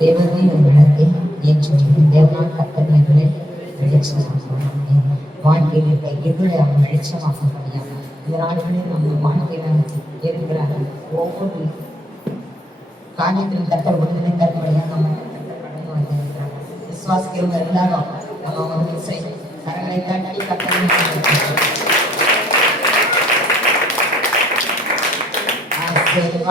தேவனே விளக்கை ஏற்றுகிறேன். தேவனால் கட்டளைகளை வெளிச்சமாக்கும் வாழ்க்கையில் இருக்க இருளை அவன் வெளிச்சமாக்க முடியாது. இந்த நாடுகளில் நம்ம வாழ்க்கையில இருக்கிற ஒவ்வொரு காரியத்திலும் கத்தர் விடுதலை தரும்படியாக நம்ம கடந்து வந்திருக்கிறாங்க. விசுவாசிக்கிறவங்க எல்லாரும் நம்ம ஒரு கரங்களை தட்டி கத்தரை இந்த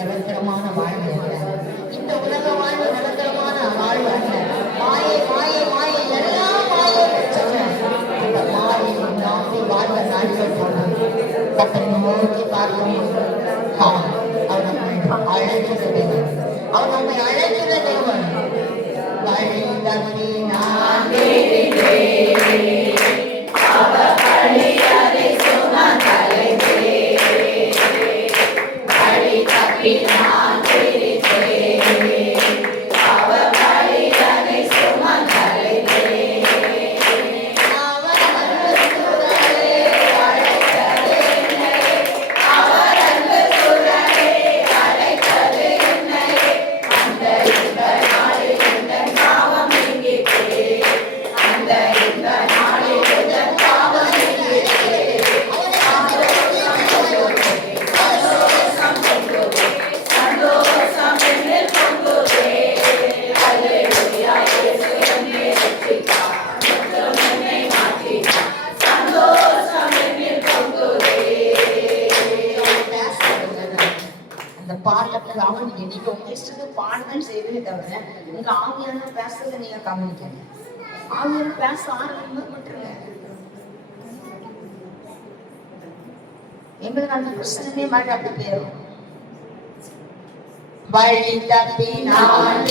நிரந்தரமான வாழ்வு அல்ல. இந்த உலக வாழ்வு நிரந்தரமான வாழ்வு அல்ல. மாயை மாயை மாயை எல்லாம் மாயை இந்த மாயை நாம வாழ்ந்த நாட்கள் போனோம். கத்தனை நோக்கி பார்க்கும் அவர் நம்மை அழைக்கிற தேவன். அவர் நம்மை அழைக்கிற தேவன். வழி தப்பி நான் அவர் அழியாதை சுமந்தலை வழி தப்பி நான் அவர் அழியாதை சுமந்தலை நீங்க உங்க இஷ்டத்தை பாடுதான் செய்வதே தவிர உங்க ஆவியான பேசுறத நீங்க கவனிக்கணும். ஆவியான பேச ஆரம்பிட்டுருங்க. எங்களுக்கு அந்த பிரச்சனையே மாதிரி அப்படி போயிடும். வழி தப்பி நான்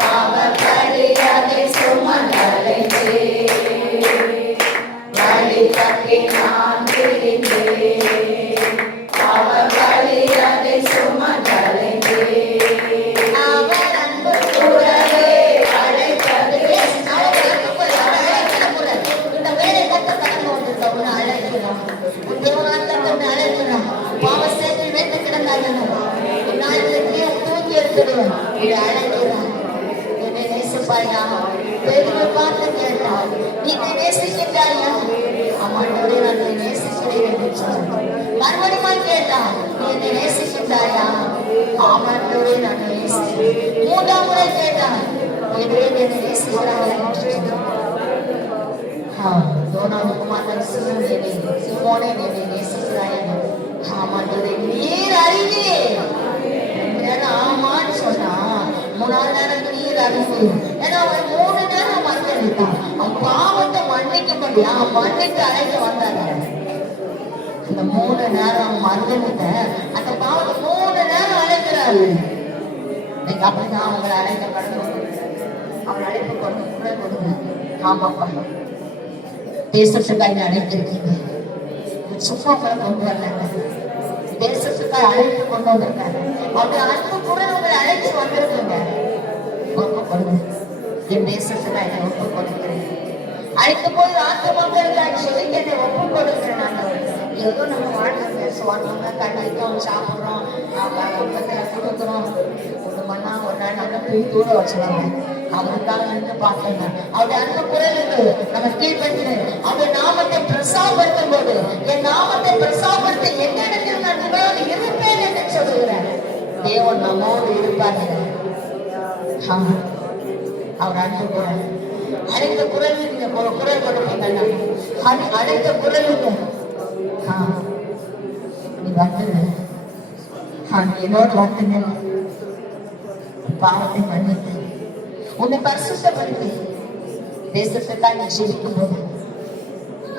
பாவப்படியாதை சுமந்தலைந்தே வழி தப்பி நான் அவர்களை சுமந்தலைந்தே அவர் அன்பு கூறவே அழைத்தது. இந்த வேலை கட்டப்படம் கொண்டிருக்கவங்க அழைக்கிறோம். தேவனாட்டத்தை அழைக்கிறோம். பாவ சேற்றில் வைத்து கிடந்தாங்க. நாளைக்கு தூக்கி எடுத்துடுவோம். இதை அழைக்கிறோம். என்னை நேசிப்பாயா? பெருமை பார்த்து கேட்டால் நீங்க நேசிக்கின்றாயா? அம்மாண்டோட நான் நேசிக்கிறேன் என்று சொன்னேன். மறுபடியும் கேட்டால் நீ என்னை நேசிக்கின்றாயா? அம்மாண்டோட நான் நேசிக்கிறேன். மூன்றாம் முறை கேட்டால் என்னை நேசிக்கிறாயா என்று சிமோனே என்னை நேசிக்கிறாயா? ஆமாண்டோட நீர் அறிவே. ஆமான்னு சொன்னா 3 நேரம் நீர் அறிவு. ஏன்னா அவன் 3 நேரம் மறந்துட்டான். அவன் பாவத்தை மன்னிக்கப்படியா மன்னிட்டு அழைக்க வந்தாங்க. அந்த 3 நேரம் மறந்துட்ட அந்த பாவத்தை 3 நேரம் அழைக்கிறாரு. நீங்க அப்படிதான் அவங்களை அழைக்கப்படணும். அவன் அழைப்பு கொண்டு குறை கொடுங்க. ஆமாப்பா தேசத்துக்காக அழைத்திருக்கீங்க. சும்மா உங்களை கொண்டு வரல. தேசத்துக்காக அழைத்து கொண்டு வந்திருக்காங்க. அவங்க அன்பு கூட உங்களை அழைச்சு வந்திருக்கீங்க. ஒப்பு கொடுங்க. என் தேசத்துக்காக என்னை ஒப்பு கொடுக்கிறேன். அழைத்து போய் ஆத்து மக்களுக்காக சொல்லி என்னை ஒப்பு கொடுக்கிறேன். ஏதோ நம்ம வாழ்க்கை பேசுவாங்க, கண்டிப்போம், சாப்பிட்றோம், குடும்பத்தில் கொடுக்குறோம். குடும்பம்னா ஒரு நாள் நம்ம தூர வச்சுவாங்க. அவருக்காக நின்று பார்க்கங்க. அவருடைய அன்பு குரலுக்கு நம்ம கீழ்படுத்தினு அவருடைய நாமத்தை பிரசாபடுத்தும் போது என் நாமத்தை பிரசாபடுத்த எந்த இடத்தில் நான் இருப்பேன் என்று சொல்லுகிறார். தேவன் நம்மோடு இருப்பாங்க. அவர் அன்பு குரல் அழைத்த குரல் நீங்க குரல் கொடுப்பீங்க. அழைத்த குரலுக்கு நீ வந்துடு. என்னோட வந்துங்க. பாவத்தை மன்னித்து உன்னை பரிசுத்தப்படுத்தி தேசத்துக்காக நீ ஜெபிக்கும் போது,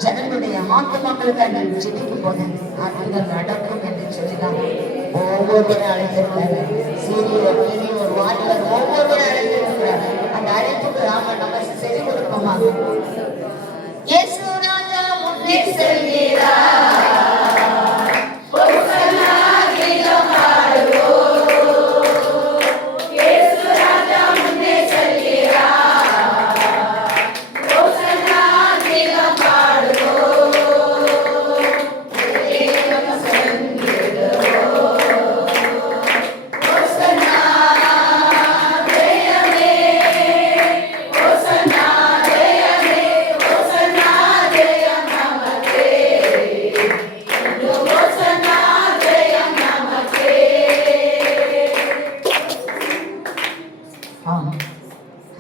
ஜனங்களுடைய ஆத்மாக்களுக்காக நீ ஜெபிக்கும் போது அற்புதம் நடக்கும் என்று சொல்லிதான் ஒவ்வொருவரும் அழைத்திருக்கிறார். சிறியோர் பெரியோர் வாலிபர் ஒவ்வொருவரும் அழைத்திருக்கிறார். அந்த அழைப்புக்கு நம்ம செவி கொடுப்போமா? இயேசு ராஜா முன்னே செல்கிறார்.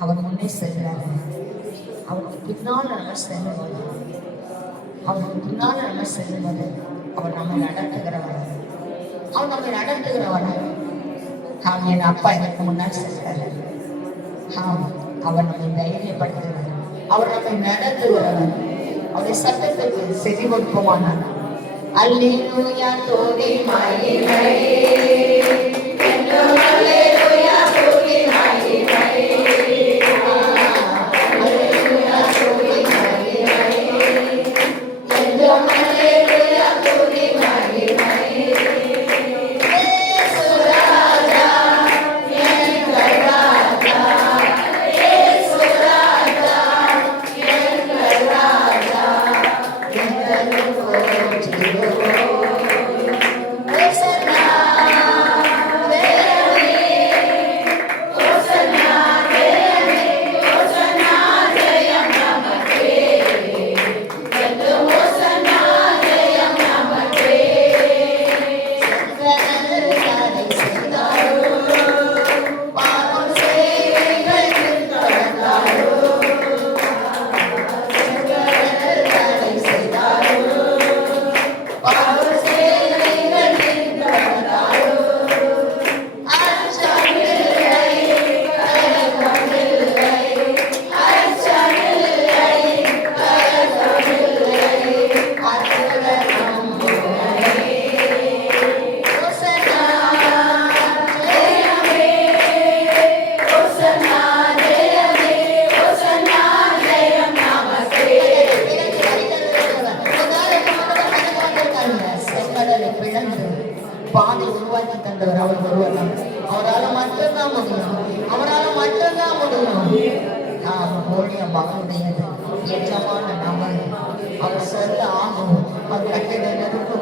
அவர் முன்னே செல்கிறார். அவருக்கு பின்னால் நம்ம செல்லும்போது, அவருக்கு பின்னால் நம்ம செல்லும்போது அவர் நம்ம நடத்துகிறவர். அவன் நம்மை நடத்துகிறவன். என் அப்பா எனக்கு முன்னாடி சொல்றாரு. அவர் நம்மை தைரியப்படுத்துகிறவர், அவர் நம்மை நடத்துகிறவர். அவருடைய சத்தத்துக்கு செவி கொடுப்போமானார். அல்லேலூயா தோதி மகிமை, அல்லேலூயா தோதி மகிமை, அல்லேலூயா தோதி மகிமை, என்றும் அல்லேலூயா தோதி மகிமை. இயேசு ராஜா, எங்கள் ராஜா, இயேசு ராஜா, எங்கள் ராஜா, எங்கள் பாதை உருவாக்கி தந்தவர் அவர் ஒருவர். அவரால் மட்டும்தான் முடியும், அவரால் மட்டும்தான் முடியும். மகனுடையது எஜமான நபர், அவர் சொல்ல ஆகும், அவர் கட்டிடத்திற்கு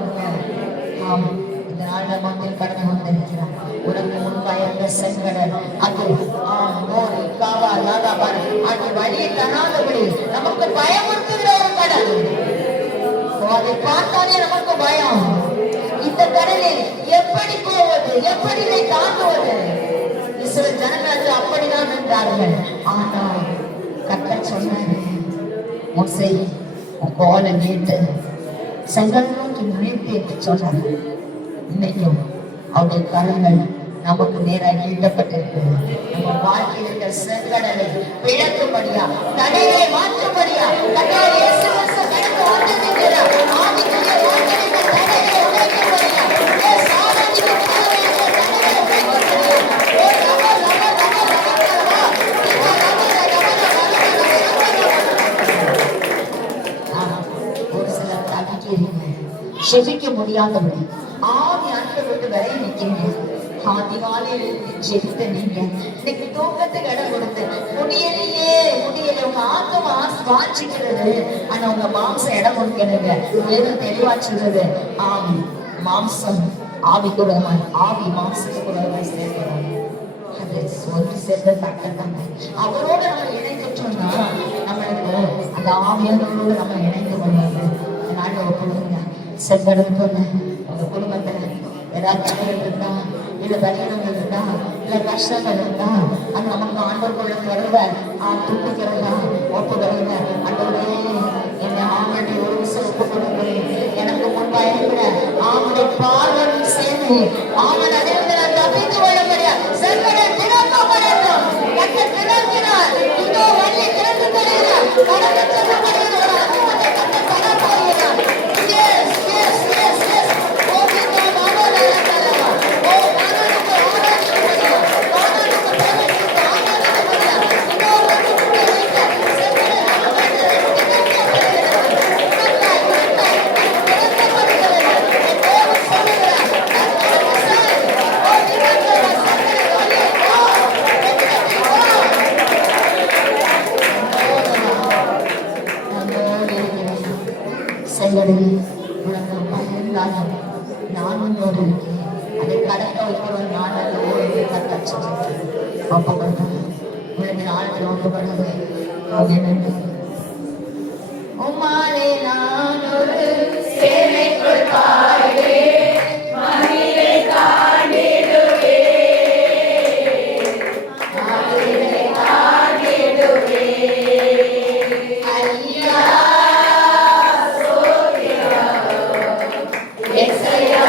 ஆமாம். இந்த நாள் மத்தியில் கடந்து கொண்டிருக்கிறார். உனக்கு முன்பாய் அந்த செங்கடல் அது மோரி காவா லாதாபார் அது வழியை தராதபடி நமக்கு பயமுறுத்துகிற ஒரு கடல். அதை பார்த்தாலே நமக்கு பயம். இந்த கடலில் எப்படி போவது, எப்படி இதை தாண்டுவது? இஸ்ரவேல் ஜனங்கள் அப்படிதான் என்றார்கள். ஆனால் கர்த்தர் சொன்னார், மோசே கோலை நீட்டு செங்கல் நோக்கி நீட்டு என்று சொன்னார். இன்னைக்கும் அவருடைய கரங்கள் நமக்கு நேராக நீட்டப்பட்டிருக்கிறது. நம்ம வாழ்க்கையில் இருக்கிற செங்கடலை பிளக்கும்படியா, தடையை மாற்றும்படியா, கர்த்தர் இயேசு கிறிஸ்து கடந்து வந்திருக்கிறார். ஆவிக்குரிய வாழ்க்கையில் தடையை உடைக்கும்படியா, செபிக்க முடியாதபடி ஆவி அன்பை விட்டு விலகி நிற்கிறீங்க. அதிகாலையில் ஜெபித்த நீங்க இன்னைக்கு தூக்கத்துக்கு இடம் கொடுத்து முடியலையே உங்க ஆத்மா வாஞ்சிக்கிறது, ஆனா உங்க மாம்சம் இடம் கொடுக்கிறது. வேதம் தெளிவா சொல்றது, மாம்சம் ஆவி கூட ஆவி மாம்சத்துக்கு கூட சேர்க்கிறாங்க. அது சொல்லி சேர்ந்த தக்கத்தாங்க. அவரோட நம்ம இணைந்துட்டோம்னா நம்மளுக்கு அந்த ஆவியானோடு நம்ம இணைந்து கொள்ளாது. நாட்டை ஒப்புடுங்க. செங்கடல் போல உங்க குடும்பத்துல ஏதாவது தடைகள் இருக்கா, இல்ல பலவீனங்கள் இருக்கா, இல்ல கஷ்டங்கள் இருக்கா, அது நமக்கு ஆண்டவர்களை வருவ துப்புக்கிறதா ஒப்புக்கிறத ஆண்டவரே என்னை ஆண்டை ஒரு விஷயம் ஒப்பு கொடுக்கிறேன். எனக்கு முன்பா இருக்கிற ஆமனை பார்வன் சேர்ந்து ஆமன் அதிலிருந்து நான் தப்பித்து கொள்ள முடியாது. செங்கடல் திறக்கப்படட்டும். கர்த்தர் திறக்கிறார். இதோ வழி திறந்து தருகிறார். கடந்து செல்லப்படுகிற ஒரு அற்புதத்தை கர்த்தர் தர போகிறார். நான் உன்னோடு இருக்கேன். அதை கடக்க வைக்கிறோம். நான் அந்த ஓய்வு கட்டாச்சு ஒப்புக்கொடுத்தேன். உனக்கு நாள் ஒப்புக்கொடுது. உம்மாலே நான் ஒரு சேனைக்குள் பாடுவேன், மகிழை காண்டிடுவேன், மகிழை காண்டிடுவேன். ஐயா சோதியா எஸ்ஐயா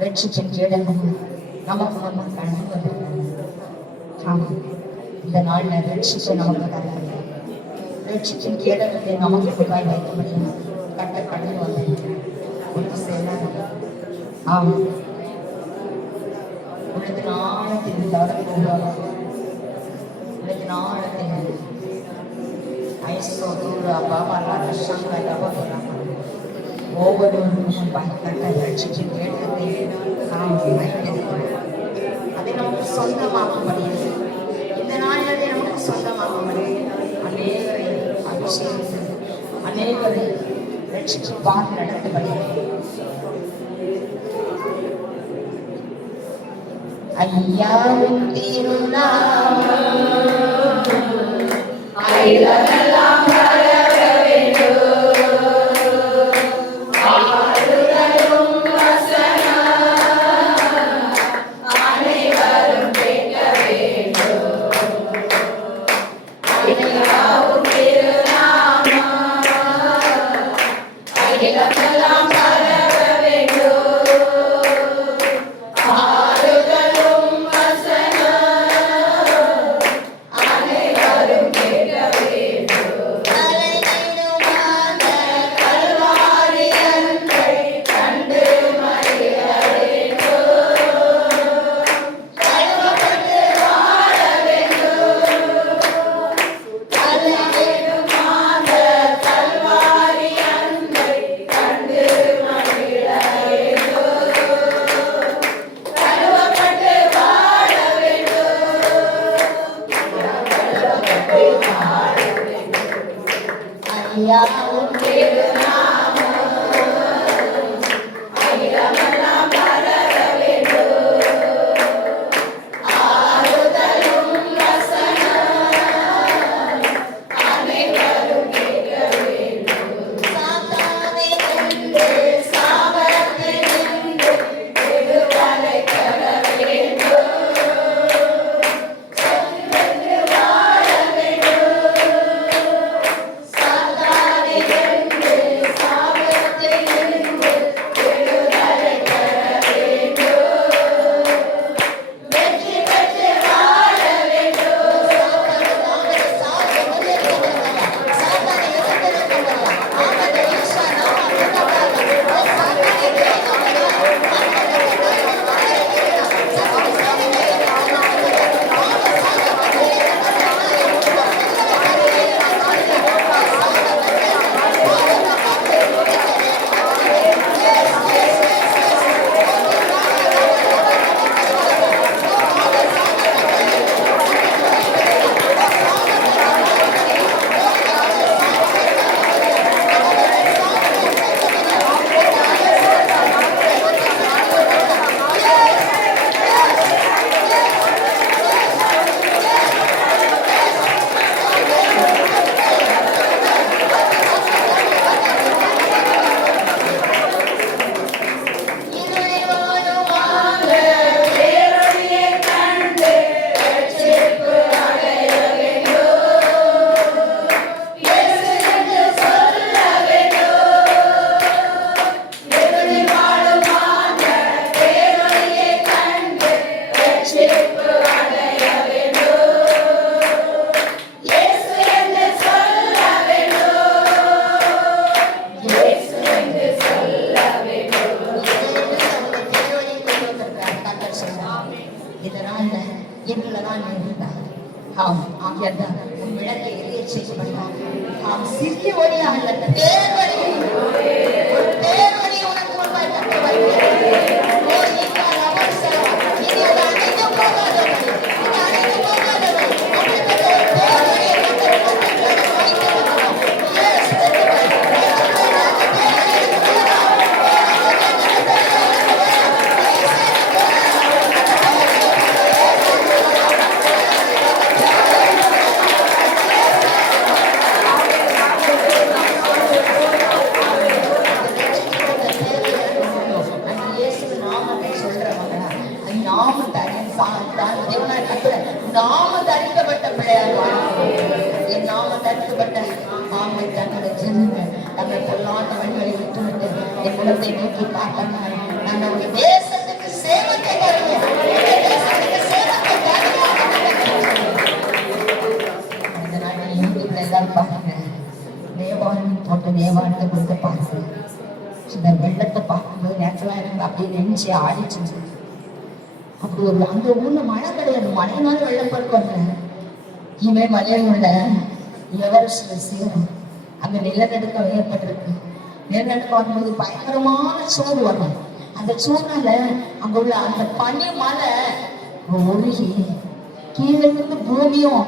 ரட்சிப்பின் கேடகம் நமக்கு நம்ம கண்டு இந்த நாள்ல ரட்சிப்பு நமக்கு தராது. ரட்சிப்பின் கேடகத்தை நமக்கு புகாய் வைக்க முடியும். கட்ட கடந்து வந்தேன் உனக்கு செய்யலாம். உனது நாளத்தில் உனது நாளத்தில் ஐசோ தூர பாபா சங்க ஒவ்வொருவரும் பயன்பட்ட ரட்சிப்பின் கேடகத்தை நாம் வைத்திருக்கிறோம். அதை நமக்கு சொந்தமாக்க முடியும். இந்த நாளிலே நமக்கு சொந்தமாக்க முடியும். அநேகரை அபிஷேகித்து அநேகரை பார் நடத்துபடி ஐயாவும் திருநாமம் ஐலமெல்லாம் பரவ வேண்டும். ஆறுதலும் வசனம் அனைவரும் கேட்க வேண்டும். ஐயாவும் திருநாமம் ஐலமெல்லாம் பரவ வேண்டும். ஆறுதலும் வசனம் அனைவரும் கேட்க வேண்டும். அலைந்திடுமான கல்வாரி அன்பை கண்டு மகிழ வேண்டும். கழுவப்பட்டு வாழ வேண்டும். அலைந்திடுமான கல்வாரி அன்பை கண்டு மகிழ வேண்டும். கழுவப்பட்டு வாழ வேண்டும். கழுவப்பட்டு வாழ வேண்டும். ஐயாவும் திருநாமம் அகிலமெல்லாம் பரவ வேண்டும். ஆறுதலும் வசனம் அனைவரும் கேட்க வேண்டும். சாத்தானை கண்டு சாபத்தினின்று விடுதலை பெற வேண்டும். சென்று வாழ வேண்டும். சாத்தானை கண்டு சாபத்தினின்று விடுதலை பெற வேண்டும். வெற்றி பெற்று வாழ வேண்டும். சாத்தானை இதனால் எங்களதான் இருந்தார். ஆம் ஆகியதான் உன் விளக்கை எரிய செய்யப்பட்டார். ஆம் சிறிய ஒளி அல்ல தேர்வழி ஒரு தேர்வழி உனக்கு முன்பாய் கட்ட வருகிறது. ஓடிக்கால் அவசரம் இனி அது அணைந்து போகாதவர்கள் இது அணைந்து போகாதவர்கள் அப்படிப்பட்ட ஒரு தேர்வழியை கத்தர் கத்தர் வைத்திருக்கிறார். எஸ் நாம தரிக்கப்பட்ட பிள்ளையார் என் நாம தரிக்கப்பட்ட ஆமை தன்னுடைய ஜனங்கள் தங்கள் பொல்லாத வழிகளை விட்டுவிட்டு என் குலத்தை நோக்கி பார்த்தாங்க. நான் நம்முடைய தேசத்துக்கு சேவத்தை தருவேன். தேசத்துக்கு சேவத்தை இந்த நாட்டில் யூடியூப்ல எல்லாரும் பாருங்க. நேபாளம் போட்ட நேபாளத்தை கொடுத்து பாருங்க. இந்த வெள்ளத்தை பார்க்கும்போது நேச்சுரலா எனக்கு அப்படியே நெஞ்சு ஆடிச்சு. அப்படி ஒரு அந்த ஊர்ல மழை கிடையாது. மழைனாலும் வெள்ளப்பெருக்கு வரல. இவன் மலையிலுள்ள எவரெஸ்ட்ல சேரும் அங்க நிலநடுக்கம் ஏற்பட்டிருக்கு. நிலநடுக்கம் வரும்போது பயங்கரமான சூடு வரும். அந்த சூழ்நிலை அங்க உள்ள அந்த பனி மலை ஒழுகி கீழே இருந்து பூமியும்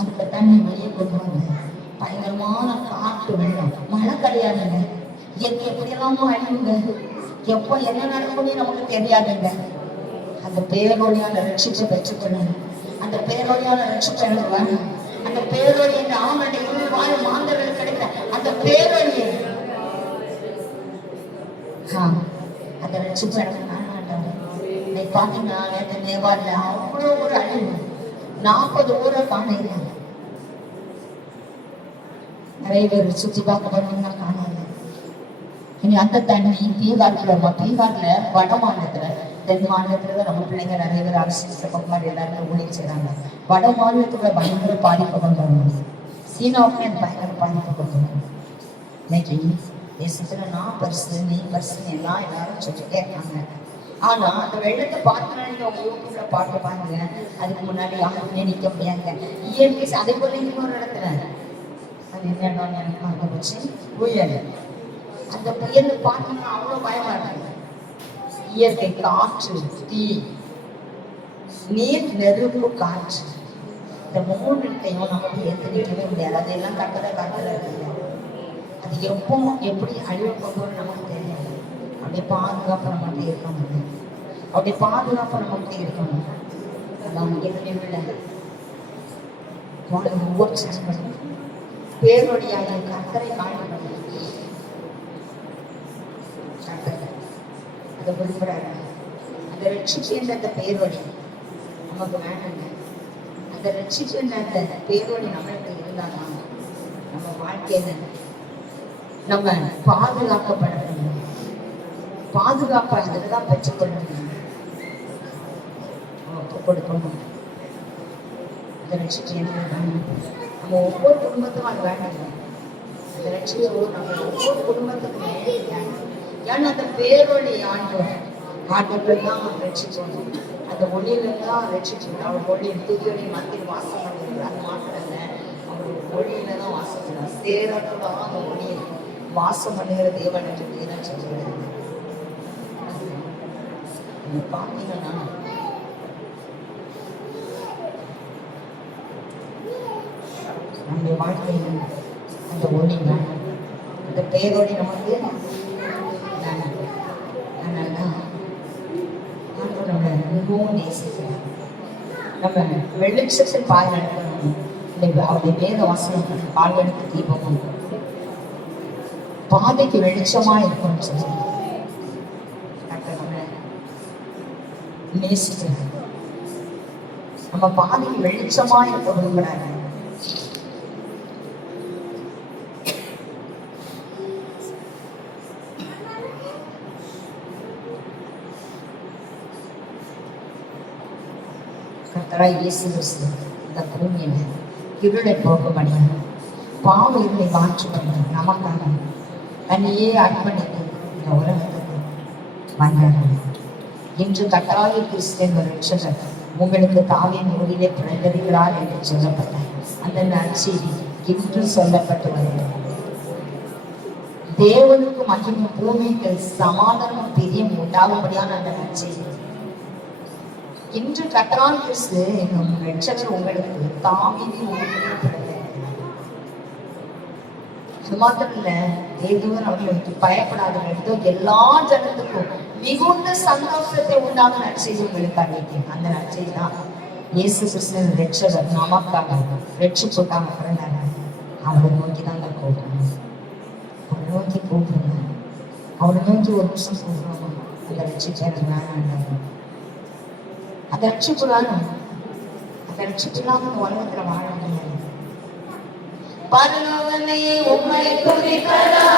அந்த தண்ணி வெளியே கொண்டு வந்து பயங்கரமான காற்று வெள்ளம். மழை கிடையாதுங்க. இயற்கை எப்படியெல்லாமோ அழிவுங்க, எப்போ என்ன நடக்கும்னு நமக்கு தெரியாதுங்க. அந்த பேரொழியான ரட்சிப்பை பெற்றுக்கொள்ளணும். அந்த பேரொழியான ரட்சிப்பை வேணும். அந்த பேரொழி என்ற ஆமண்டை வாழ் மாந்தர்கள் கிடைக்கிற அந்த பேரொழியை அந்த ரட்சிப்பை எனக்கு வேண்டாம். பாத்தீங்கன்னா நேற்று நேபாளில் அவ்வளோ ஒரு அழிவு, 40 ஊரை காணல. நிறைய பேர் சுற்றி பார்க்க போனோம்னா காணல. இனி அந்த தண்ணி பீகார்ல வட மாநிலத்துல, தென் மாநிலத்துல நம்ம பிள்ளைங்க நிறைய பேர் அரசியல் பக்கம் எல்லாருமே ஊழியம் செய்யறாங்க. வட மாநிலத்துல பயங்கர பாதிப்பு கொண்டு வரணும். சீனாவுக்கு அந்த பயங்கர பாதிப்பு கொண்டு வரணும். இன்னைக்கு தேசத்துல நான் பரிசு நீ பரிசுன்னு எல்லாரும் சொல்லிட்டே இருக்காங்க. ஆனா அந்த வெள்ளத்தை பார்த்து நீங்க உங்க யூடியூப்ல பாட்டு பாருங்க. அதுக்கு முன்னாடி யாருமே நிக்க முடியாங்க. இயற்கை அதே போல இன்னொரு இடத்துல அது என்ன எனக்கு மறந்து போச்சு, புயல். அந்த புயல் பார்த்தீங்கன்னா அவ்வளவு பயமா இருக்கு. இயற்கை காற்று, தீ, நீர், நெருப்பு, காற்று, இந்த 3த்தையும் நமக்கு எதிர்க்கவே முடியாது. அதெல்லாம் கட்டத அது எப்பவும் எப்படி அழிவு கொண்டு நமக்கு தெரியாது. அப்படியே பாதுகாப்பு நம்மகிட்ட இருக்க முடியும். அப்படியே பாதுகாப்பு நம்மகிட்ட இருக்கணும். அதான் ஒவ்வொரு செயல்களும் பேரொழியாக கர்த்தரை காணப்படும். அதை விரும்புறாங்க. அந்த ரட்சிப்பு என்ற அந்த பேரொழி நமக்கு வேணுங்க. அந்த ரட்சிப்பு என்ற அந்த பேரொழி நம்மளுக்கு இருந்தாதான் நம்ம வாழ்க்கையில நம்ம பாதுகாக்கப்படணும். பாதுகாப்பை அதுதான் பெற்றுக்கொள்ளணும். கொடுக்கணும். அந்த ரட்சிப்பு என்ன நம்ம ஒவ்வொரு குடும்பத்துக்கும் அது வேண்டாம். அந்த ரட்சிப்பு நம்ம ஒவ்வொரு குடும்பத்துக்கும் வேண்டாம். ஏன்னா அந்த பேரொழி ஆண்டவர்கள் தான் ரட்சிக்கணும். அந்த ஒளியில தான் ரட்சிக்கணும். அவர் ஒளியின் துதியொலி மத்தியில் வாசம் பண்ணுகிறார். அது மாத்திரம் இல்லை, அவர் ஒளியில தான் வாசம் பண்ணுறார். சேரத்தான் அந்த ஒளியில் வாசம் பண்ணுகிற தேவன் என்று தேவன் சொல்லுகிறது. பார்த்தீங்கன்னா நம்முடைய வாழ்க்கையில் அந்த ஒளி வேணும். அந்த பேரொழி நமக்கு நம்ம மிகவும் நேசிக்கிறோம். நம்ம வெளிச்சத்தில் பால் எடுக்கணும். அவருடைய வேத வாசனம் பால் எடுத்து தீபமும் பாதைக்கு வெளிச்சமா இருக்கணும்னு சொல்லி நேசிக்கிறோம். நம்ம பாதைக்கு வெளிச்சமா இருக்க விரும்புறாங்க. கர்த்தராய் இயேசு கிறிஸ்து இந்த பூமியில இருளை போக்கும்படியாக பாவ இருளை மாற்றும்படியாக நமக்காக தன்னையே அர்ப்பணித்து இந்த உலகத்துக்கு வந்தார்கள். இன்று கர்த்தராகிய கிறிஸ்து என்ற ரட்சகர் உங்களுக்கு தாவின் ஊரிலே பிறந்திருக்கிறார் என்று சொல்லப்பட்ட அந்த நற்செய்தி இன்று சொல்லப்பட்டு வருகிறது. தேவனுக்கு மற்றும் பூமிக்கு சமாதானம் பிரியம் உண்டாகும்படியான அந்த நற்செய்தி இன்று கர்த்தராகிய கிறிஸ்து என்னும் ரட்சகர் உங்களுக்கு தாவீதின் ஊரிலே பிறந்திருக்கிறார். மாத்திரம் இல்ல, தேவன் அவர்களுக்கு பயப்படாதவர்கள் எல்லா ஜனத்துக்கும் மிகுந்த சந்தோஷத்தை உண்டாக நற்செய்தி உங்களுக்கு அறிவிக்கும். அந்த நற்செய்தி தான் இயேசு கிறிஸ்து ரட்சகர் நமக்காக ரட்சிப்புக்காக பிறந்தாங்க. அவரை நோக்கி தாங்க போகணும். அவரை நோக்கி போகணும். அவரை நோக்கி ஒரு நிமிஷம் போகணும். அந்த ரட்சிப்பு வேணாம். அந்த ரட்சிப்புலாம் அந்த உலகத்துல வாழ முடியாது. பரலோகமே உம்மை துதிப்பதா,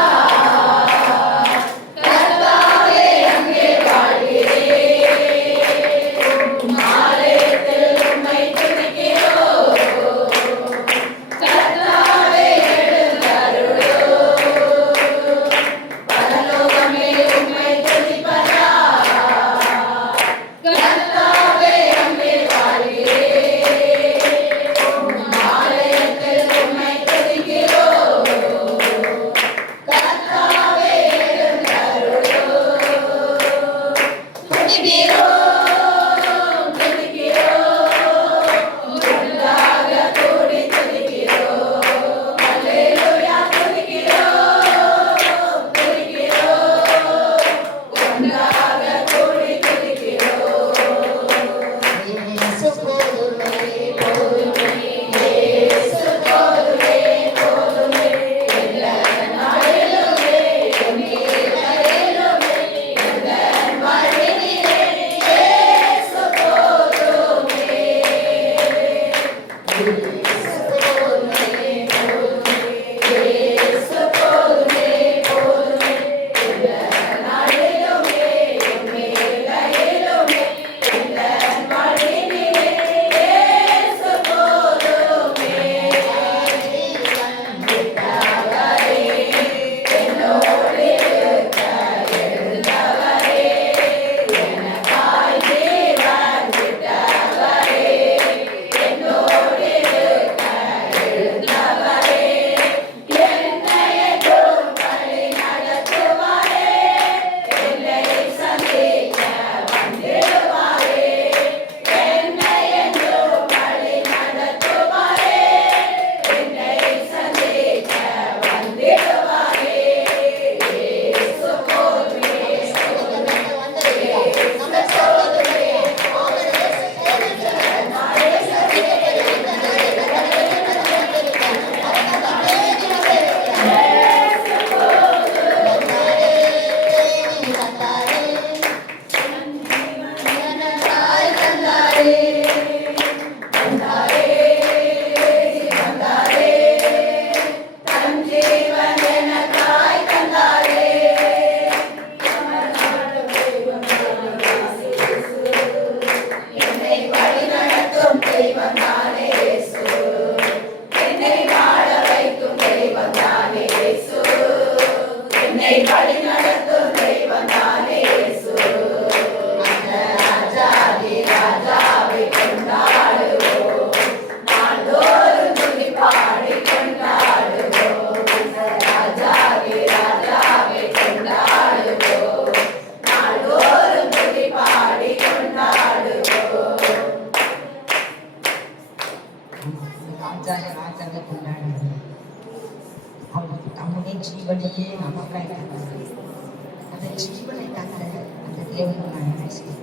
கர்த்தாவே அங்கே வாழ்கிறேன். ஆலயத்தில் உம்மை துதிக்கிறோம். கர்த்தாவே எழுந்தருளும். பரலோகமே உம்மை துதிப்பதா, கர்த்தாவே அங்கே வாழ்கிறேன். ஆலயத்தில் உம்மை துதிக்கிறோம். ராஜாவை கொண்டாடுவது அவருக்கு தம்முடைய ஜீவனையே நமக்காய் தந்தார். அந்த ஜீவனை தந்த அந்த தேவனை நான் பேசுகிறேன்.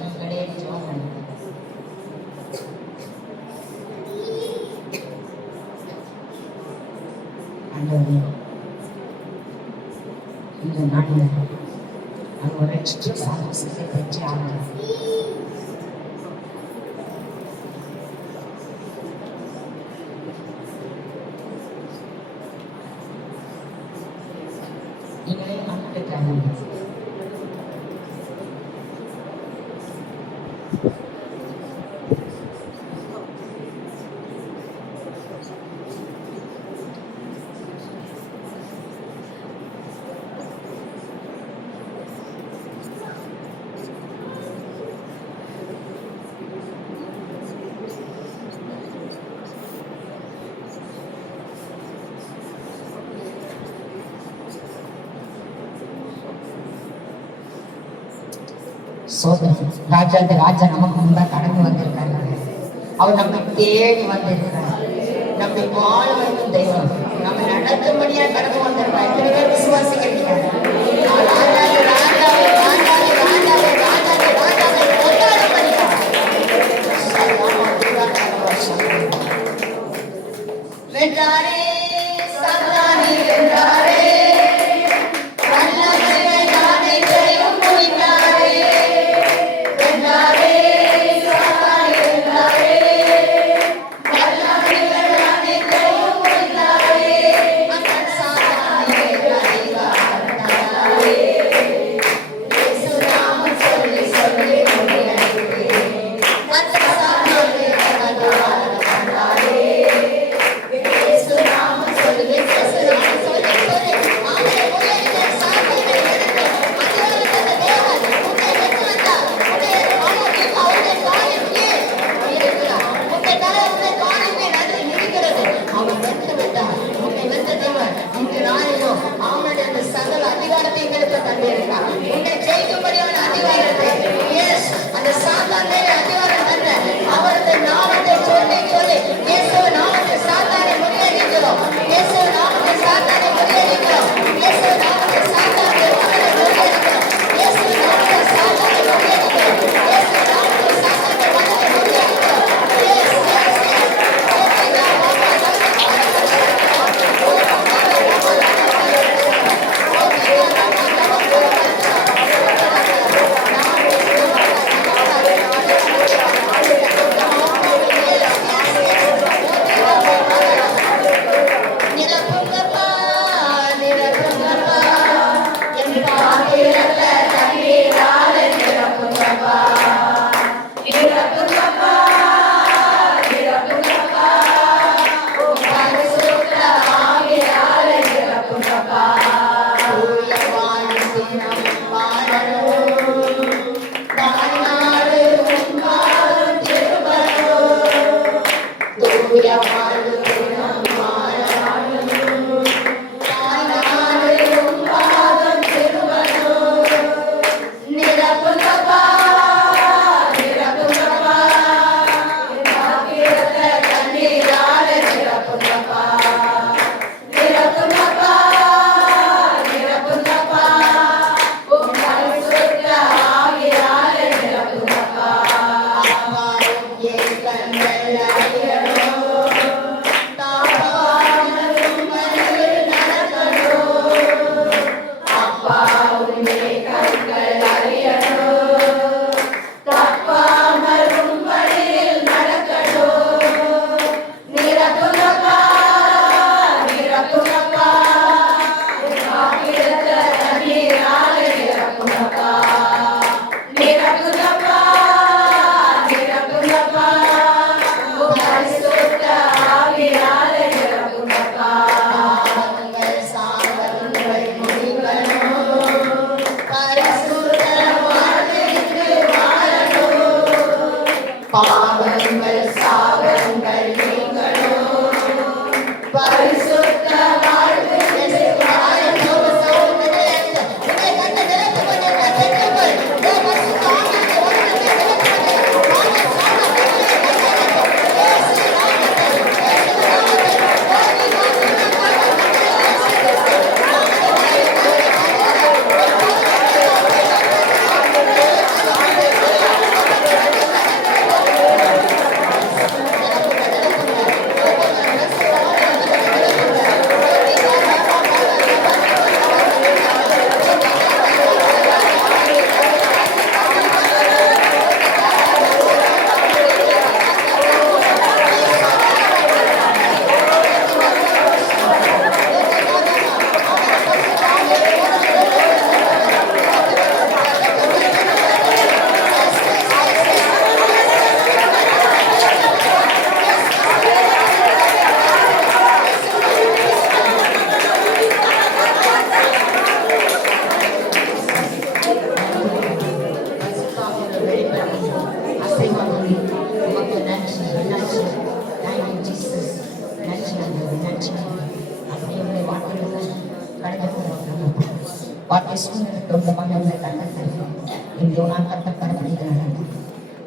நீங்களே ஜெபம் பண்ணுங்க. இந்த நாட்டில் அவங்க ரட்சிச்சு சாகசத்தை பெற்று ஆகிறார். நீங்களே மக்களுக்காக ராஜாதி ராஜா நமக்கு முன்பா கடந்து வந்திருக்காரு. அவர் நம்மை தேடி வந்திருக்கிறார். நம்மை வாழ வைக்கும் தெய்வம் நம்ம நடக்கும்படியா கடந்து வந்திருக்கார். எத்தனை பேர் விசுவாசிக்கிறீங்க? ராஜாதி ராஜாவை ராஜாதி ராஜாவை ராஜாதி ராஜாவை கொண்டாடும்படியா வென்றாரே, சாத்தானை வென்றாரே,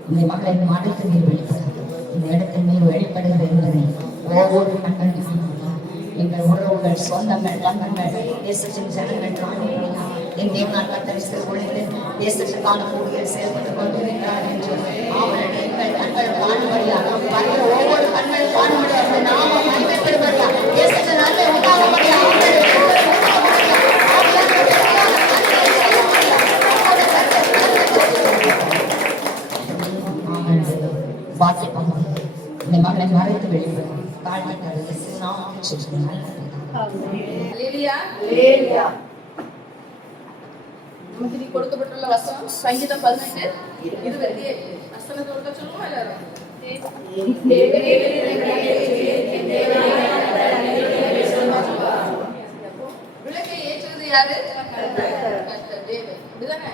இந்த மகளின் மாதத்தில் நீர் வெளிப்படுகிறது, இந்த இடத்தில் நீர் வெளிப்படுகிறது என்பதை ஒவ்வொரு கண்கள் எங்கள் உறவுகள், சொந்தங்கள், தங்கங்கள், தேசத்தின் ஜனங்கள் காண்பீர்களா? என் தேவனால் கத்தரிசித்த பொழுது தேசத்துக்கான ஊழியர் செயல்பட்டுக் கொண்டிருக்கிறார் என்று அவர்கள் எங்கள் கண்கள் காணும்படியாக பார்க்கிற ஒவ்வொரு கண்கள் காணும்படியாக நாம மகிமைப்படும்படியா தேசத்தின் நன்மை உண்டாகும்படியா வாசிப்பாங்க. இந்த மகளை மறைத்து வெளிப்படும் நமக்கு கொடுக்கப்பட்டுள்ள வசனம் சங்கீதம் 18:27. வசனத்தை ஒருக்க சொல்லுவோம் எல்லாரும். விளக்கை ஏற்றுறது யாரு? தேவன். அப்படிதானே?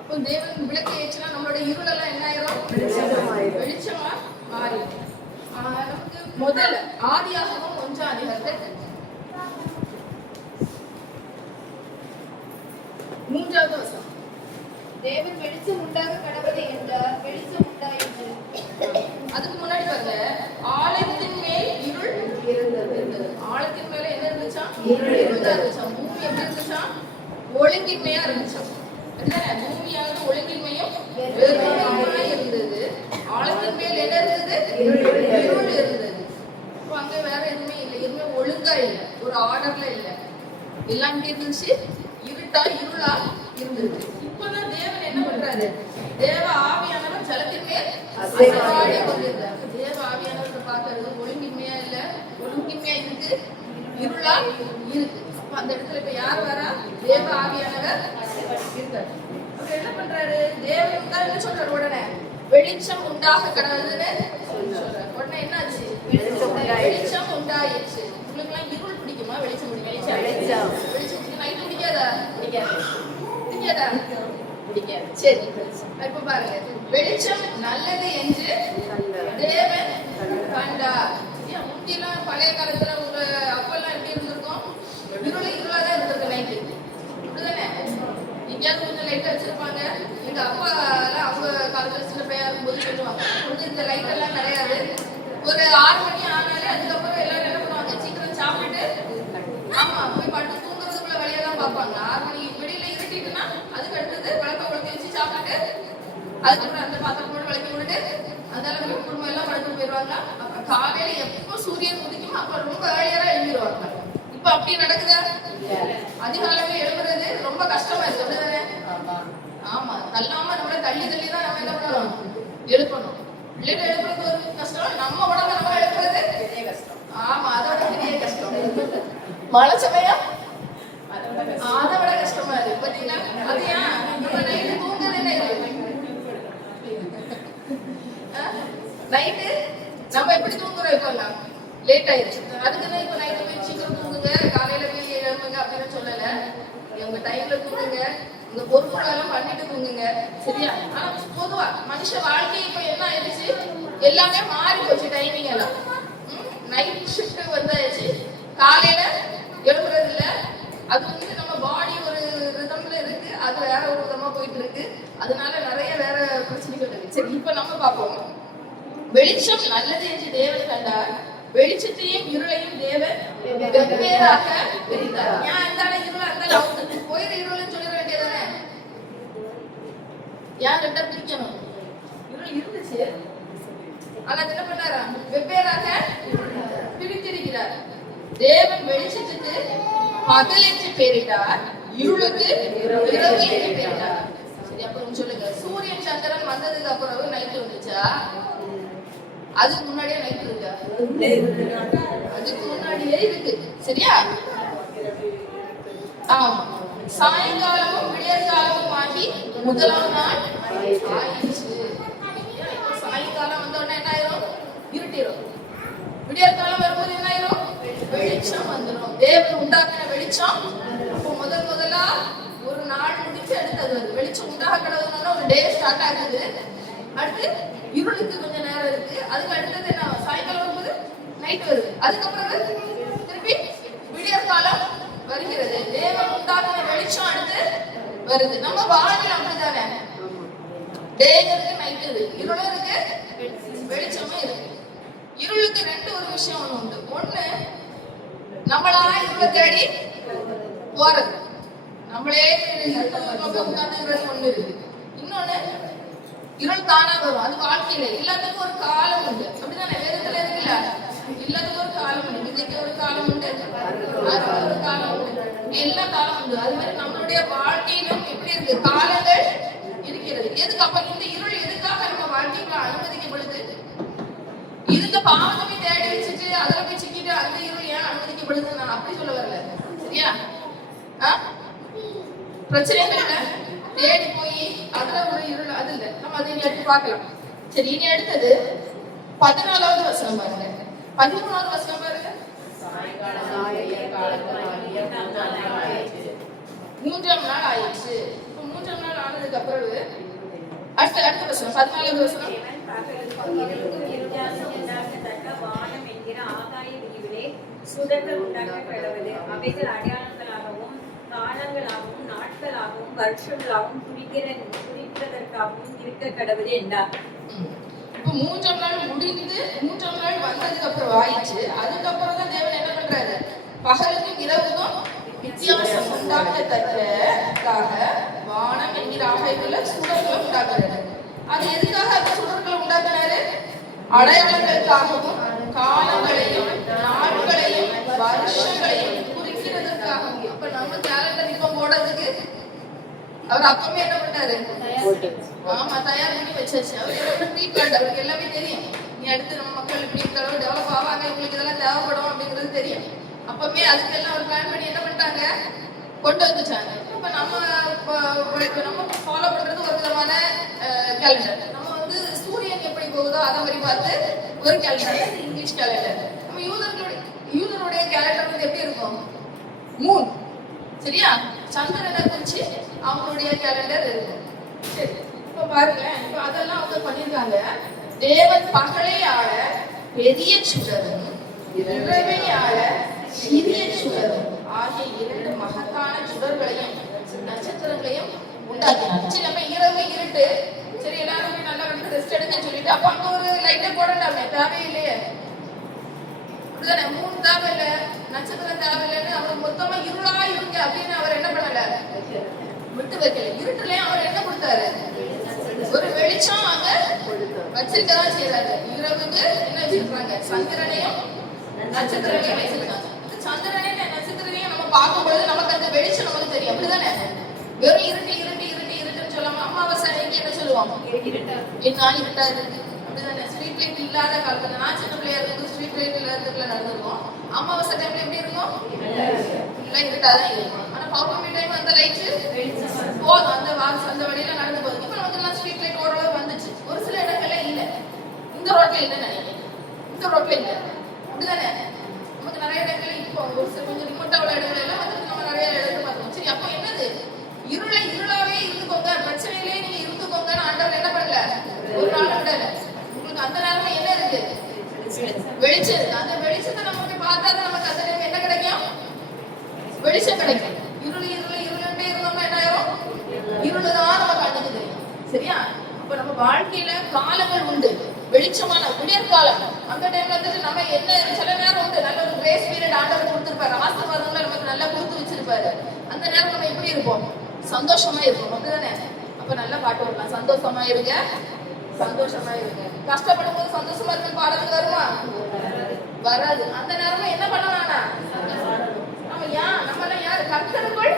அப்போ தேவன் விளக்கை ஏற்றினா நம்மளோட இருளெல்லாம் என்ன ஆயிரும்? வெளிச்சமா மாறிடும். நமக்கு முதல் ஆதியாகமம் 1:3 மூன்றாவது வசனம். தேவன் வெளிச்சம் உண்டாக கடவுளை என்றார், வெளிச்சம் உண்டாயிற்று. அதுக்கு முன்னாடி பாருங்க, ஆழத்தின் மேல் இருள் இருந்தது. ஆழத்தின் மேல என்ன இருந்துச்சா? இருள் இருந்துச்சா. பூமி எப்படி இருந்துச்சா? ஒழுங்கின்மையா இருந்துச்சா? பூமியானது ஒழுங்கின்மையும் இருந்தது. ஆழத்தின் மேல் என்ன இருந்தது? இருள் இருந்தது. அப்ப அங்க வேற எதுவுமே இல்லை, எதுவுமே ஒழுங்கா இல்லை, ஒரு ஆர்டர்ல இல்லை, எல்லாம் இருந்துச்சு, இருட்டா இருளா இருந்தது. இப்பதான் தேவன் என்ன பண்றாரு? தேவ ஆவியானவர் ஜலத்தின் மேல் அசைவாடி கொண்டிருந்தார். தேவ ஆவியானவர் பார்க்கறது ஒழுங்கின்மையா இல்ல, ஒழுங்கின்மையா இருக்கு, இருளா இருக்கு. அப்ப அந்த இடத்துல இப்ப யார் வரா? தேவ ஆவியானவர் இருக்காரு. அப்ப என்ன பண்றாரு? தேவன் தான் என்ன சொல்றாரு? உடனே வெளிச்சம் உண்டாக கடவுள்னு சொல்றாரு. உடனே என்ன ஆச்சு? வெளிச்சம் உண்டாயிடுச்சு. உங்களுக்கு எல்லாம் இருள் பிடிக்குமா? வெளிச்சம் பிடிக்கும். வெளிச்சம் நைட்டு பிடிக்காதா? பிடிக்காதா? பிடிக்காது. சரி, இப்ப பாருங்க, வெளிச்சம் நல்லது என்று தேவன் கண்டார். முந்திலாம் பழைய காலத்துல உங்க அப்பெல்லாம் எப்படி இருந்திருக்கும்? இருளாதான் இருந்திருக்கு நைட்டு. அப்படிதானே? எங்கேயாவது கொஞ்சம் லைட் வச்சிருப்பாங்க. எங்க அப்பா எல்லாம் அவங்க காலத்துல சின்ன பையன் இருக்கும்போது சொல்லுவாங்க, இந்த லைட் எல்லாம் கிடையாது. ஒரு 6 மணி ஆனாலே அதுக்கப்புறம் எல்லாரும் என்ன பண்ணுவாங்க? சீக்கிரம் சாப்பிட்டுட்டு ஆமா போய் பட்டு தூங்குறதுக்குள்ள வேலையை தான் பார்ப்பாங்க. 6 மணி வெளியில இருட்டிட்டுன்னா அதுக்கு அடுத்தது விளக்க உளுத்தி வச்சு சாப்பிட்டுட்டு அதுக்கப்புறம் அந்த பாத்திரம் போட்டு விளக்கி விட்டுட்டு அதெல்லாம் குடும்பம் எல்லாம் படுத்து போயிடுவாங்க. அப்புறம் காலையில எப்போ சூரியன் உதிக்குமோ அப்ப ரொம்ப ஏர்லியரா எழுந்திருவாங்க. இப்ப அப்படி நடக்குதா? அதிகாலையில எழுதுறது ரொம்ப கஷ்டமா இருக்கு. அப்படிதானே? ஆமா, தள்ளாம நம்மள தள்ளி தள்ளி தான் நம்ம என்ன பண்ணணும்? எழுப்பணும். பிள்ளைகள் எழுப்புறது ஒரு கஷ்டம், நம்ம உடம்ப நம்ம எழுப்புறது பெரிய கஷ்டம். ஆமா, அதோட பெரிய கஷ்டம். மழை சமயம் அதை விட கஷ்டமா இருக்கு. பாத்தீங்களா? அது ஏன் நம்ம நைட்டு தூங்குறது நைட்டு நம்ம எப்படி தூங்குறோம்? இப்போ எல்லாம் லேட் ஆயிடுச்சு. அதுக்குதான் இப்போ நைட்டு போய் சீக்கிரம் தூங்குங்க, காலையில போய் எழுப்புங்க அப்படின்னு சொல்லல. உங்க டைம்ல தூங்குங்க, இந்த பொறுப்புகள் எல்லாம் பண்ணிட்டு தூங்குங்க. சரியா? ஆனா பொதுவா மனுஷ வாழ்க்கை இப்ப என்ன ஆயிடுச்சு, எல்லாமே மாறி போச்சு. டைமிங் எல்லாம் நைட் ஷிஃப்ட் வந்தாச்சு. காலையில எழுப்புறது இல்ல. அது நம்ம பாடி ஒரு ரிதம்ல இருக்கு, அது வேற ஒரு விதமா போயிட்டு இருக்கு. அதனால நிறைய வேற பிரச்சனைகள் இருக்கு. சரி, இப்ப நம்ம பார்ப்போம். வெளிச்சம் நல்லது என்று தேவன் கண்டார், வெளிச்சத்தையும் இருளையும் தேவன் வெவ்வேறாக பிரித்தார். ஏன் அந்த இருள் அந்த அவுத்து போயிரு இருள்னு சொல்லிட வேண்டியதானே? ஏன் ரெண்டா பிரிக்கணும்? இருள் இருந்துச்சு, ஆனா என்ன பண்ணாரா? வெவ்வேறாக பிரித்திருக்கிறார். தேவன் வெளிச்சத்துக்கு பகல் என்று பெயரிட்டார், இருளுக்கு இரவு என்று பெயரிட்டார். சரி, அப்புறம் சொல்லுங்க, சூரியன் சந்திரன் வந்ததுக்கு அப்புறம் நைட் வந்துச்சா? அதுக்கு முன்னாடியே நைட் இருக்கா? அதுக்கு முன்னாடியே இருக்கு. சரியா? ஆமா. சாயங்காலமும் விடியற்காலமும் ஆகி முதலாம் நாள் ஆயிடுச்சு. சாயங்காலம் வந்தோடனே என்ன ஆயிரும்? இருட்டிரும். விடியற்காலம் வரும்போது என்ன ஆயிரும்? வெளிச்சம் வந்துடும். தேவன் உண்டாக்குன வெளிச்சம். அப்போ முதலா ஒரு நாள் முடிச்சு அடுத்தது வருது. வெளிச்சம் உண்டாக கிடக்குன்னா ஒரு டே ஸ்டார்ட் ஆகுது. அடுத்து இருளுக்கு கொஞ்சம் நேரம் இருக்கு. அதுக்கு அடுத்தது என்ன? சாயங்காலம் வரும்போது நைட் வருது. அதுக்கப்புறம் திருப்பி விடியற்காலம் வருகிறது. தேவன் உண்டாக்குன வெளிச்சம் அடுத்து வருது. நம்ம வாழ்க்கையில அப்படித்தானே, டே இருக்கு, நைட் இருக்கு, இருளும் இருக்கு, வெளிச்சமும் இருக்கு. இருளுக்கு ரெண்டு ஒரு விஷயம் ஒண்ணு உண்டு. ஒண்ணு, நம்மளா இருளை தேடி போறது, நம்மளே உட்கார்ந்துங்கிறது ஒண்ணு இருக்கு. இன்னொன்னு, இருள் தானா வரும். அது வாழ்க்கையில எல்லாத்துக்கும் ஒரு காலம் உண்டு. அப்படிதானே? வேதத்துல இருக்குல்ல, எல்லாத்துக்கும் ஒரு காலம் உண்டு. விதைக்கு ஒரு காலம் உண்டு, அறுவடை ஒரு காலம் உண்டு, எல்லா காலம் உண்டு. அது மாதிரி நம்மளுடைய வாழ்க்கையிலும் எப்படி இருக்கு? காலங்கள் இருக்கிறது. எதுக்கு? அப்ப இந்த இருள் எதுக்காக நம்ம வாழ்க்கைக்குள்ள அனுமதிக்கப்படுது? இருந்த பாவத்தை தேடி வச்சுட்டு அதுல போய் சிக்கிட்டு அந்த இருள் ஏன் அனுமதிக்கப்படுது? நான் அப்படி சொல்ல வரல. சரியா? பிரச்சனைகள்ல தேடி போய் அதுல ஒரு இருள், அது இல்ல. நம்ம அதை எடுத்து பார்க்கலாம். சரி, இனி அடுத்தது 14வது வசனம் பாருங்க. 13வது வசனம் பாருங்க. மூன்றாம் நாள் ஆயிடுச்சு. மூன்றாம் நாள் ஆனதுக்கு அப்புறம் அடுத்த வசனம் 14வது வசனம். வானம் என்கிற ஆகாய விரிவிலே சுடர்கள் உண்டாக்க கடவுது. அவைகள் அடையாளங்களாகவும் காலங்களாகவும் நாட்களாகவும் வருஷங்களாகவும் குறிக்கிறதற்காகவும் இருக்க கடவுது என்றார். இப்ப மூன்றாம் நாள் முடிந்து மூன்றாம் நாள் வந்ததுக்கு அப்புறம் ஆயிடுச்சு. அதுக்கப்புறம் தான் தேவன் என்ன பண்றாரு? பகலுக்கும் இரவுக்கும் வித்தியாசம் உண்டாக்கத்தற்காக வானம் என்கிற ஆகாயத்துல சுடர்களை உண்டாக்குறாரு. அது எதுக்காக அந்த சுடர்களை உண்டாக்குறாரு? அடையாளங்களுக்காகவும் காலங்களையும் நாட்களையும் வருஷங்களையும் குறிக்கிறதுக்காகவும். அப்ப நம்ம கேலண்டர் இப்ப போடுறதுக்கு அவர் அப்பவே என்ன பண்ணாரு? ஆமா, தயார் பண்ணி வச்சாச்சு. அவருக்கு ட்ரீட்மெண்ட் அவருக்கு எல்லாமே தெரியும். நீ அடுத்து நம்ம மக்கள் இப்படி தடவை டெவலப் ஆவாங்க, இவங்களுக்கு இதெல்லாம் தேவைப்படும் அப்படிங்கிறது தெரியும். அப்பவே அதுக்கெல்லாம் ஒரு பிளான் பண்ணி என்ன பண்ணிட்டாங்க? கொண்டு வந்துச்சாங்க. இப்ப நம்ம ஃபாலோ பண்றது ஒரு விதமான கேலண்டர். நம்ம வந்து சூரியன் எப்படி போகுதோ அதை மாதிரி பார்த்து ஒரு கேலண்டர், இங்கிலீஷ் கேலண்டர். நம்ம யூதருடைய கேலண்டர் வந்து எப்படி இருக்கும்? மூன். சரியா? சந்திரனை குறிச்சு அவங்களுடைய கேலண்டர் இருக்கும். சரி, இப்ப பாருங்க, இப்ப அதெல்லாம் அவங்க பண்ணிருக்காங்க. தேவன் பகலை ஆள பெரிய சுடரும் இரவை ஆள சிறிய சுடரும் ஆகிய இரண்டு மகத்தான சுடர்களையும் நட்சத்திரங்களையும் உண்டாக்கினார். சரி, நம்ம இரவு இருட்டு, சரி எல்லாரும் நல்லா வந்து ரெஸ்ட் எடுக்க சொல்லிட்டு அப்ப அங்க ஒரு லைட்டை போடண்டாமே, தேவையில்லையே. அப்படிதானே? மூணு தேவையில்லை, நட்சத்திரம் தேவையில்லைன்னு அவர் மொத்தமா இருளா இருங்க அப்படின்னு அவர் என்ன பண்ணல? விட்டு வைக்கல. இருட்டுலயும் அவர் என்ன கொடுத்தாரு? ஒரு வெளிச்சம் அங்க வச்சிருக்கதான் செய்யறாரு. இரவுக்கு என்ன வச்சிருக்காங்க? சந்திரனையும் நட்சத்திரங்களையும் வச்சிருக்காங்க. சந்திரனையும் நட்சத்திரத்தையும் நம்ம பார்க்கும்போது நமக்கு அந்த வெளிச்சம் நமக்கு தெரியும். அப்படிதானே? வெறும் இருட்டு இருட்டு இருட்டு இருட்டுன்னு சொல்லாம அமாவாசை அன்னைக்கு என்ன சொல்லுவாங்க? என்ன இருட்டா இருக்கு. அப்படிதானே? ஸ்ட்ரீட் லைட் இல்லாத காலத்துல நான் சின்ன பிள்ளையா இருக்கு, ஸ்ட்ரீட் லைட் இல்லாததுக்குள்ள நடந்திருக்கும். அமாவாசை டைம்ல எப்படி இருக்கும்? இல்ல, இருட்டாதான் இருக்கும். ஆனா பௌர்ணமி டைம் அந்த லைட் போதும், அந்த வழியில நடந்து போகுது. இப்ப நமக்கு எல்லாம் ஸ்ட்ரீட் லைட் ஓரளவு வந்துச்சு. ஒரு சில இடங்கள்ல இல்ல. இந்த ரோட்ல இல்லைன்னு நினைக்கிறேன். இந்த ரோட்ல இல்ல. அப்படிதானே? நமக்கு நிறைய இடங்கள்ல இப்போ ஒரு சில கொஞ்சம் ரிமோட்டா உள்ள இடங்கள் எல்லாம் வந்து நம்ம நிறைய இடத்துல பார்த்தோம். சரி, அப்போ என்னது? இருளை இருளாவே நிலைமையிலே நீங்க இருந்துக்கோங்கன்னு ஆண்டவர் என்ன பண்ணல, ஒரு நாள் விடல. உங்களுக்கு அந்த நேரத்துல என்ன இருக்கு, வெளிச்சம் இருக்கு. அந்த வெளிச்சத்தை நம்ம போய் பார்த்தா தான் நமக்கு அந்த நேரம் என்ன கிடைக்கும், வெளிச்சம் கிடைக்கும். இருள் இருள் இருளுண்டே இருந்தோம்னா என்ன ஆயிரும், இருளுதான் நம்ம கண்ணுக்கு தெரியும். சரியா? அப்ப நம்ம வாழ்க்கையில காலங்கள் உண்டு, வெளிச்சமான விடியற்காலம். அந்த டைம்ல வந்துட்டு நம்ம என்ன, சில நேரம் உண்டு நல்ல ஒரு கிரேஸ் பீரியட் ஆண்டவர் கொடுத்திருப்பாரு, ஆசீர்வாதங்களை நமக்கு நல்லா கொடுத்து வச்சிருப்பாரு. அந்த நேரம் நம்ம எப்படி இருப்போம், சந்தோஷமா இருப்போம். அப்படிதானே? அப்ப நல்லா பாட்டு வரலாம், சந்தோஷமா இருங்க சந்தோஷமா இருங்க. கஷ்டப்படும் போது சந்தோஷமா இருக்க பாடலுக்கு வருமா, வராது. அந்த நேரமா என்ன பண்ணலாம்னா, நம்ம நம்மளாம் யாரு, கர்த்தருக்குள்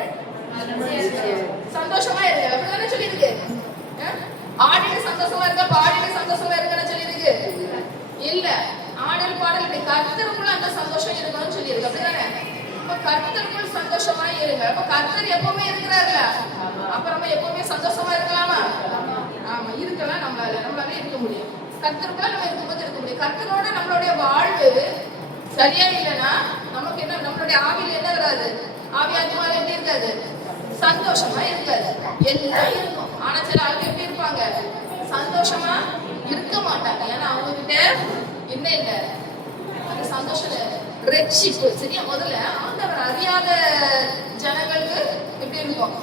சந்தோஷமா இருங்க அப்படிதானே சொல்லி இருக்கு. ஆடிட்டு சந்தோஷமா இருக்க, பாடிட்டு சந்தோஷமா இருக்குன்னு சொல்லி இருக்கு இல்ல. ஆடல் பாடல் இப்படி கர்த்தருக்குள்ள அந்த சந்தோஷம் இருக்கணும்னு சொல்லி இருக்கு. அப்படிதானே? அப்ப கர்த்தருக்குள் சந்தோஷமா இருங்க. அப்ப கர்த்தர் எப்பவுமே இருக்கிறாருல, அப்ப நம்ம எப்பவுமே சந்தோஷமா இருக்கலாமா? ஆமா, இருக்கலாம். நம்மளால இருக்க முடியும். கர்த்தருக்குள்ள நம்ம இருக்கும்போது இருக்க முடியும். கர்த்தரோட நம்மளுடைய வாழ்வு சரியா இல்லைன்னா நமக்கு என்ன, நம்மளுடைய ஆவியில என்ன வராது, ஆவி ஆத்மால எப்படி இருக்காது, சந்தோஷமா இருக்காது. எல்லாம் இருக்கும். ஆனா சில ஆளுக்கு எப்படி இருப்பாங்க, சந்தோஷமா இருக்க மாட்டாங்க. ஏன்னா அவங்க கிட்ட என்ன இல்ல, அந்த சந்தோஷம் ரட்சிப்பு. சரியா? முதல்ல ஆண்டவர் அறியாத ஜனங்களுக்கு எப்படி இருக்கும்,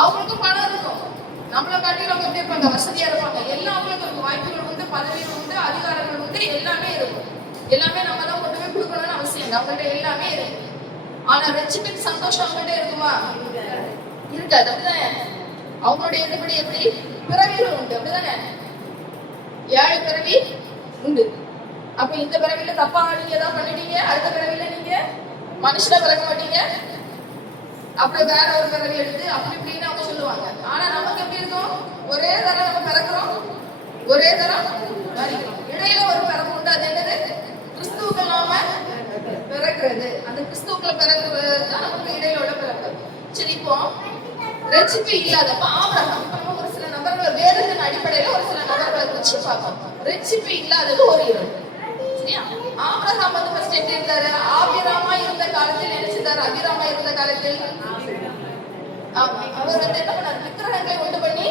அவங்களுக்கும் பணம் இருக்கும், நம்மளை காட்டிலும் அவங்க எப்படி இருப்பாங்க, வசதியா இருப்பாங்க. எல்லாம் அவங்களுக்கு இருக்கும், வாய்ப்புகள் உண்டு, பதவிகள் உண்டு, அதிகாரங்கள் உண்டு, எல்லாமே இருக்கும். எல்லாமே நம்ம தான் கொண்டு போய் கொடுக்கணும்னு அவசியம் இல்லை, அவங்கள்ட்ட எல்லாமே இருக்கு. ஆனா ரட்சிப்பின் சந்தோஷம் அவங்கள்ட்ட இருக்குமா, இருக்காது. அப்படிதானே? அவங்களுடைய எப்படி பிறவிகள் உண்டு. அப்படிதானே? 7 பிறவி உண்டு. அப்ப இந்த பிறவில தப்பா நீங்க ஏதாவது பண்ணிட்டீங்க, அடுத்த பிறவில நீங்க மனுஷனா பிறக்க மாட்டீங்க, அப்புறம் வேற ஒரு பிறவி எடுத்து அப்படி இப்படின்னு அவங்க சொல்லுவாங்க. ஆனா நமக்கு எப்படி இருக்கும், ஒரே தரம் நம்ம பிறக்கிறோம், ஒரே தரம் மறிக்கிறோம். இடையில ஒரு பிறப்பு உண்டு. அது என்னது, கிறிஸ்துவுக்கு நாம பிறக்கிறது. அந்த கிறிஸ்துவுக்குள்ள பிறக்கிறது தான் நமக்கு இடையிலோட பிறப்பு. சரி, இப்போ ரட்சிப்பு இல்லாதப்ப ஆபிரகாம், நம்ம ஒரு சில நபர்களை வேதத்தின் அடிப்படையில ஒரு சில நபர்களை வச்சு பார்ப்போம். ரட்சிப்பு இல்லாதது ஒரு இருள். சரியா? ஆபிரகாம் வந்து ஃபர்ஸ்ட் எப்படி இருந்தாரு, ஆபிராமா இருந்த காலத்தில் நினைச்சிருந்தாரு, அபிராமா இருந்த காலத்தில் ஆமா அவர் வந்து என்ன பண்ணாரு, விக்கிரகங்களை உண்டு பண்ணி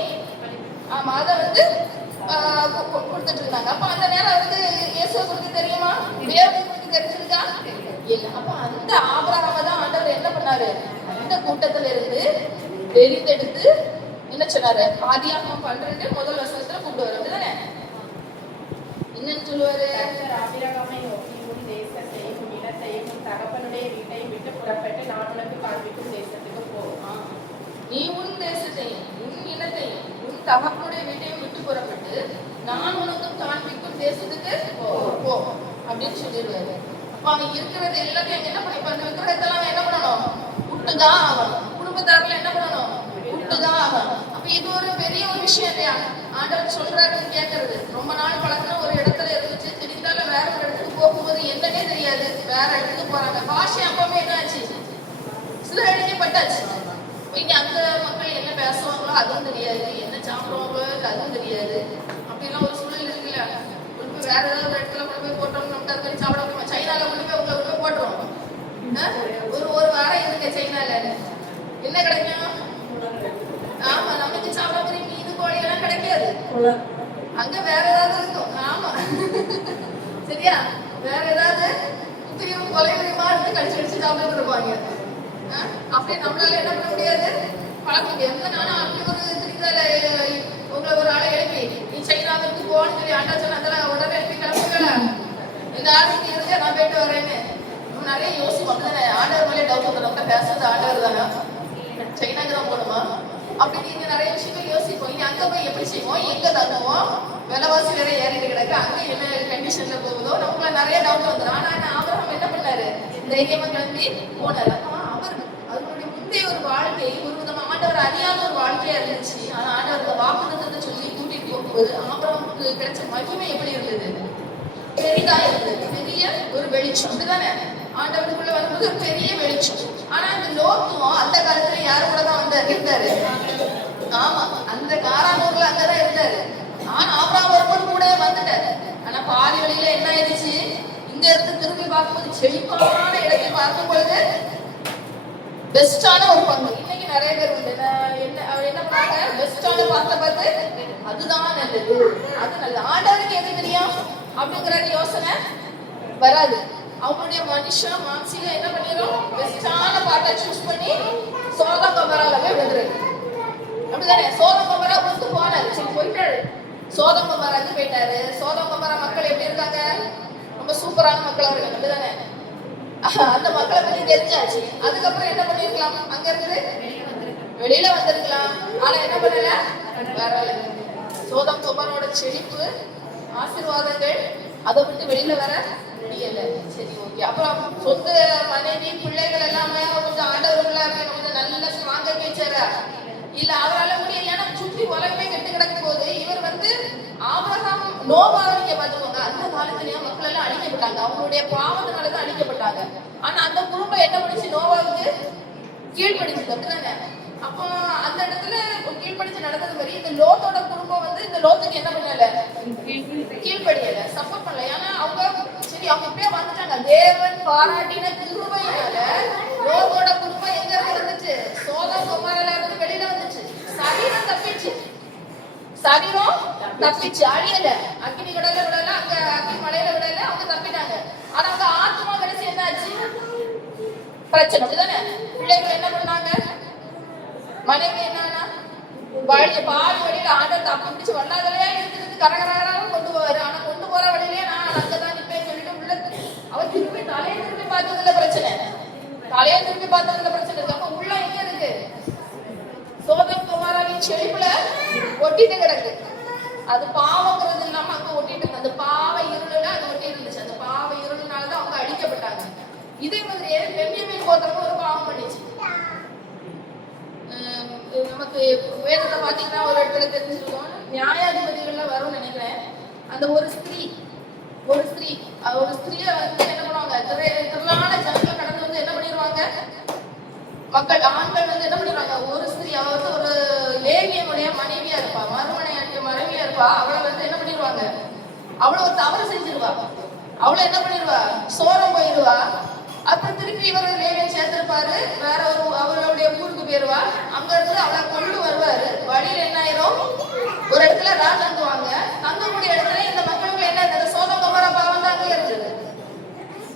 ஆமா அதை வந்து கொடுத்துட்டு இருந்தாங்க. அப்ப அந்த நேரம் வந்து இயேசுவை குறித்து தெரியுமா, தேவனை குறித்து தெரிஞ்சிருக்கா இல்ல. அப்ப அந்த ஆபிரகாமை தான் ஆண்டவர் என்ன பண்ணாரு, அந்த கூட்டத்துல இருந்து தெரிந்தெடுத்து என்ன சொன்னாரு, ஆதியாகமம் 12 முதல் வசனத்துல கூப்பிடுவாரு. அப்படிதானே? என்னன்னு சொல்லுவாரு, ஆபிரகாமை நோக்கி உன் தேசத்தையும் உன் இனத்தையும் உன் தகப்பனுடைய வீட்டையும் விட்டு புறப்பட்டு நான் உனக்கு காண்பிக்கும் தேசத்துக்கு போ. நீ உன் தேசத்தையும் உன் இனத்தையும் உன் தகப்பனுடைய வீட்டையும் விட்டு புறப்பட்டு நான் உனக்கு காண்பிக்கும் தேசத்துக்கு போ அப்படின்னு சொல்லிடுவாரு. அப்ப அவன் இருக்கிறது எல்லாத்தையும் என்ன பண்ணி, அந்த விக்கிரகத்தெல்லாம் என்ன பண்ணணும், விட்டுதான் ஆகணும். குடும்பத்தாரில் என்ன பண்ணணும், விட்டுதான் ஆகணும். அப்ப இது ஒரு பெரிய ஒரு விஷயம் இல்லையா, ஆண்டவர் சொல்றாருன்னு கேட்கறது. ரொம்ப நாள் பழக்கம் ஒரு இடத்துல இருந்துச்சு, திடீர்னால வேற ஒரு இடத்துக்கு போகும்போது என்னன்னே தெரியாது, வேற இடத்துக்கு போறாங்க. பாஷை அப்பவே என்ன ஆச்சு, சிதறடிக்கப்பட்டாச்சு. இங்க அந்த மக்கள் என்ன பேசுவாங்களோ அதுவும் தெரியாது, என்ன சாப்பிடுவாங்களோ அதுவும் தெரியாது. அப்படிலாம் ஒரு சூழல் இருக்குல்ல. கொண்டு போய் வேற ஏதாவது ஒரு இடத்துல கொண்டு போய் போட்டோம், நமக்கு அது மாதிரி சாப்பிட முடியுமா? சைனால கொண்டு போய் உங்களை கொண்டு போய் போட்டுருவோம். ஒரு வாரம் இருக்க சைனால என்ன கிடைக்கும், ஆமா நமக்கு சாப்பிட மாதிரி மீன் கோழி எல்லாம் கிடைக்காது. அங்க வேற ஏதாவது இருக்கும். ஆமா சரியா, வேற ஏதாவது புத்திரியும் கொலையுமா இருந்து கடிச்சு கடிச்சு சாப்பிட்டு இருப்பாங்க. அப்படி நம்மளால என்ன பண்ண முடியாது, பழக்க முடியாது. நானும் அப்படி ஒரு திரிக்கல உங்களை ஒரு ஆளை எழுப்பி நீ சைனாவிற்கு போன்னு சொல்லி ஆண்டா சொன்ன, அதெல்லாம் உடனே எழுப்பி கிளம்புங்கள, இந்த ஆளுக்கு இருக்க நான் போயிட்டு வரேன்னு நிறைய யோசிப்போம். அப்படிதானே? ஆண்டவர் மேலே டவுட் வந்து நம்ம பேசுறது ஆண்டவர் தானே, சைனாக்கு தான் போகணுமா அப்படின்னு நீங்க நிறைய விஷயங்கள் யோசிப்போம். இனி அங்க போய் எப்படி செய்வோம், எங்க தங்குவோம், விலைவாசி வேற ஏறிட்டு கிடக்கு, அங்க என்ன கண்டிஷன்ல போகுதோ நமக்குள்ள நிறைய டவுட் வந்துடும். ஆனா ஆபிரகாம் என்ன பண்ணாரு, தைரியமா கிளம்பி போனாரு. அவர் அவருடைய முந்தைய ஒரு வாழ்க்கை ஒரு விதமா ஆண்டவர் அறியாத ஒரு வாழ்க்கையா இருந்துச்சு. ஆனா ஆண்டவர் வாக்குத்தத்தத்தை சொல்லி கூட்டிட்டு போகும்போது ஆபிரகாமுக்கு கிடைச்ச மகிமை எப்படி இருந்தது, பெரிதா இருந்தது. பெரிய ஒரு வெளிச்சம். அப்படிதானே? ஆண்டவருக்குள்ள வரும்போது ஒரு பெரிய வெளிச்சம். ஆனா அந்த லோத்தும் அந்த காலத்துல யாரு கூட தான் இருந்தாரு, ஆமா அந்த காரானூர்ல அங்கதான் இருந்தாரு. ஆனா ஆபிரகாம் வரும்போது கூட வந்துட்டாரு. ஆனா பாதி வழியில என்ன ஆயிடுச்சு, இங்க இருந்து திரும்பி பார்க்கும்போது செழிப்பான இடத்தை பார்க்கும் பொழுது பெஸ்டான ஒரு பங்கு. இன்னைக்கு நிறைய பேர் உண்டு. அவர் என்ன பண்ணாங்க, பெஸ்டான பார்த்து அதுதான் நல்லது, அது நல்லது. ஆண்டவருக்கு எது தெரியும் அப்படிங்கிற யோசனை வராது. அவங்களுடைய மனுஷன் மாம்சில என்ன பண்ணிடும், பெஸ்டான பாட்டை சூஸ் பண்ணி சோதம் கொமராலவே விழுந்துருக்கு. அப்படிதானே? சோதம் கொமரா விழுந்து போனாரு, சரி போயிட்டாரு. சோதம் கொமராக்கு போயிட்டாரு. சோதம் கொமரா மக்கள் எப்படி இருக்காங்க, ரொம்ப சூப்பரான மக்களா இருக்காங்க. அப்படிதானே? அந்த மக்களை பத்தி தெரிஞ்சாச்சு. அதுக்கப்புறம் என்ன பண்ணிருக்கலாம், அங்க இருந்து வெளியில வந்திருக்கலாம். ஆனா என்ன பண்ணல, வரல. சோதம் கொமரோட செழிப்பு ஆசீர்வாதங்கள் அதை விட்டு வெளியில வர முடியல. சரி, ஓகே. அப்புறம் சொந்த மனைவி பிள்ளைகள் எல்லாமே கொஞ்சம் ஆண்டவர்களா கொஞ்சம் நல்ல ஸ்ட்ராங்கா வச்சாரா இல்ல அவரால் முடியல. ஏன்னா சுற்றி உலகமே கெட்டு கிடக்கும் போது இவர் வந்து ஆபிரகாம் நோவாவை நீங்க பாத்துக்கோங்க, அந்த காலத்திலேயே மக்கள் எல்லாம் அழிக்கப்பட்டாங்க, அவங்களுடைய பாவத்தினாலதான் அழிக்கப்பட்டாங்க. ஆனா அந்த குடும்பம் என்ன பண்ணிச்சு, நோவாவுக்கு கீழ்படிச்சு. அப்படிதானே? அப்போ அந்த இடத்துல கீழ்படிச்சு நடந்தது மாதிரி இந்த லோத்தோட குடும்பம் வந்து இந்த லோத்துக்கு என்ன பண்ணல, கீழ்படியல, சப்போர்ட் பண்ணல. ஏன்னா அவங்க சரி அவங்க இப்பயே வந்துட்டாங்க. தேவன் பாராட்டின கிருபையினால லோத்தோட குடும்பம் எங்க இருந்து வந்துச்சு, சோதம் கொமோரால இருந்து வெளியில வந்துச்சு. சரீரம் தப்பிச்சு, சரீரம் தப்பிச்சு, அழியல. அக்கினி கடல்ல விடல, அங்க அக்கினி மலையில விடல, அவங்க தப்பிட்டாங்க. ஆனா அவங்க ஆத்மா கடைசி என்ன ஆச்சு, பிரச்சனை. அப்படிதானே? பிள்ளைகள் என்ன பண்ணாங்க, மனைவி என்னன்னா பாவி வழியில ஆண்டர் தப்பி பிடிச்சு வல்லாதலையா இருக்கிறது கரகராக கொண்டு போவாரு. ஆனா கொண்டு போற வழியிலேயே நான் அங்கதான் நிப்பேன்னு சொல்லிட்டு உள்ள அவர் திருப்பி தலையை திருப்பி பார்த்ததுல பிரச்சனை, தலையை திருப்பி பார்த்ததுல பிரச்சனை இருக்கு. அப்ப உள்ள எங்க இருக்கு, சோதம் கொமோராவின் செழிப்புல ஒட்டிட்டு கிடக்கு. அது பாவங்கிறது இல்லாம அங்க ஒட்டிட்டு இருக்கு. அந்த பாவ இருளுல அது ஒட்டி இருந்துச்சு. அந்த பாவ இருளுனாலதான் அவங்க அழிக்கப்பட்டாங்க. இதே மாதிரியே பென்யமீன் கோத்திரம் ஒரு பாவம் பண்ணிச்சு. நமக்கு வேதத்தை பாத்தீங்கன்னா ஒரு இடத்துல தெரிஞ்சிருக்கோம், நியாயாதிபதிகள்ல வரும்னு நினைக்கிறேன். அந்த ஒரு ஸ்திரீ வந்து என்ன பண்ணுவாங்க, திரளான ஜனங்களை கடந்து வந்து என்ன பண்ணிடுவாங்க, மக்கள் ஆண்கள் வந்து என்ன பண்ணிடுவாங்க, ஒரு ஸ்திரீ அவ வந்து ஒரு லேவியனுடைய மனைவியா இருப்பா, மனைவியா இருப்பா. அவளை வந்து என்ன பண்ணிடுவாங்க, அவளை ஒரு தவறு செஞ்சிருவா, அவளை என்ன பண்ணிடுவா, சோரம் போயிடுவா. அப்புறம் திருப்பி இவர் லேவியன் சேர்த்திருப்பாரு, வேற ஒரு அவருடைய ஊருக்கு போயிருவா. அங்க இருந்து அவளை கொண்டு வருவாரு. வழியில என்ன ஆயிரும், ஒரு இடத்துல தங்குவாங்க. தங்கக்கூடிய இடத்துல இந்த மக்களுக்கு என்ன இருந்தது, சோதம் கொமோரா பாவம் தான் அங்க இருந்தது.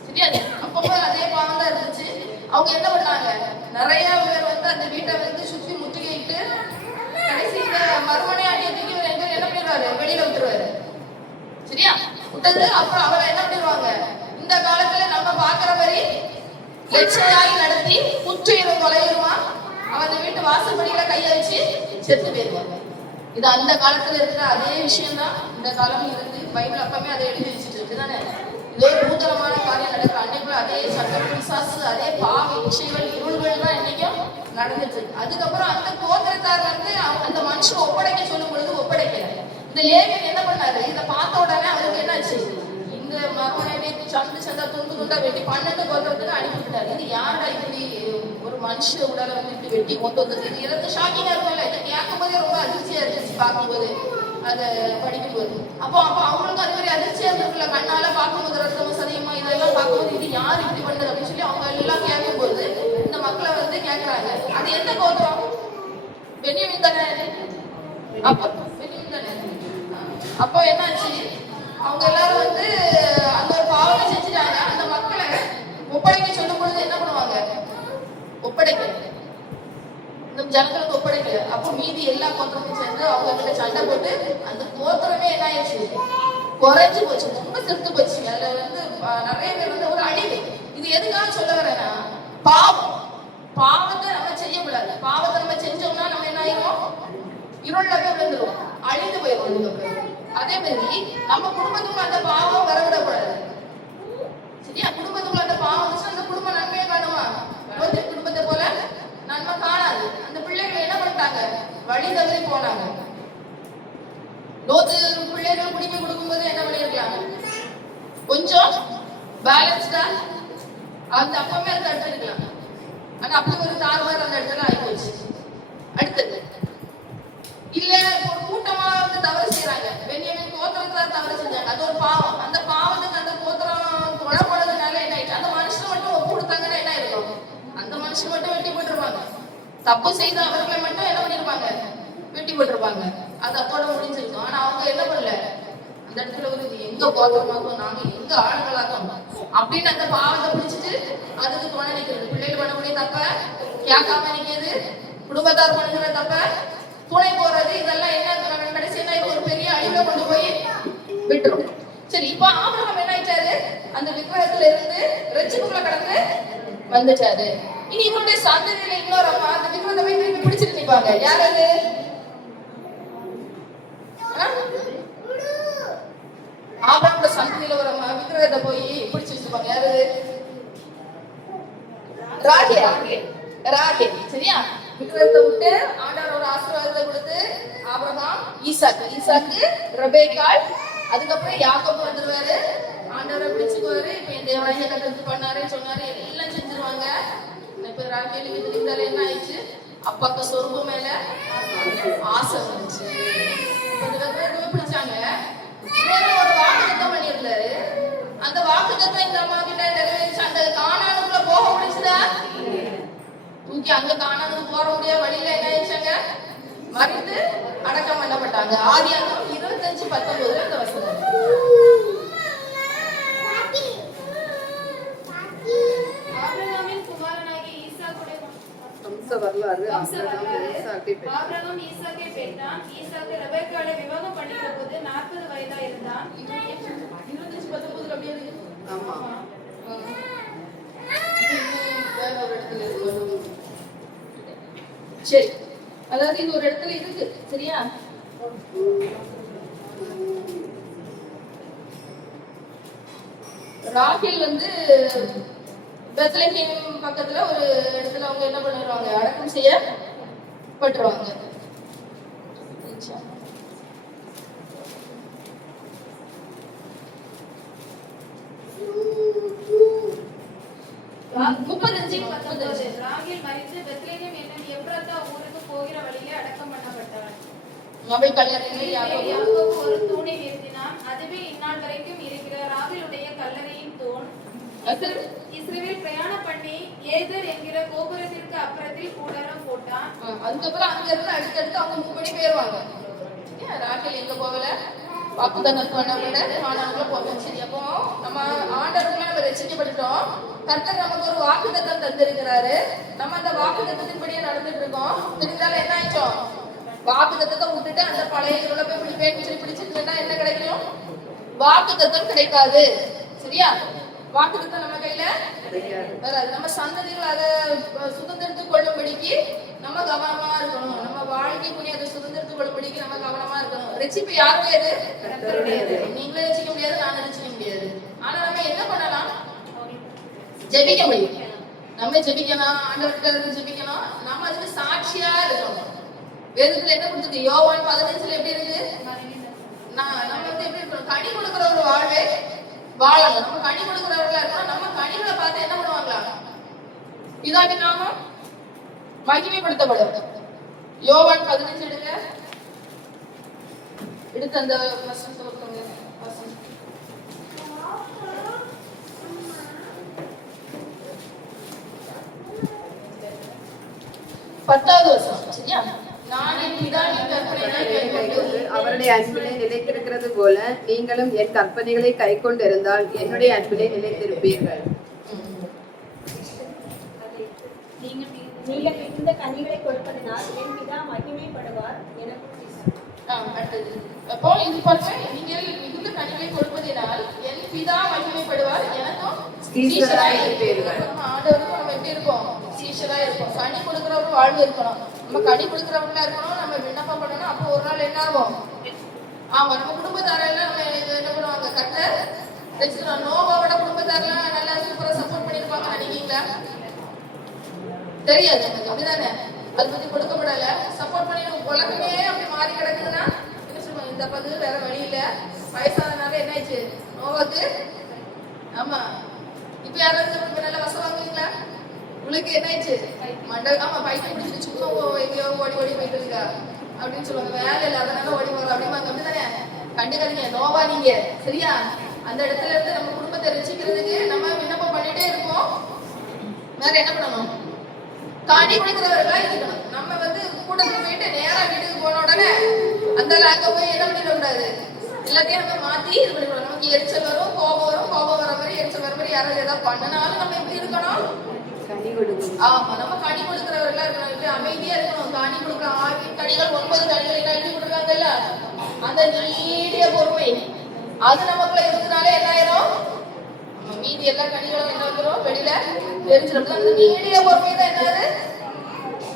சரியா? அப்போ அதே பாவம் தான் இருந்துச்சு. அவங்க என்ன பண்ணாங்க, நிறைய பேர் வந்து அந்த வீட்டை வந்து சுத்தி முற்றுகையிட்டு கடைசி இந்த மறுமனை ஆட்டியத்துக்கு இவர் என்ன பண்ணிடுவாரு, வெளியில விட்டுருவாரு. சரியா? விட்டது. அப்புறம் அவரை என்ன பண்ணிடுவாங்க, இந்த காலத்துல நம்ம பாக்குற மாதிரி லட்சையாய் நடத்தி குற்றுயிரும் கொலையுமா அவன் அந்த வீட்டு வாசப்படியில கைய வச்சு செத்து போயிருவாங்க. இது அந்த காலத்துல இருக்கிற அதே விஷயம் தான் இந்த காலமும் இருந்து பைபிள் அப்பமே அதை எழுதி வச்சுட்டு இருக்குதானே. இதே நூதனமான காரியம் நடக்கிற அன்னைக்குள்ள அதே சட்டம் பிசாசு, அதே பாவ விஷயங்கள் இருள்கள் தான் இன்னைக்கும் நடந்துட்டு இருக்கு. அதுக்கப்புறம் அந்த கோத்திரத்தார் வந்து அந்த மனுஷன் ஒப்படைக்க சொல்லும் பொழுது ஒப்படைக்கல. இந்த லேவியன் என்ன பண்ணாரு, இதை பார்த்த உடனே அவருக்கு என்னாச்சு, இந்த மறுமனையை சந்தா துண்டா வெட்டி 12 கோத்திரத்துக்கு அனுப்பிவிட்டாரு. இது யாரா இப்படி ஒரு மனுஷ உடலை வந்து இப்படி வெட்டி கொண்டு வந்தது, இது எனக்கு ஷாக்கிங்கா இருக்கும்ல. இதை கேட்கும் போதே ரொம்ப அதிர்ச்சியா இருந்துச்சு பார்க்கும்போது, அதை படிக்கும்போது. அப்போ அவங்களுக்கு அது மாதிரி அதிர்ச்சியா இருந்திருக்குல்ல, கண்ணால பார்க்கும்போது ரத்தமும் சதியமா இதெல்லாம் பார்க்கும்போது இது யார் இப்படி பண்ணது அப்படின்னு சொல்லி அவங்க எல்லாம் கேட்கும்போது இந்த மக்களை வந்து கேட்கறாங்க, அது எந்த கோத்திரம், பென்யமீன் தானே. அப்போ பென்யமீன் தானே. அப்போ என்னாச்சு, அவங்க எல்லாரும் வந்து அந்த ஒரு பாவத்தை செஞ்சுட்டாங்க. அந்த மக்களை ஒப்படைக்க சொல்லும் பொழுது என்ன பண்ணுவாங்க, ஒப்படைக்கல, இந்த ஜனங்களுக்கு ஒப்படைக்கல. அப்போ மீதி எல்லா கோத்திரமும் சேர்ந்து அவங்க கிட்ட சண்டை போட்டு அந்த கோத்திரமே என்ன ஆயிடுச்சு, குறைஞ்சு போச்சு, ரொம்ப செத்து போச்சு. அதுல வந்து நிறைய பேர் வந்து ஒரு அழிவு. இது எதுக்காக சொல்ல வரேன்னா, பாவத்தை நம்ம செய்யக்கூடாது. பாவத்தை நம்ம செஞ்சோம்னா நம்ம என்ன ஆயிரும், இருளவே விழுந்துரும், அழிந்து போயிடும். அதுக்கப்புறம் அதே மாதிரி நம்ம குடும்பத்துக்குள்ள அந்த பாவம் வரவிடக்கூடாது. சரியா? குடும்பத்துக்குள்ள அந்த பாவம் வந்துச்சுன்னா அந்த குடும்பம் நன்மையை காணுமா, குடும்பத்தை போல நன்மை காணாது. அந்த பிள்ளைகள் என்ன பண்ணிட்டாங்க, வழி தவறி போனாங்க. லோத்து பிள்ளைகள் குடிமை கொடுக்கும்போது என்ன பண்ணிருக்கலாம், கொஞ்சம் பேலன்ஸ்டா அந்த அப்பமே அந்த இடத்துல இருக்கலாம். ஆனா அப்படி ஒரு தாறுமாறு அந்த இடத்துல ஆயிப்போச்சு. அடுத்தது இல்ல, ஒரு கூட்டமா வந்து தவறு செய்யறாங்க. பென்யமீன் கோத்திரத்தார் தவறு செஞ்சாங்க, அது ஒரு பாவம். அந்த பாவத்துக்கு அந்த கோத்திரம் கொலை போனதுனால என்ன ஆயிடுச்சு, அந்த மனுஷன் மட்டும் ஒப்பு கொடுத்தாங்கன்னா என்ன இருக்கும், அந்த மனுஷன் மட்டும் வெட்டி போட்டுருவாங்க. தப்பு செய்த அவர்களை மட்டும் என்ன பண்ணிருப்பாங்க, வெட்டி போட்டிருப்பாங்க. அது அப்போட முடிஞ்சிருக்கும். ஆனா அவங்க என்ன பண்ணல, அந்த இடத்துல ஒரு எங்க கோத்திரமாகும், நாங்க எங்க ஆளுங்களாகும் அப்படின்னு அந்த பாவத்தை பிடிச்சிட்டு அதுக்கு துணை நிற்கிறது. பிள்ளைகள் பண்ணக்கூடிய தப்ப கேட்காம நிக்கிறது, குடும்பத்தார் பண்ணுகிற தப்ப துணை போறது, இதெல்லாம் என்ன கடைசி என்ன ஒரு பெரிய அழிவை கொண்டு போய் விட்டுரும். சரி, இப்ப ஆபிரகாம் என்ன ஆயிட்டாரு, அந்த விக்கிரகத்துல இருந்து ரட்சிப்புக்குள்ள கடந்து வந்துட்டாரு. இனி இவருடைய சந்ததியில இன்னொரு அம்மா அந்த விக்கிரகத்தை போய் திருப்பி பிடிச்சிட்டு நிப்பாங்க. யார் அது? ஆபிரகாமோட சந்ததியில ஒரு அம்மா விக்கிரகத்தை போய் பிடிச்சு வச்சிருப்பாங்க. யாரு? ராகேல். சரியா? விக்கிரகத்தை விட்டு ஆண்டவர் ஒரு ஆசீர்வாதத்தை கொடுத்து ஆபிரகாம், ஈசாக்கு, ரெபேக்காள், அதுக்கப்புறம் யாக்கோபு வந்துருவாரு. ஆண்டவரை பிடிச்சுக்குவாரு. இப்ப என் தேவராய கட்டத்து பண்ணாரு சொன்னாரு, எல்லாம் செஞ்சிருவாங்க. இப்ப ராகேல் வீட்டுக்கு இருந்தால என்ன ஆயிடுச்சு, அப்பாக்கு சொர்பு மேல ஆசை வந்துச்சு. பிடிச்சாங்க. ஒரு வாக்குத்தத்தம் பண்ணியிருந்தாரு. அந்த வாக்குத்தத்தம் இந்த அம்மா கிட்ட நிறைவேறிச்சு. அந்த கானானுக்குள்ள போக முடிச்சுதா? தூக்கி அங்க கானானுக்கு போற முடியாத வழியில என்ன ஆயிடுச்சாங்க, மறித்து அடக்கம் பண்ணப்பட்டாங்க. ஆதியாகமம் 25:19 அந்த வசனம். ஆபிரகாமின் குமாரனாகிய ஈசாக்குடைய ஆபிரகாம் ஈசாக்கை பெற்றான். ஈசாக்கு ரெபெக்காளை விவாகம் பண்ணிட்ட போது 40 வயதா இருந்தான். 25:19 அப்படியே இருக்கு. ஆமா. சரி, அதாவது இது ஒரு இடத்துல இருக்கு. சரியா? ராகேல் வந்து பெத்லகேம் பக்கத்துல ஒரு இடத்துல அவங்க என்ன பண்ணிடுவாங்க, அடக்கம் செய்யப்பட்டுருவாங்க. 35:19 ராகேல் மரித்து பெத்லகேம் என்னும் எப்ராத்தா ஊருக்கு போகிற வழியிலே அடக்கம் பண்ணப்பட்டார். அவை கல்லறையில் யாக்கோபு ஒரு தூணை நிறுத்தினான். அதுவே இந்நாள் வரைக்கும் இருக்கிற ராகேலுடைய கல்லறையின் தூண். இஸ்ரவேல் பிரயாணம் பண்ணி ஏதர் என்கிற கோபுரத்திற்கு அப்புறத்தில் கூடாரம் போட்டான். அதுக்கப்புறம் அங்க இருந்து அடுத்தடுத்து அவங்க மூவ் பண்ணி போயிருவாங்க. ராகேல் எங்க போகல, வாக்குத்தத்தம் பண்ணப்பட கானானுக்குள்ள போவோம். சரி, அப்போ நம்ம ஆண்டவருக்குள்ள நம்ம ரட்சிக்கப்பட்டுட்டோம். கர்த்தர் நமக்கு ஒரு வாக்குத்தத்தம் தந்திருக்கிறாரு. நம்ம அந்த வாக்குத்தத்தத்தின்படியே நடந்துட்டு இருக்கோம். இருந்தாலும் என்ன ஆயிட்டோம், வாக்குத்தத்தத்தை விட்டுட்டு அந்த பழைய இருளை போய் பிடிச்சிட்டு இருந்தா என்ன கிடைக்கும், வாக்குத்தத்தம் கிடைக்காது. சரியா? வாக்குத்தத்தம் நம்ம கையில வராது. நம்ம சந்ததிகள் அதை சுதந்திரத்துக் கொள்ளும்படிக்கு நம்ம கவனமா இருக்கணும். நம்ம வாழ்க்கைக்குரிய அதை சுதந்திரத்துக் கொள்ளும்படிக்கு நம்ம கவனமா இருக்கணும். ரட்சிப்பு யாருடையது? நீங்களே ரசிக்க முடியாது, நானும் ரசிக்க முடியாது. ஆனா நம்ம என்ன பண்ணலாம், ஜெபிக்க முடியும். நம்ம ஜெபிக்கணும், ஆண்டவர்கிட்ட ஜெபிக்கணும். நம்ம அதுக்கு சாட்சியா இருக்கணும். வேதத்துல என்ன கொடுத்துருக்கு, யோவான் 15 எப்படி இருக்கு, நம்ம வந்து எப்படி இருக்கணும், கனி கொடுக்கிற ஒரு வாழ்வே வாழணும். நம்ம கனி கொடுக்கிறவர்களா இருக்கணும். நம்ம கனிகளை பார்த்து என்ன பண்ணுவாங்களா, இதாண்டி நாம மகிமைப்படுத்தப்படும். யோவான் 15 எடுங்க, எடுத்து அந்த வசனத்தை ஒருத்தவங்க வசனம். 10வது வசனம். சரியா? நான் என் பிதாவின் கற்பனைகளை கைக்கொண்டு அவருடைய அன்பிலே நிலைத்திருக்கிறது போல நீங்களும் என் கற்பனைகளை கைக்கொண்டு இருந்தால் என்னுடைய அன்பிலே நிலைத்திருப்பீர்கள். நீங்கள் மிகுந்த கனிகளை கொடுப்பதனால் என் பிதா மகிமைப்படுவார் எனக்கும். அடுத்தது, அப்போ இது பாருங்க, நீங்கள் மிகுந்த கனிகளை கொடுப்பதினால் என் பிதா மகிமைப்படுவார் எனக்கும் சீஷராய் இருப்பீர்கள். நம்ம ஆண்டவருக்கும் நம்ம எப்படி இருப்போம், சீஷரா இருப்போம். கனி கொடுக்கிற ஒரு வாழ்வு இருக்கணும். நம்ம கனி கொடுக்கிறவங்களா இருக்கணும். நம்ம விண்ணப்பம் பண்ணணும். அப்போ ஒரு நாள் என்ன ஆகும், ஆமா, நம்ம குடும்பத்தாரெல்லாம் நம்ம என்ன பண்ணுவாங்க, கர்த்தர் ரட்சிக்கிறார். நோவாவோட குடும்பத்தாரெல்லாம் நல்லா சூப்பரா சப்போர்ட் பண்ணிருப்பாங்க நினைக்கிறீங்களா? தெரியாது எனக்கு, அப்படிதானே? அது பத்தி கொடுக்கப்படல. சப்போர்ட் பண்ணி உலகமே அப்படி மாறி கிடக்குதுன்னா என்ன சொல்லுவாங்க, இந்த பகுதி வேற வழி இல்ல, வயசானதுனால என்ன ஆயிடுச்சு நோவாக்கு. ஆமா, இப்ப யாராவது நல்லா வசம் வாங்குவீங்களா? உங்களுக்கு என்ன ஆயிடுச்சு மண்டை, ஆமா, பைத்தியம் பிடிச்சிட்டு சும்மா எங்கேயோ ஓடி போயிட்டு இருக்கா அப்படின்னு சொல்லுவாங்க. வேலை இல்லை, அதனால ஓடி போறோம் அப்படிம்பாங்க. அப்படிதானே? கண்டுக்காதீங்க, நோவா நீங்க. சரியா? அந்த இடத்துல இருந்து நம்ம குடும்பத்தை ரசிக்கிறதுக்கு நம்ம விண்ணப்பம் பண்ணிட்டே இருப்போம். வேற என்ன பண்ணணும், காணி கொடுக்கிறவர்களா இருக்கணும். நம்ம வந்து கூட்டத்துக்கு போயிட்டு நேரா வீட்டுக்கு போன உடனே அந்த அங்க போய் என்ன பண்ணிட கூடாது, எல்லாத்தையும் நம்ம மாத்தி இது பண்ணிக்கணும். நமக்கு எரிச்சல் வரும், கோபம் வர மாதிரி எரிச்சல் வர மாதிரி யாராவது ஏதாவது பண்ணனாலும் நம்ம எப்படி இருக்கணும்? ஆமா, நம்ம கனி கொடுக்கிறவர்களா இருக்கணும், அமைதியா இருக்கணும். கனி கொடுக்குற ஆவின் கனிகள் 9 கனிகள் என்ன எழுதி கொடுக்குறாங்கல்ல, அந்த நீடிய பொறுமை அது நமக்குள்ள இருந்தனாலே என்ன ஆயிரும், மீதி எல்லா கனிகளும் என்ன வந்துடும், வெளியில தெரிஞ்சிடும். அந்த நீடிய பொறுமை தான் என்னது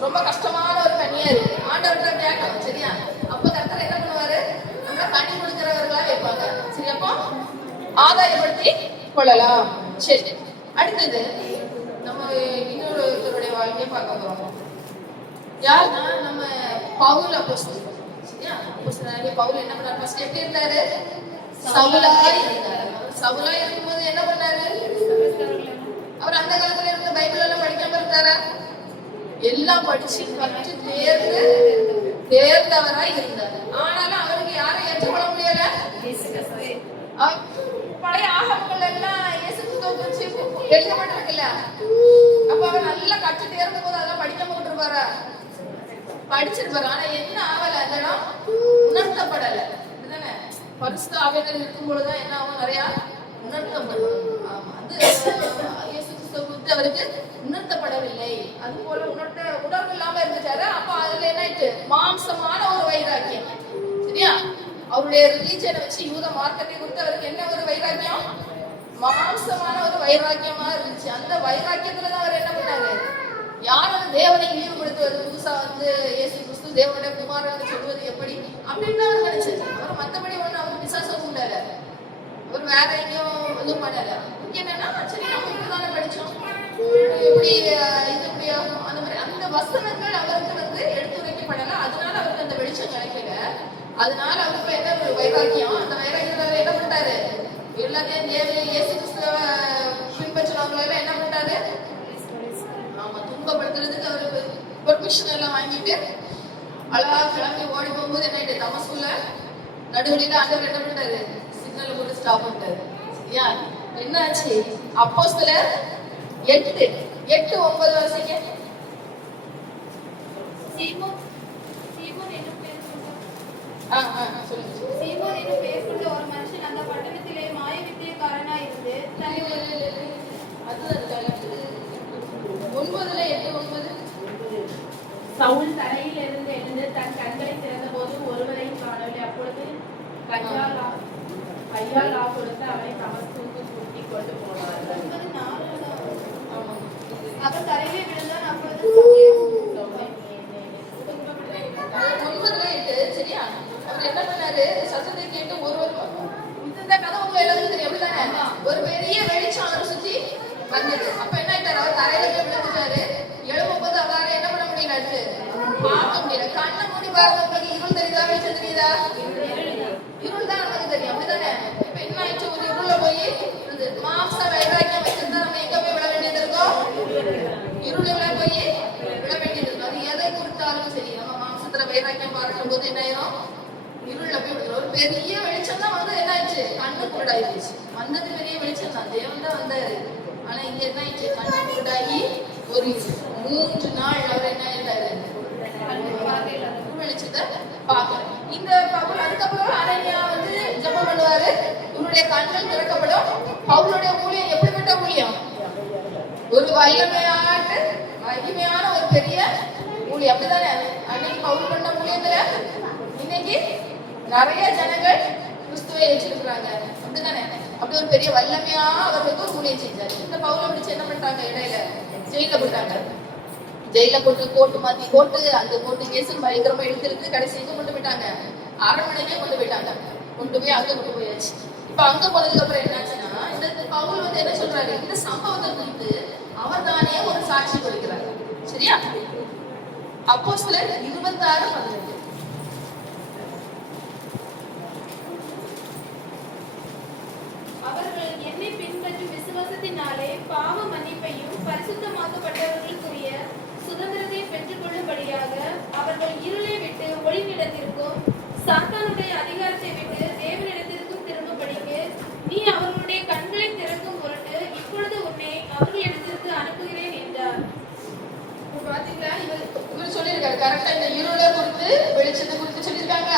ரொம்ப கஷ்டமான ஒரு கனியா இருக்கு. ஆண்டவர்கிட்ட கேட்கணும், சரியா? அப்ப கர்த்தர் என்ன பண்ணுவாரு, நம்ம கனி கொடுக்கிறவர்களா வைப்பாங்க. சரி, அப்போ ஆதாயப்படுத்தி கொள்ளலாம். சரி, அடுத்தது நம்ம இன்னொருத்தருடைய வாழ்க்கையை பார்க்க போறோம். யாருன்னா நம்ம பவுல் அப்போஸ்தலன். சரியா? அப்போஸ்தலனாகிய பவுல் என்ன பண்ணாரு? ஃபர்ஸ்ட் எப்படி இருந்தாரு? சவுலா இருந்தாரு. சவுலா இருக்கும்போது என்ன பண்ணாரு? அவர் அந்த காலத்துல இருந்த பைபிள் எல்லாம் படிக்காம இருந்தாரா? எல்லாம் படிச்சு கற்று தேர்ந்தவராய் இருந்தாரு. ஆனாலும் அவருக்கு யாரும் ஏற்றுக்கொள்ள முடியல. பழைய ஆகமங்கள் எல்லாம் இயேசு கிறிஸ்துவை குறிச்சு எழுதப்பட்டிருக்குல்ல. அப்ப அவர் நல்லா கற்று தேர்ந்த போது அதெல்லாம் படிக்காம விட்டுருப்பாரா? படிச்சிருப்பாரு. ஆனா என்ன ஆகல, அந்த இடம் உணர்த்தப்படல. இதுதானே பரிசுத்த ஆவியானவர் இருக்கும் பொழுதுதான் என்ன ஆகும், நிறைய உணர்த்தப்படும். ஆமா, அது இயேசு கிறிஸ்துவை குறித்து அவருக்கு உணர்த்தப்படவில்லை. அது போல உணர்வு இல்லாம இருந்துட்டாரு. அப்ப அதுல என்ன ஆயிட்டு, மாம்சமான ஒரு வைராக்கியம். சரியா? அவருடைய ரிலீஜனை வச்சு யூத மார்க்கத்தை குறித்து அவருக்கு என்ன ஒரு வைராக்கியம், மாம்சமான ஒரு வைராக்கியமா இருந்துச்சு. அந்த வைராக்கியத்துலதான் அவர் என்ன பண்ணாரு, யாரும் தேவனை இழிவுபடுத்துவது, புதுசா வந்து இயேசு கிறிஸ்து தேவனுடைய குமாரன் சொல்வது எப்படி அப்படின்னு அவர் நினைச்சாரு. அவர் மத்தபடி ஒண்ணு அவர் விசுவாசம் உண்டால, அவர் வேற எங்கேயும் எதுவும் பண்ணல. என்னன்னா, சரி நம்ம இப்படிதானே படிச்சோம், எப்படி இது இப்படி ஆகும், அந்த மாதிரி அந்த வசனங்கள் அவருக்கு வந்து எடுத்துரைக்கப்படல. அதனால அவருக்கு அந்த வெளிச்சம் கிடைக்கல. அதனால அவருக்கு என்ன ஒரு வைராக்கியம், அந்த வைராக்கியத்துல என்ன பண்ணிட்டாரு, எல்லாத்தையும் இயேசு கிறிஸ்துவ பின்பற்றுறவங்கள என்ன பண்ணிட்டாரு, ஆமா, துன்பப்படுத்துறதுக்கு அவருக்கு பெர்மிஷன் எல்லாம் வாங்கிட்டு அழகா கிளம்பி ஓடி போகும்போது என்ன ஆயிட்டு, தமஸ்குள்ள நடுவழியில ஆண்டவர் என்ன பண்ணிட்டாரு, சிக்னல் போட்டு ஸ்டாப் பண்ணிட்டாரு. சரியா? என்ன ஆச்சு? அப்போஸ்தலர் 8:9 வாசிங்க. சீமோன் என்னும் பெயர் சொல்லுங்க. சீமோன் என்னும் பெயர் கொண்ட ஒரு மனுஷன் அந்த பட்டணத்திலே மாய வித்தியக்காரனாய் இருந்து சவுல் தரையிலிருந்து எழுந்து தன் கண்களை திறந்த போது ஒருவரையும் காணவில்லை. அப்பொழுது கையால் கொடுத்து அவனை தமஸ்குவுக்கு கூட்டிக் கொண்டு போனார்கள். அவர் தரையிலே விழுந்தான். அப்பொழுது 9:8. சரியா? அவர் என்ன பண்ணாரு, சத்தத்தை கேட்டு ஒருவர் இந்த கதை உங்க எல்லாருக்கும் தெரியும் அப்படிதானே? ஒரு பெரிய வெளிச்சம் அவரை சுத்தி வந்தது. அப்ப என்ன ஆயிட்டாரு, அவர் தரையில போய் விழுந்துட்டாரு. எழும்போது அவரால என்ன பண்ண முடியல, அடுத்து பார்க்க முடியல. கண்ணை மூடி பாருங்க, உங்களுக்கு இருள் தெரியுதா, வெளிச்சம் தெரியுதா? இருள் தான் நமக்கு தெரியும், அப்படிதானே? இப்ப என்ன ஆயிடுச்சு, ஒரு இருள போய் மாம்ச வைராக்கியம் வச்சிருந்தா நம்ம எங்க போய் விட வேண்டியது இருக்கும், இருளுல போய் விட வேண்டியது இருக்கும். அது எதை குறித்தாலும் சரி, நம்ம மாம்சத்துல வைராக்கியம் பார்க்கும் போது என்ன ஆயிரும், இருள்ல போய் விடுறோம். ஒரு பெரிய வெளிச்சம் தான் வந்து என்ன ஆயிடுச்சு, கண்ணு குருடாயிடுச்சு. வந்தது பெரிய வெளிச்சம் தான், தேவன் தான் வந்தாரு. ஆனா இங்க என்ன ஆயிடுச்சு, கண்ணு குருடாகி ஒரு 3 நாள் அவர் என்ன ஆயிட்டாரு, வெளிச்சத்தை பார்க்கல. இந்த பவுல் அதுக்கப்புறம் அனனியா வந்து ஜெபம் பண்ணுவாரு, இவருடைய கண்கள் திறக்கப்படும். பவுலுடைய ஊழியம் எப்படிப்பட்ட ஊழியம், ஒரு மகிமையான ஒரு பெரிய ஊழியம், அப்படிதானே? அன்னைக்கு பவுல் பண்ண ஊழியத்துல இன்னைக்கு நிறைய ஜனங்கள் கிறிஸ்துவை ஏற்றிருக்கிறாங்க, அப்படிதானே? அப்படி ஒரு பெரிய வல்லமையா அவர்களுக்கு ஒரு ஊழியம் செஞ்சாரு. இந்த பவுலை பிடிச்சு என்ன பண்றாங்க, இடையில ஜெயில போட்டாங்க. ஜெயில போட்டு கோட்டு மாத்தி போட்டு அந்த கோட்டு கேஸ் பயங்கரமா எடுத்துருக்கு. கடைசிக்கு கொண்டு போயிட்டாங்க, அரண்மனைக்கே கொண்டு போயிட்டாங்க. கொண்டு போய் அங்க கொண்டு போயாச்சு. இப்ப அங்க போனதுக்கு அப்புறம் என்னாச்சுன்னா, இந்த பவுல் வந்து என்ன சொல்றாரு, இந்த சம்பவத்தை குறித்து அவர் தானே ஒரு சாட்சி கொடுக்கிறார். சரியா? அப்போஸ்தலர் 26:18. அவர்கள் என்னை பின்பற்றும் விசுவாசத்தினாலே பாவ மன்னிப்பையும் பரிசுத்தமாக்கப்பட்டவர்களுக்குரிய சுதந்திரத்தை பெற்றுக் கொள்ளும்படியாக அவர்கள் இருளை விட்டு ஒளிநிலத்திற்கும் சாத்தானுடைய அதிகாரத்தை விட்டு தேவனிடத்திற்கும் திரும்பும்படிக்கு நீ அவர்களுடைய கண்களை திறக்கும் பொருட்டு இப்பொழுது உன்னை அவர்களிடத்திற்கு அனுப்புகிறேன் என்றார். கரெக்டா இந்த இருளை குறித்து வெளிச்சத்தை குறித்து சொல்லியிருக்காங்க.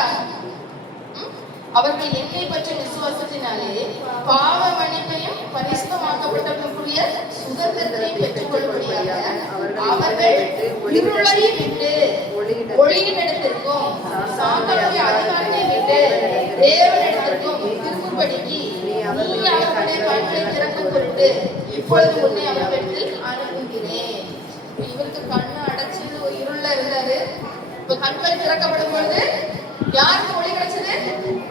அவர்கள் என்னை பற்றிய விசுவாசத்தினாலே பாவ மன்னிப்பையும் பரிசுத்தமாக்கப்பட்டவர்களுக்குரிய சுதந்திரத்தையும் பெற்றுக் கொள்ளும்படியாக அவர்கள் இருளை விட்டு ஒளியின் இடத்திற்கும் சாத்தானுடைய அதிகாரத்தை விட்டு தேவனிடத்திற்கும் திரும்பும்படிக்கு நீ அவர்களுடைய கண்களை திறக்கும் பொருட்டு இப்பொழுது உன்னை அவர்களிடத்தில் அனுப்புகிறேன். இவருக்கு கண்ணு அடைச்சு ஒரு இருள இருந்தாரு. இப்ப கண்கள் திறக்கப்படும் பொழுது யாருக்கு ஒளி கிடைச்சது?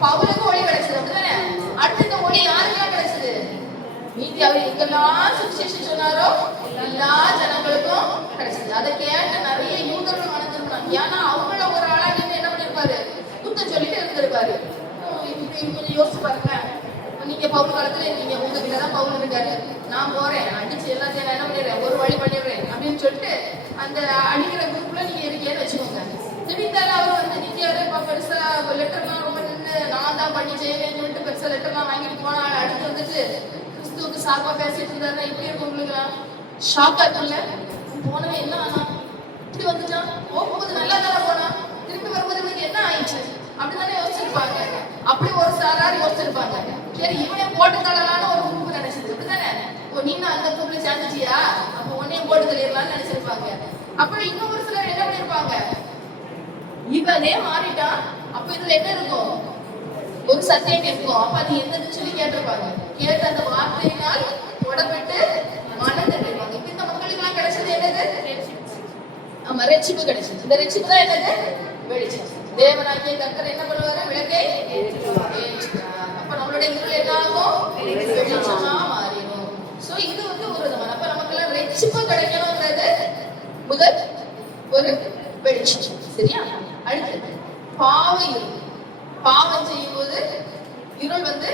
பவுலுக்கு ஒளி கிடைச்சது. அப்படிதானே? அடுத்த இந்த ஒளி யாருக்கெல்லாம் கிடைச்சது? மீதி அவர் எங்கெல்லாம் சுவிசேஷம் சொன்னாரோ எல்லா ஜனங்களுக்கும் கிடைச்சது. அதை கேட்ட நிறைய யூதர்கள் மனதிருந்தாங்க. ஏன்னா அவங்கள ஒரு ஆளா நீங்க என்ன பண்ணிருப்பாரு? குத்தம் சொல்லிட்டு இருந்திருப்பாரு. கொஞ்சம் யோசிச்சு பாருங்க. நீங்க பவுல் காலத்துல இருக்கீங்க, உங்ககிட்ட தான் பவுல் இருக்காரு. நான் போறேன், அடிச்சு எல்லாத்தையும் நான் என்ன பண்ணிடுறேன், ஒரு வழி பண்ணிடுறேன் அப்படின்னு சொல்லிட்டு அந்த அடிக்கிற குரூப்ல நீங்க இருக்கேன்னு வச்சுக்கோங்க. திடீர்னு அவர் வந்து நிக்காரு, பெருசா லெட்டர்லாம் ரொம்ப நின்று நான் தான் பண்ணி செய்வேன்னு சொல்லிட்டு பெருசா லெட்டர்லாம் வாங்கிட்டு போனா அடுத்து வந்துட்டு கிறிஸ்துவுக்கு சார்பா பேசிட்டு இருந்தாருன்னா இப்படி இருக்கும் உங்களுக்குலாம் ஷாக்கா இருக்கும்ல. போனவன் என்ன ஆனா இப்படி வந்துட்டான், போகும்போது நல்லா தானே போனா, திரும்பி வரும்போது இவனுக்கு என்ன ஆயிடுச்சு அப்படிதானே யோசிச்சிருப்பாங்க. அப்படி ஒரு சாரார் யோசிச்சிருப்பாங்க. சரி இவனே போட்டு தள்ளலான்னு ஒரு குரூப் நினைச்சது. அப்படிதானே? நீங்க அந்த குரூப்ல சேர்ந்துட்டியா, அப்ப உன்னையும் போட்டு தள்ளிடலாம்னு நினைச்சிருப்பாங்க. அப்புறம் இன்னும் ஒரு சிலர் என்ன பண்ணிருப்பாங்க, இவனே மாறிட்டான், அப்ப இதுல என்ன இருக்கும், ஒரு சத்தியம் இருக்கும். அப்ப அது என்னன்னு சொல்லி கேட்டிருப்பாங்க. கேட்ட அந்த வார்த்தையினால் உடப்பட்டு மனம் தள்ளிருப்பாங்க. இப்ப இந்த மக்களுக்கு எல்லாம் கிடைச்சது என்னது? ஆமா, ரட்சிப்பு கிடைச்சது. இந்த ரட்சிப்பு தான் என்னது? வெளிச்சம். தேவனாகிய கர்த்தர் என்ன பண்ணுவாரு? விளக்கை ஏற்றுவார். அப்ப நம்மளுடைய இருள் என்ன ஆகும்? வெளிச்சமா மாறிடும். சோ இது வந்து ஒரு விதமான, அப்ப நமக்கு எல்லாம் ரட்சிப்பு கிடைக்கணும்ன்றது முதல் ஒரு வெளிச்சம். சரியா? அடுத்து பாவ இருள். பாவம் செய்யும் போது இருள் வந்து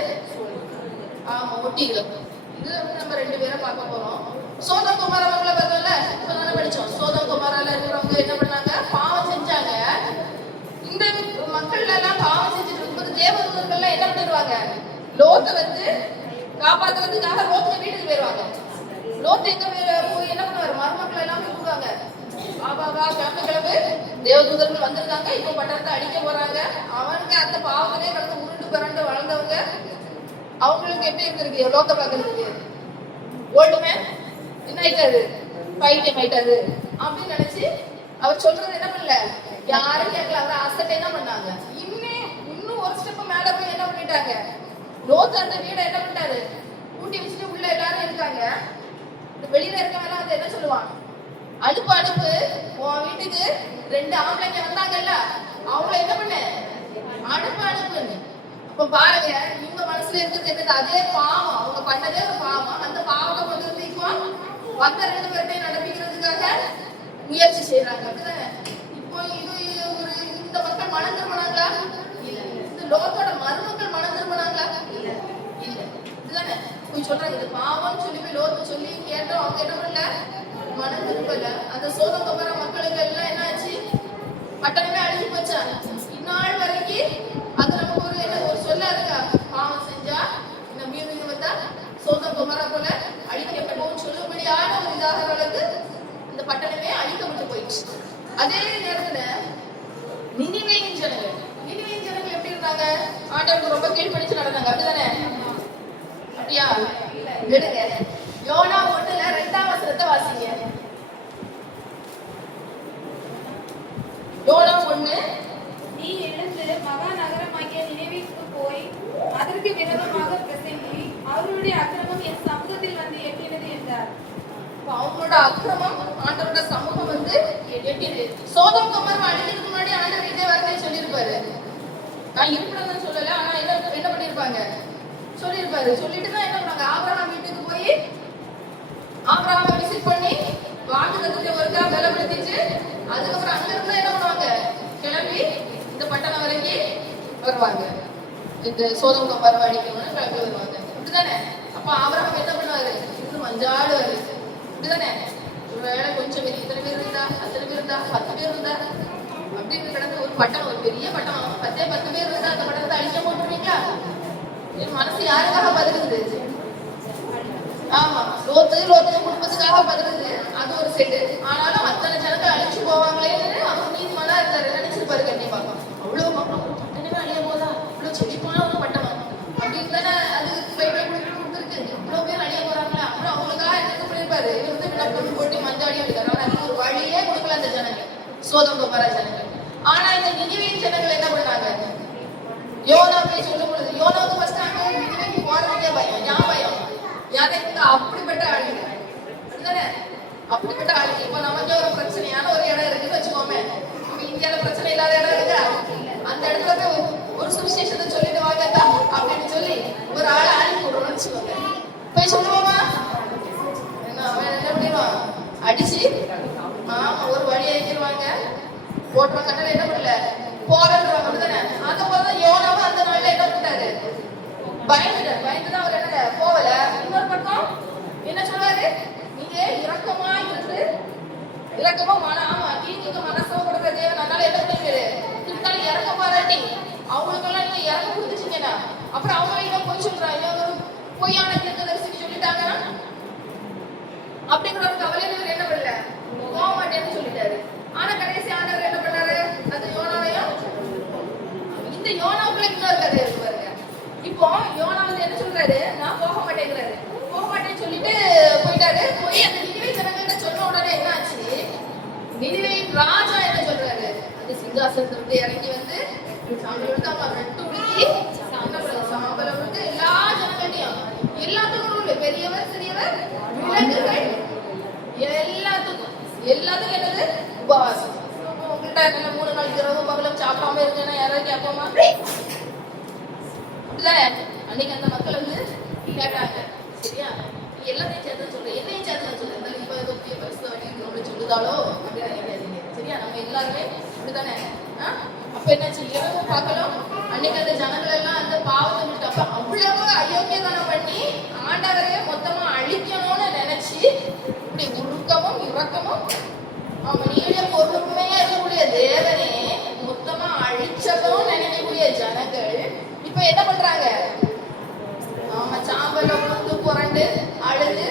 ஆமா ஒட்டிகளும். இதுல வந்து நம்ம ரெண்டு பேரை பார்க்க போறோம். சோதம் குமார மக்களை பார்த்தோம்ல, இப்பதானே படிச்சோம். சோதம் குமாரால இருக்கிறவங்க என்ன பண்ணாங்க? பாவம் செஞ்சாங்க. இந்த மக்கள் எல்லாம் பாவம் செஞ்சுட்டு இருக்கும்போது தேவதூதர்கள் என்ன பண்ணிடுவாங்க? லோத்தை வந்து காப்பாத்துறதுக்காக லோத்துக்கு வீட்டுக்கு போயிருவாங்க. லோத்து எங்க போய் என்ன பண்ணுவாரு? மருமக்களை எல்லாம் கூப்பிடுவாங்க. பாபாவா கிளம்பு, தேவதூதர்கள் வந்திருக்காங்க, இப்ப பட்டணத்தை அடிக்க போறாங்க. அவனுக்கு அந்த பாவத்திலே கடந்து உருண்டு பிறண்டு வளர்ந்தவங்க, அவங்களுக்கு எப்படி இருந்திருக்கு லோத்தை பாக்குறதுக்கு? ஓல்டுமே என்ன ஆயிட்டாரு? பைத்தியம் ஆயிட்டாரு அப்படின்னு நினைச்சு அவர் சொல்றது என்ன பண்ணல, யாரும் கேட்கல. அவர் அசட்டை என்ன பண்ணாங்க, இன்னும் ஒரு ஸ்டெப் மேல போய் என்ன பண்ணிட்டாங்க, லோத்து அந்த வீடை என்ன பண்ணிட்டாரு? கூட்டி வச்சுட்டு உள்ள எல்லாரும் இருக்காங்க. வெளியில இருக்கவங்க வந்து என்ன சொல்லுவாங்க? அனுப்பு அனுப்பு, உன் வீட்டுக்கு 2 ஆம்பளைங்க வந்தாங்கல்ல, அவங்கள என்ன பண்ண, அனுப்பு அனுப்புன்னு. அப்ப பாருங்க, இவங்க மனசுல இருக்கிறது என்னது? அதே பாவம், அவங்க பண்ணதே ஒரு பாவம். அந்த பாவத்தை கொண்டு வந்து இப்போ வந்த 2 பேர்ட்டையும் நடப்பிக்கிறதுக்காக முயற்சி செய்யறாங்க. அப்படிதானே? இப்போ இது ஒரு இந்த மக்கள் மனம் திரும்பினாங்களா? இல்ல. இந்த லோகத்தோட மருமக்கள் மனம் திரும்பினாங்களா? இல்ல. இல்ல. இதுதானே போய் சொல்றாங்க இது பாவம்னு சொல்லி போய் லோத்து சொல்லி கேட்டோம். அவங்க என்ன பண்ணல, மனம் திரும்பல. அந்த சோதம் குமார மக்களுக்கு எல்லாம் என்ன ஆச்சு? பட்டணமே அழிஞ்சு போச்சா? இந்நாள் வரைக்கும் அது நமக்கு ஒரு என்ன ஒரு சொல்ல இருக்கா? பாவம் செஞ்சா இந்த மீன் வந்தா சோதம் குமாரா போல அழிக்கப்படும் சொல்லும்படியான ஒரு இதாக அளவுக்கு இந்த பட்டணமே அழிக்கப்பட்டு போயிடுச்சு. அதே நேரத்துல நினிவேயின் ஜனங்கள் எப்படி இருந்தாங்க? ஆண்டவருக்கு ரொம்ப கீழ்ப்படிச்சு நடந்தாங்க. அப்படிதானே? அப்படியா? எடுங்க யோனா 1ல 2ஆம் வசனத்தை வாசிங்க. யோனா 1. நீ எழுந்து மகா நகரமாகிய நினைவேக்கு போய் அதற்கு விரோதமாக பிரசங்கி, அவர்களுடைய அக்கிரமம் என் சமூகத்தில் வந்து எட்டினது என்றார். அவங்களோட அக்கிரமம் ஆண்டவரோட சமூகம் வந்து எட்டினது. சோதம் குமார் அழிக்கிறதுக்கு முன்னாடி ஆண்டவர் இதே வார்த்தையை சொல்லியிருப்பாரு. நான் இருப்பிடம்னு சொல்லல, ஆனா என்ன பண்ணிருப்பாங்க? சொல்லியிருப்பாரு. சொல்லிட்டு தான் என்ன பண்ணாங்க? ஆபிரகாம் வீட்டுக்கு போய் ஆபிரகாமை விசிட் பண்ணி வாக்குத்தத்தத்தை ஒருக்கா பலப்படுத்திட்டு அதுக்கப்புறம் அங்க இருந்து என்ன பண்ணுவாங்க? கிளம்பி இந்த பட்டணம் வரைக்கும் வருவாங்க. இந்த சோதம் குமார் அடிக்கணும்னு கிளம்பி வருவாங்க. அப்படிதானே? அப்ப ஆபிரகாம் என்ன பண்ணுவாரு? இன்னும் மஞ்சாடுவாரு. அப்படிதானே? ஒரு வேலை கொஞ்சம் இத்தனை பேர் இருந்தா, அத்தனை பேர் இருந்தா, 10 பேர் இருந்தா அப்படின்னு கிடந்து ஒரு பட்டம், ஒரு பெரிய பட்டம், 10 பேர் இருந்தா அந்த பட்டணத்தை அழிக்க போட்டுருவீங்களா? என் மனசு யாருக்காக பதறுது? ஆமா, லோத்து குடும்பத்துக்காக பதறுது. அது ஒரு செட்டு. ஆனாலும் அத்தனை ஜனங்கள் அழிச்சு போவாங்களேன்னு அவர் நீதி இருந்தாரு நினைச்சிருப்பாரு கண்டிப்பா. அவ்வளவு பட்டணமே அழிய போதா, இவ்வளவு செழிப்பான ஒரு பட்டணம் அப்படின்னு தானே அது பைபிள் கொடுத்துருக்கு. இவ்வளவு பேர் அழிய போறாங்களா, அப்புறம் அவங்களுக்காக என்ன பண்ணிருப்பாரு, இவர் வந்து விளக்கம் போட்டு மஞ்சாடி எடுத்தாரு. ஆனா அது ஒரு வழியே கொடுக்கல அந்த ஜனங்கள், சோதம் கோமரா ஜனங்கள். ஆனா இந்த நினிவேயின் ஜனங்கள் என்ன பண்ணாங்க, யோனா போய் சொல்லும் பொழுது யோனாவுக்கு ஃபர்ஸ்ட் அங்க நினிவேக்கு போறதுக்கே பயம். ஏன் பயம், யாருக்கு அப்படிப்பட்ட ஆளுங்க அப்படிதானே, அப்படிப்பட்ட ஆளுங்க. இப்ப நமக்கு ஒரு பிரச்சனையான ஒரு இடம் இருக்குன்னு வச்சுக்கோமே, நம்ம இந்தியாவில பிரச்சனை இல்லாத இடம் இருக்கா, அந்த இடத்துல போய் ஒரு சுவிசேஷத்தை சொல்லிட்டு வாங்கக்கா அப்படின்னு சொல்லி ஒரு ஆளை அனுப்பி விடுறோம்னு வச்சுக்கோங்க. போய் சொல்லுவோமா, என்ன அவன் என்ன பண்ணிடுவான், அடிச்சு ஒரு வழி அழிக்கிடுவாங்க, போட்டுற கட்டளை என்ன பண்ணல போறதுவாங்க அப்படிதானே. அந்த போலதான் யோனாவும் அந்த நாள்ல என்ன பண்ணிட்டாரு, பயந்துட்டார். பயந்துதான் அவர் என்ன போகல. இன்னொரு பக்கம் என்ன சொல்றாரு, நீங்க இரக்கமா இருந்து இரக்கமா ஆமா நீங்க மனசோ கொடுக்குற தேவன், அதனால என்ன பண்ணிருக்காரு, இருந்தாலும் இறக்க பாராட்டி அவங்களுக்கெல்லாம் நீங்க இறக்க கொடுத்துட்டீங்கன்னா அப்புறம் அவங்க இன்னும் போய் சொல்றாங்க, ஒரு பொய்யான தீர்க்கதரிசிக்கு சொல்லிட்டாங்கன்னா அப்படிங்கிற ஒரு கவலையில இவர் என்ன பண்ணல, போக மாட்டேன்னு சொல்லிட்டாரு. ஆனா கடைசி ஆண்டவர் என்ன பண்ணாரு, அந்த யோனாவையும் இந்த யோனாவுக்குள்ள இன்னொரு கதை இருக்கு பாருங்க. இப்போ யோனா வந்து என்ன சொல்றாரு, நான் போக மாட்டேங்கிறாரு, போக மாட்டேன்னு சொல்லிட்டு போயிட்டாரு. போய் அந்த நினிவே ஜனங்கள்ட்ட சொன்ன உடனே என்ன ஆச்சு, நினிவேயின் ராஜா என்ன சொல்றாரு, அந்த சிங்காசனத்துல இருந்து இறங்கி வந்து சாம்பல் எடுத்து அவங்க ரெட்டு உடுத்தி சாம்பலம் வந்து எல்லா ஜனங்கள்டையும் எல்லாத்துக்கும் பெரியவர் சிறியவர் விலங்குகள் எல்லாத்துக்கும் என்னது உபவாசம். உங்கள்கிட்ட என்ன 3 நாள் இரவு பகலும் சாப்பிடாம இருக்குன்னா யாராவது கேட்போமா, அப்படிதானே. அன்னைக்கு அந்த மக்கள் வந்து கேட்டாங்க, சரியா நீ எல்லாத்தையும் சேர்த்து சொல்ற, என்னையும் சேர்த்து சொல்ற, இப்ப ஏதோ புதிய பரிசு அப்படின்னு சொல்லுதாலோ அப்படின்னு நினைக்காதீங்க, சரியா. நம்ம எல்லாருமே அப்படித்தானே. அப்ப என்னாச்சு, இரவு பார்க்கலாம் அன்னைக்கு அந்த ஜனங்கள் எல்லாம் அந்த பாவத்தை விட்டப்ப அவ்வளவு அயோக்கியதானம் பண்ணி ஆண்டவரையே மொத்தமா அழிக்கணும்னு நினைச்சு இப்படி உருக்கமும் இறக்கமும் நீடிய பொறுமையா இருக்கக்கூடிய தேவனே மொத்தமா அழிச்சதும் நினைக்கக்கூடிய ஜனங்கள் இப்ப என்ன பண்றாங்க, சாம்பல உளுந்து புரண்டு அழுது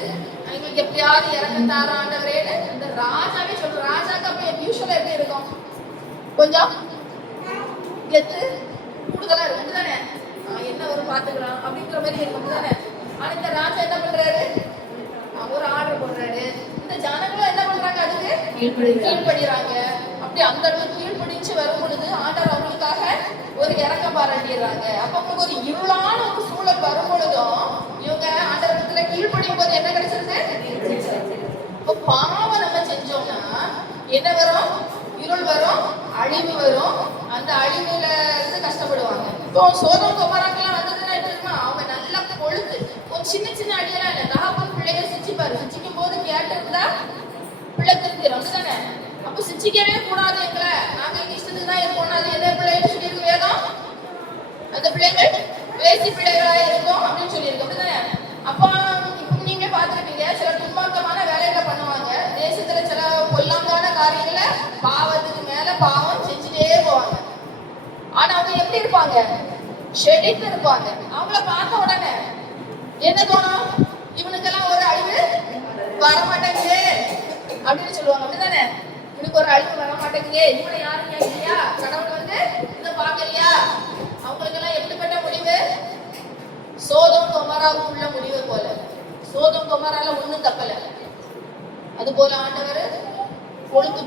எங்களுக்கு எப்படியாவது இறக்க தார ஆண்டவரேன்னு இந்த ராஜாவே சொல்ற. ராஜாக்கு அப்ப யூஸ்வலா எப்படி இருக்கும், கொஞ்சம் கெத்து கூடுதலா இருக்கும் தானே, என்ன ஒரு பாத்துக்கலாம் அப்படிங்கிற மாதிரி இருக்கும் தானே. ஆனா இந்த ராஜா என்ன பண்றாரு, ஒரு ஆர்டர் போடுறாரு, இந்த ஜனங்களும் என்ன பண்றாங்க, அதுக்கு கீழ்படுறாங்க. அப்படி அந்த அளவுக்கு கீழ்படிச்சு வரும் பொழுது ஆண்டவர் அவங்களுக்காக ஒரு இறக்க பாராட்டிடுறாங்க. அப்ப அவங்களுக்கு ஒரு இருளான ஒரு சூழல் வரும் பொழுதும் இவங்க ஆண்டவரத்துல கீழ்படியும் போது என்ன கிடைச்சிருது, இப்போ பாவம் நம்ம செஞ்சோம்னா என்ன வரும், இருள் வரும், அழிவு வரும். அந்த அழிவுல இருந்து கஷ்டப்படுவாங்க. இப்போ சோதம் கோமராக்கெல்லாம் வந்ததுன்னா எப்படி இருக்குமா, அவங்க நல்லா பொழுது ஒரு சின்ன சின்ன அடியெல்லாம் இல்லை, தகப்பன் பிள்ளைய சிச்சிப்பாரு, சிச்சிக்கும் போது கேட்டிருந்தா பிள்ளை திருந்திரும் தானே. அப்போ சிச்சிக்கவே கூடாது, எங்களை நாங்க எங்க இஷ்டத்துக்கு தான் இருப்போம், அது என்ன பிள்ளைன்னு சொல்லியிருக்கு வேதம், அந்த பிள்ளைகள் வேசி பிள்ளைகளா இருக்கும் அப்படின்னு சொல்லியிருக்கு அப்படிதானே. அப்போ இப்ப நீங்களே பார்த்துருப்பீங்க, சில துன்மார்க்கமான வேலைகளை பண்ணுவாங்க, தேசத்துல சில பொல்லாங்கான காரியங்களை பாவத்துக்கு மேல பாவம் செஞ்சுட்டே போவாங்க. ஆனா அவங்க எப்படி இருப்பாங்க, செழித்து இருப்பாங்க. அவங்கள பார்த்த உடனே என்ன தோணும், இவனுக்கெல்லாம் ஒரு அழிவு வரமாட்டேங்குது அப்படின்னு சொல்லுவாங்க அப்படிதானே. இவனுக்கு ஒரு அழிவு வர மாட்டேங்குது, இவனை யாரும் கேட்கலையா, கடவுள் வந்து இதை பார்க்கலையா. அவங்களுக்கு எல்லாம் எப்படிப்பட்ட முடிவு, சோதம் கொமராவுக்கு உள்ள முடிவு போல. சோதம் கொமரால ஒண்ணும் தப்பல. அது போல ஆண்டவர்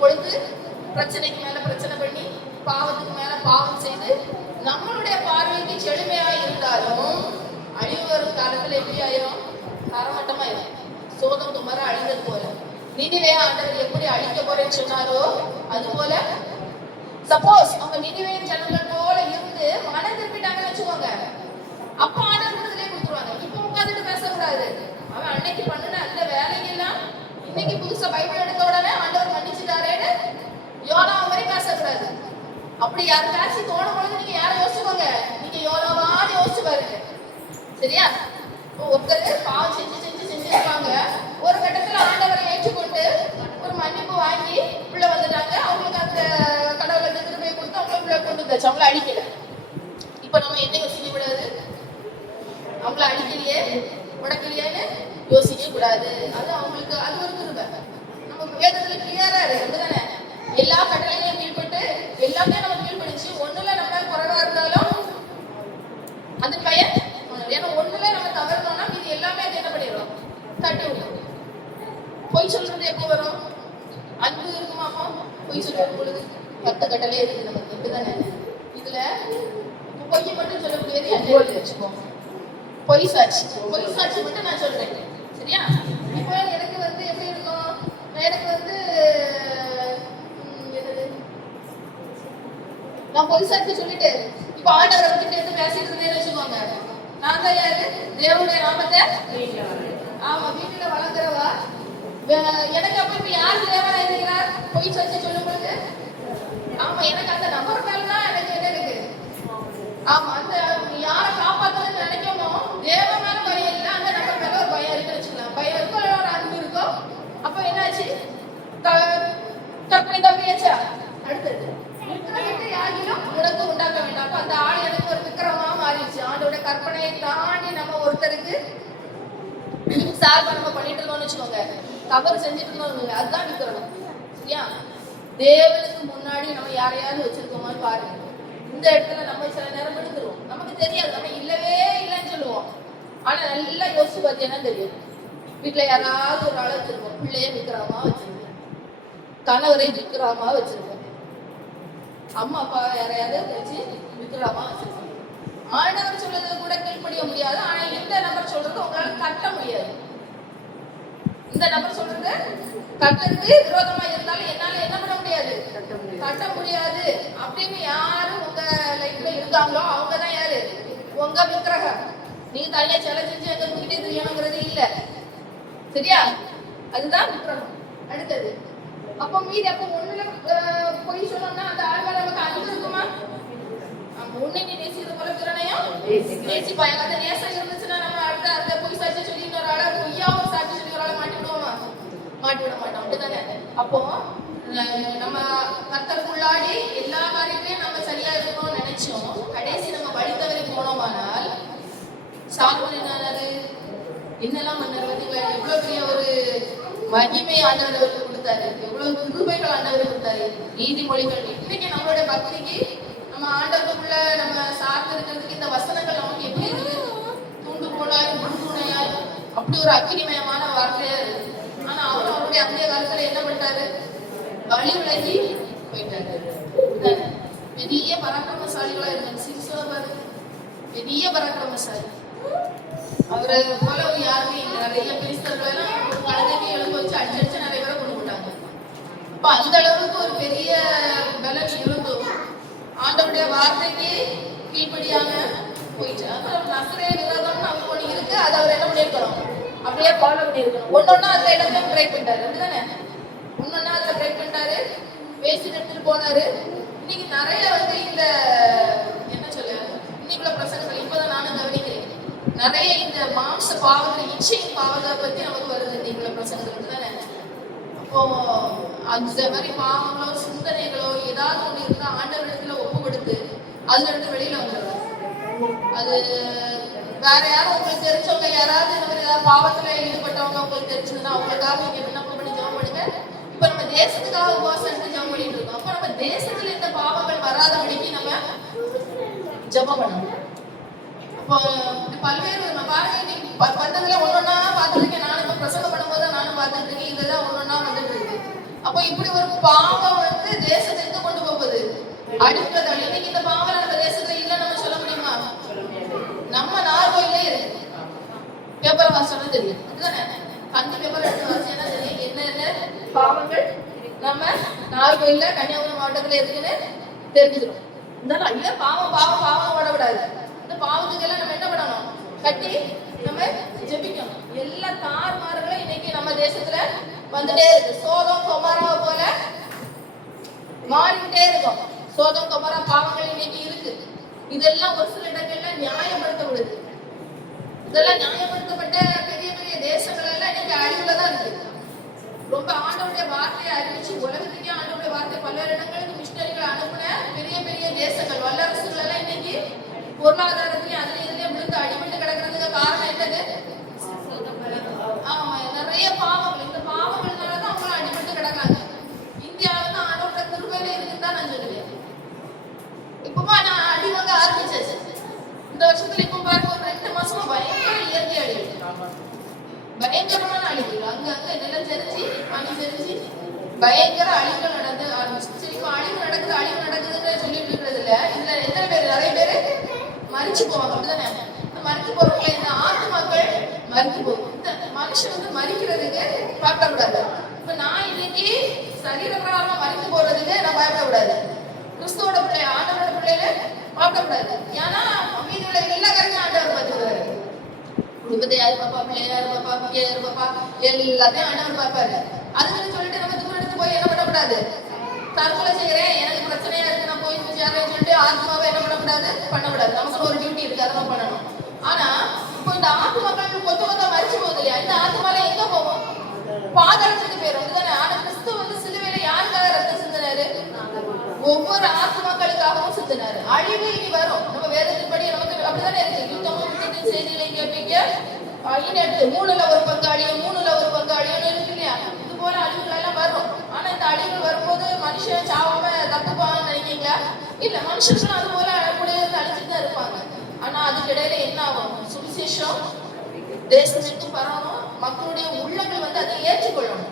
பொழுது பிரச்சனைக்கு மேல பிரச்சனை பண்ணி பாவத்துக்கு மேல பாவம் செய்து நம்மளுடைய பார்வைக்கு செழுமையாய் இருந்தாலும் அழிவு வரும் காலத்துல எப்படி ஆயிரும், தரமட்டமாயிரும். சோதம் கொமரா அழிந்தது போல நினிவே ஆண்டவர் எப்படி அழிக்க போறேன்னு சொன்னாரோ அது போல சப்போஸ் அவங்க நினிவேயின் ஜனங்கள் போல இருந்து மனம் திருப்பிட்டாங்கன்னு வச்சுக்கோங்க, அப்ப ஆண்டவர் விடுதலையே கொடுத்துருவாங்க. இப்ப உட்காந்துட்டு பேசக்கூடாது, அவன் அன்னைக்கு பண்ணுன அந்த வேலையெல்லாம் இன்னைக்கு புதுசா பைபிள் எடுத்த உடனே ஆண்டவர் மன்னிச்சுட்டாரேன்னு யோனா மாதிரி பேசக்கூடாது. அப்படி யாருக்காச்சும் தோணும் பொழுது நீங்க யாரை யோசிச்சுக்கோங்க, நீங்க யோனாவான்னு யோசிச்சு பாருங்க, சரியா. ஒருத்தர் பாவம் செஞ்சிருப்பாங்க, ஒரு கட்டத்துல ஆண்டவரை ஏற்றுக்கொண்டு ஒரு மன்னிப்பு வாங்கி உள்ள வந்துட்டாங்க. அவங்களுக்கு அந்த கடவுளை திருப்பி கொடுத்து அவங்களை உள்ள கொண்டு வந்தாச்சு, அவங்கள அடிக்கல. இப்ப நம்ம என்ன யோசிக்க கூடாது, அவங்கள அடிக்கலையே உடக்கலையேன்னு யோசிக்க கூடாது. அது அவங்களுக்கு அது ஒரு கிருபை. நமக்கு வேதத்துல கிளியரா இருக்கு அப்படிதானே. எல்லா கட்டளையும் கீழ்பட்டு தட்டி விடும். பொய் சொல்றது எப்போ வரும்? அன்பு இருக்குமாமா? பொய் சொல்லும் பொழுது 10 கட்டளை இருக்கு நமக்கு, இப்படிதானே? இதுல பொய்யை மட்டும் சொல்ல முடியாது, அன்போடு வச்சுக்கோங்க. பொய் சாட்சி மட்டும் நான் சொல்றேன், சரியா? இப்போ எனக்கு வந்து எப்படி இருக்கும்? எனக்கு வந்து நான் பொய் சாட்சி சொல்லிட்டு இப்ப ஆண்டவரை பத்தி எடுத்து பேசிட்டு இருந்தேன்னு வச்சுக்கோங்க, நான் தான் யாரு? தேவனுடைய நாமத்தை ஆமா வீட்டுல வளர்க்கிறவா. எனக்கு அப்ப இப்ப யாரு தேவனா இருக்கிறார்? பொய் சாட்சி சொல்லும் பொழுது ஆமா எனக்கு அந்த நபர் மேலதான் எனக்கு என்ன இருக்கு? ஆமா அந்த யாரை காப்பாத்தணும்னு நினைக்கணும், தேவ மேல பயம் இல்லை, அந்த நபர் மேல ஒரு பயம் இருக்குன்னு வச்சுக்கலாம். பயம் இருக்கோ ஒரு அன்பு இருக்கோ, அப்ப என்னாச்சு? கற்பனை தவிரியாச்சா? அடுத்தது யாகிலும் உனக்கு உண்டாக்க வேண்டாம். அப்ப அந்த ஆள் எனக்கு ஒரு விக்கிரமா மாறிடுச்சு. ஆண்டோட கற்பனையை தாண்டி நம்ம ஒருத்தருக்கு சார்பா நம்ம பண்ணிட்டு இருந்தோம்னு வச்சுக்கோங்க, தவறு செஞ்சுட்டு இருந்தோம், அதுதான் விக்கிரமம், சரியா? தேவனுக்கு முன்னாடி நம்ம யாரையாவது வச்சிருக்கோமான்னு பாருங்க. இந்த இடத்துல நம்ம சில நேரம் எடுத்துருவோம், நமக்கு தெரியாது, நம்ம இல்லவே இல்லைன்னு சொல்லுவோம். ஆனா நல்லா யோசிச்சு பார்த்தீங்கன்னா தெரியும், வீட்டுல யாராவது ஒரு ஆளை வச்சிருக்கோம், பிள்ளைய விக்கிரமா வச்சிருக்கோம், கணவரை விக்கிரமா வச்சிருக்கோம், அம்மா அப்பா யாரையாவது வச்சு விக்கிரமா வச்சிருக்கோம். ஆண்டவர் சொல்றது கூட கீழ்ப்படிய முடியாது. ஆனா இந்த நபர் சொல்றது உங்களால கட்ட முடியாது. இந்த நபர் சொல்றது கட்டத்துக்கு விரோதமா இருந்தாலும் என்னால என்ன பண்ண முடியாது? கட்ட முடியாது. அப்படின்னு யாரு உங்க லைஃப்ல இருக்காங்களோ அவங்கதான் யாரு? உங்க விக்கிரகம். நீங்க தனியா செல செஞ்சு எங்க தூக்கிட்டே தெரியணுங்கிறது இல்ல, சரியா? அதுதான் விக்கிரகம். அடுத்தது அப்ப மீதி அப்ப ஒண்ணுல பொய் சொன்னோம்னா அந்த ஆள்கள் நமக்கு அன்பு இருக்குமா? உன்னை நீ நேசிக்கிறது போல பிறனையும் நேசிப்பாங்க. அந்த நேசம் இருந்துச்சுன்னா நம்ம அடுத்த அந்த பொய் சாட்சி சொல்லி இன்னொரு ஆளை பொய்யா ஒரு சாட்சி சொல்லி ஒரு ஆளை மாட்டி விடுவோமா? மாட்டி விட மாட்டோம், அப்படிதானே? அப்போ நம்ம கர்த்தருக்குள்ளாடி எல்லா காரியத்திலையும் நம்ம சரியா இருக்கணும்னு நினைச்சோம், கடைசி நம்ம வழி தவறி போனோமானால் சாலமோன் என்னாரு? என்னெல்லாம் பண்ணாரு பார்த்தீங்களா? எவ்வளவு பெரிய ஒரு மகிமை ஆண்டவர் அவருக்கு கொடுத்தாரு, எவ்வளவு கிருபைகள் ஆண்டவர் கொடுத்தாரு. நீதிமொழிகள் இன்னைக்கு நம்மளுடைய பக்திக்கு நம்ம ஆண்டவருக்குள்ள நம்ம சார்ந்து இருக்கிறதுக்கு இந்த வசனங்கள் நமக்கு எப்படி இருக்கு? தூண்டு போனாய் முன்துணையாய் அப்படி ஒரு அக்கினிமயமான வார்த்தையா இருக்கு. ஆனா அவர் அவருடைய அந்த காலத்துல என்ன பண்ணிட்டாரு? வழி விலகி போயிட்டாரு. பெரிய பராக்கிரமசாலிகளா இருந்தாங்க. சிறுசோட பாரு, பெரிய பராக்கிரமசாலி. அவரை போல ஒரு யாருமே இல்லை. நிறைய பெரிஸ்தர்கள் எல்லாம் ஒரு கழுதைக்கு எழுந்து வச்சு அடிச்சு நிறைய பேரை கொண்டு போட்டாங்க. அப்ப அந்த அளவுக்கு ஒரு பெரிய பலன் இருந்தோம். ஆண்டவருடைய வார்த்தைக்கு கீழ்படியாம போயிட்டு அப்புறம் நசரே விரோதம்னு அவருக்கு ஒண்ணு இருக்கு, அதை அவர் என்ன பண்ணிருக்கணும்? அப்படியே ஃபாலோ பண்ணிருக்கணும். ஒன்னொன்னா அதுல எல்லாத்தையும் பிரேக் பண்ணிட்டாரு, அப்படிதானே? ஒன்னொன்னா அதுல பிரேக் பண்ணிட்டாரு, வேஸ்ட் எடுத்துட்டு போனாரு. இன்னைக்கு நிறைய வந்து இந்த என்ன சொல்ல இன்னைக்குள்ள பிரசங்கங்கள் இப்பதான் நானும் கவனிக்கிறேன். நிறைய இந்த மாம்ச பாவங்கள், இச்சையின் பாவத்தை பத்தி நமக்கு வருது இன்னைக்குள்ள பிரசங்கங்கள் தானே. அப்போ அந்த மாதிரி பாவங்களோ சிந்தனைகளோ ஏதாவது ஒண்ணு இருந்தா ஆண்டவரிடத்துல ஒப்பு கொடுத்து அதுல இருந்து வெளியில வந்துடுறது. அது வேற யாரும் உங்களுக்கு தெரிஞ்சவங்க யாராவது இந்த மாதிரி ஏதாவது பாவத்துல ஈடுபட்டவங்க உங்களுக்கு தெரிஞ்சதுன்னா அவங்களுக்காக நீங்க விண்ணப்பம் பண்ணி ஜெபம் பண்ணுங்க. இப்ப நம்ம தேசத்துக்காக உபவாசம் எடுத்து ஜெபம் பண்ணிட்டு இருக்கோம். அப்ப நம்ம தேசத்துல இந்த பாவங்கள் வராதபடிக்கு நம்ம ஜெபம் பண்ணணும். அப்போ பல்வேறு பாருங்க, இன்னைக்கு வந்ததுல ஒன்னொன்னா பார்த்துட்டு இருக்கேன். நானும் இப்ப பிரசங்கம் பண்ணும்போது நானும் பார்த்துட்டு இருக்கேன். இதுதான் ஒன்னொன்னா வந்துட்டு இருக்கு. அப்போ இப்படி ஒரு பாவம் வந்து தேசத்தை எங்க கொண்டு போகுது? அடுத்தது இன்னைக்கு இந்த பாவம் நம்ம தேசத்துல இல்ல நம்ம சொல்ல முடியுமா? நம்ம நார்கோயிலே இருக்கு. பேப்பர் வாசனை தெரியும், அதுதானே? அந்த பேப்பர் எடுத்து வாசிச்சா தெரியும் என்னென்ன பாவங்கள் நம்ம நார்கோயில கன்னியாகுமரி மாவட்டத்துல இருக்குன்னு தெரிஞ்சுக்கணும். இருந்தாலும் இல்ல பாவம் பாவம் பாவம் ஓடக்கூடாது. இந்த பாவத்துக்கெல்லாம் நம்ம என்ன பண்ணணும்? கட்டி நம்ம ஜெபிக்கணும். எல்லா தார்மார்களும் இன்னைக்கு நம்ம தேசத்துல வந்துட்டே இருக்கு. சோதம் கொமரா போல மாறிக்கிட்டே இருக்கும். சோதம் கொமரா பாவங்கள் இன்னைக்கு இருக்கு. இதெல்லாம் ஒரு சில இடங்கள்ல நியாயப்படுத்தப்படுது. இதெல்லாம் நியாயப்படுத்தப்பட்ட பெரிய பெரிய தேசங்கள் எல்லாம் இன்னைக்கு அழிவுலதான் இருக்கு. ரொம்ப ஆண்டவருடைய வார்த்தையை அறிவிச்சு உலகத்துக்கே ஆண்டவருடைய வார்த்தை பல்வேறு இடங்களுக்கு மிஷனரிகள் அனுப்புன பெரிய பெரிய தேசங்கள், வல்லரசுகள் எல்லாம் இன்னைக்கு பொருளாதாரத்திலையும் அதுல இதுலயும் விழுந்து அடிபட்டு கிடக்கிறதுக்கு காரணம் என்னது? ஆமா, நிறைய பாவங்கள். இந்த பாவங்கள்னாலதான் அவங்க அடிபட்டு கிடக்காங்க. இந்தியாவில தான் ஆண்டவருடைய கிருபையில இருக்குன்னு தான் நான் சொல்லுவேன். இப்பமா நான் அடிவாங்க ஆரம்பிச்சாச்சு. இந்த வருஷத்துல இப்ப பாருங்க ஒரு 2 மாசமா பயங்கர இயற்கை அடி, பயங்கரமான அங்கங்க நிலம் சரிஞ்சு மண் சரிஞ்சு பயங்கர அழிவுகள் நடந்து ஆரம்பிச்சு. சரி, இப்ப அழிவு நடக்குதுன்னு சொல்லிட்டு இருக்கிறது இல்ல. இதுல எத்தனை பேர், நிறைய பேரு மறிச்சு போவாங்க, அப்படிதானே? இந்த மறிச்சு போறவங்கள இந்த ஆத்மாக்கள் மறிச்சு போகும். இந்த மனுஷன் வந்து மறிக்கிறதுக்கு பயப்படக்கூடாது. இப்ப நான் இன்னைக்கு சரீரப்பிரகாரமா மறித்து போறதுக்கு நான் பயப்படக்கூடாது. கிறிஸ்துவோட பிள்ளை, ஆண்டவரோட பிள்ளைல பயப்படக்கூடாது. ஏன்னா மீதியோட எல்லா காரியத்தையும் ஆண்டவர் பார்த்துக்கிறாரு. குடும்பத்தை யாரு பாப்பா, பிள்ளைய யாரு பாப்பா, பிள்ளைய யாரு பாப்பா, எல்லாத்தையும் ஆண்டவர் பார்ப்பாரு. அதுன்னு சொல்லிட்டு நம்ம தூரம் எடுத்து போய் என்ன பண்ணக்கூடாது, தற்கொலை செய்யறேன், எனக்கு பிரச்சனையா இருக்கு, நான் போய் சேர்றேன்னு சொல்லிட்டு ஆத்மாவை என்ன பண்ணக்கூடாது. நமக்கு ஒரு டியூட்டி இருக்கு, அதை தான் பண்ணணும். ஆனா இப்போ இந்த ஆத்மாக்கள் கொத்த மறிச்சு போகுது இல்லையா, இந்த ஆத்மால எங்க போகும்? பாதாளத்துக்கு போயிடும், அப்படிதானே? ஆனா கிறிஸ்து வந்து சிலுவையில யாருக்காக ரத்தம் சிந்தினாரு? ஒவ்வொரு ஆத்மாக்களுக்காகவும் சிந்தினாரு. அழிவு இனி வரும். நம்ம வேதத்தின்படி நமக்கு அப்படிதானே இருக்கு. யுத்தமும் செய்தியில கேட்பீங்க, 3ல ஒரு பங்காளியும் 3ல ஒரு பங்காளியும் இருக்கு இல்லையா? இது போல அழிவுகள் எல்லாம் வரும். ஆனா இந்த அழிவுகள் வரும்போது மனுஷன் சாவாம தப்புப்பான்னு நினைக்கீங்களா? இல்ல, மனுஷர்களும் அது போல அழிச்சுட்டு தான் இருப்பாங்க. ஆனா அதுக்கு இடையில என்ன ஆகும்? சுவிசேஷம் தேசம் எங்கும் பரவணும். மக்களுடைய உள்ளங்கள் வந்து அதை ஏற்றுக்கொள்ளணும்.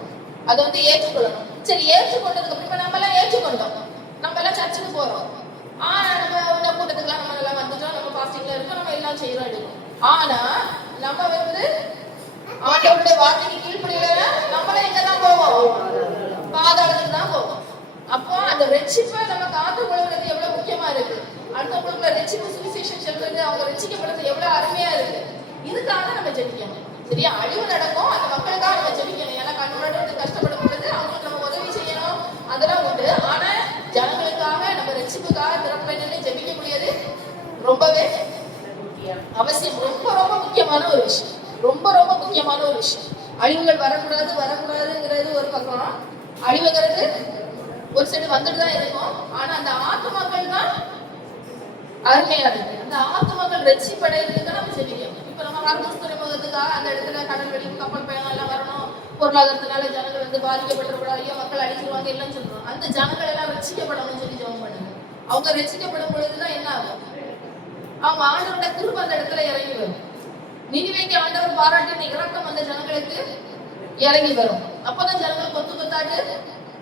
சரி, ஏற்றுக்கொண்டதுக்கு அப்புறம் இப்ப நம்ம எல்லாம் ஏற்றுக்கொண்டோம், நம்ம எல்லாம் சர்ச்சுக்கு போறோம். நம்ம கூட்டத்துக்குலாம் நம்ம எல்லாம் வந்துட்டோம், நம்ம பாஸ்டிங்ல இருக்கோம், நம்ம எல்லாம் செய்யறோம். ஆனா நம்ம வந்து ஆண்டவருடைய வார்த்தைக்கு கீழ்ப்படியல, நம்மளே எங்க தான் போவோம்? பாதாளத்துக்கு தான் போவோம். அப்போ அந்த ரட்சிப்பை நம்ம காத்துக்கொள்வது எவ்வளவு முக்கியமா இருக்கு. அடுத்தவங்களுக்குள்ள ரட்சிப்பு சுவிசேஷம் சொல்றது, அவங்க ரட்சிக்கப்படுறது எவ்வளவு அருமையா இருக்கு. இதுக்காக நம்ம ஜெபிக்கணும். சரியா? அழிவு நடக்கும், அந்த மக்களுக்காக நம்ம ஜெபிக்கணும். ஏன்னா கண்ணோட வந்து கஷ்டப்படும் பொழுது அவங்களுக்கு நம்ம உதவி செய்யணும், அதெல்லாம் உண்டு. ஆனா ஜனங்களுக்காக நம்ம ரட்சிப்புக்காக திறப்பேன்னு ஜெபிக்க முடியாது, ரொம்பவே அவசியம். ரொம்ப ரொம்ப முக்கியமான ஒரு விஷயம், ரொம்ப முக்கியமான ஒரு விஷயம். அழிவுகள் வரக்கூடாதுங்கிறது ஒரு பக்கம், அழிவுங்கிறது ஒரு சைடு வந்துட்டு தான் இருக்கும். ஆனா அந்த ஆத்மாக்கள் தான் அருமையா இருக்கு. அந்த ஆத்மாக்கள் ரட்சிப்படைறதுக்கு நம்ம ஜெபிக்கணும். இப்ப நம்ம ஹார்மோஸ் துறைமுகத்துக்காக அந்த இடத்துல கடல் வெடி, கப்பல் பயணம் எல்லாம் வரணும், பொருளாதாரத்தினால ஜனங்கள் வந்து பாதிக்கப்படக்கூடாது, ஐயோ மக்கள் அடிச்சிருவாங்க எல்லாம் சொல்றோம். அந்த ஜனங்கள் எல்லாம் ரட்சிக்கப்படணும்னு சொல்லி ஜெபம் பண்ணுங்க. அவங்க ரட்சிக்கப்படும் பொழுதுதான் என்ன ஆகும்? அவங்க ஆண்டவரோட கிருபை அந்த இடத்துல இறங்கி வரும். நினிவேக்கு ஆண்டவர் பாராட்டின இரக்கம் அந்த ஜனங்களுக்கு இறங்கி வரும். அப்பதான் ஜனங்கள் கொத்தாட்டு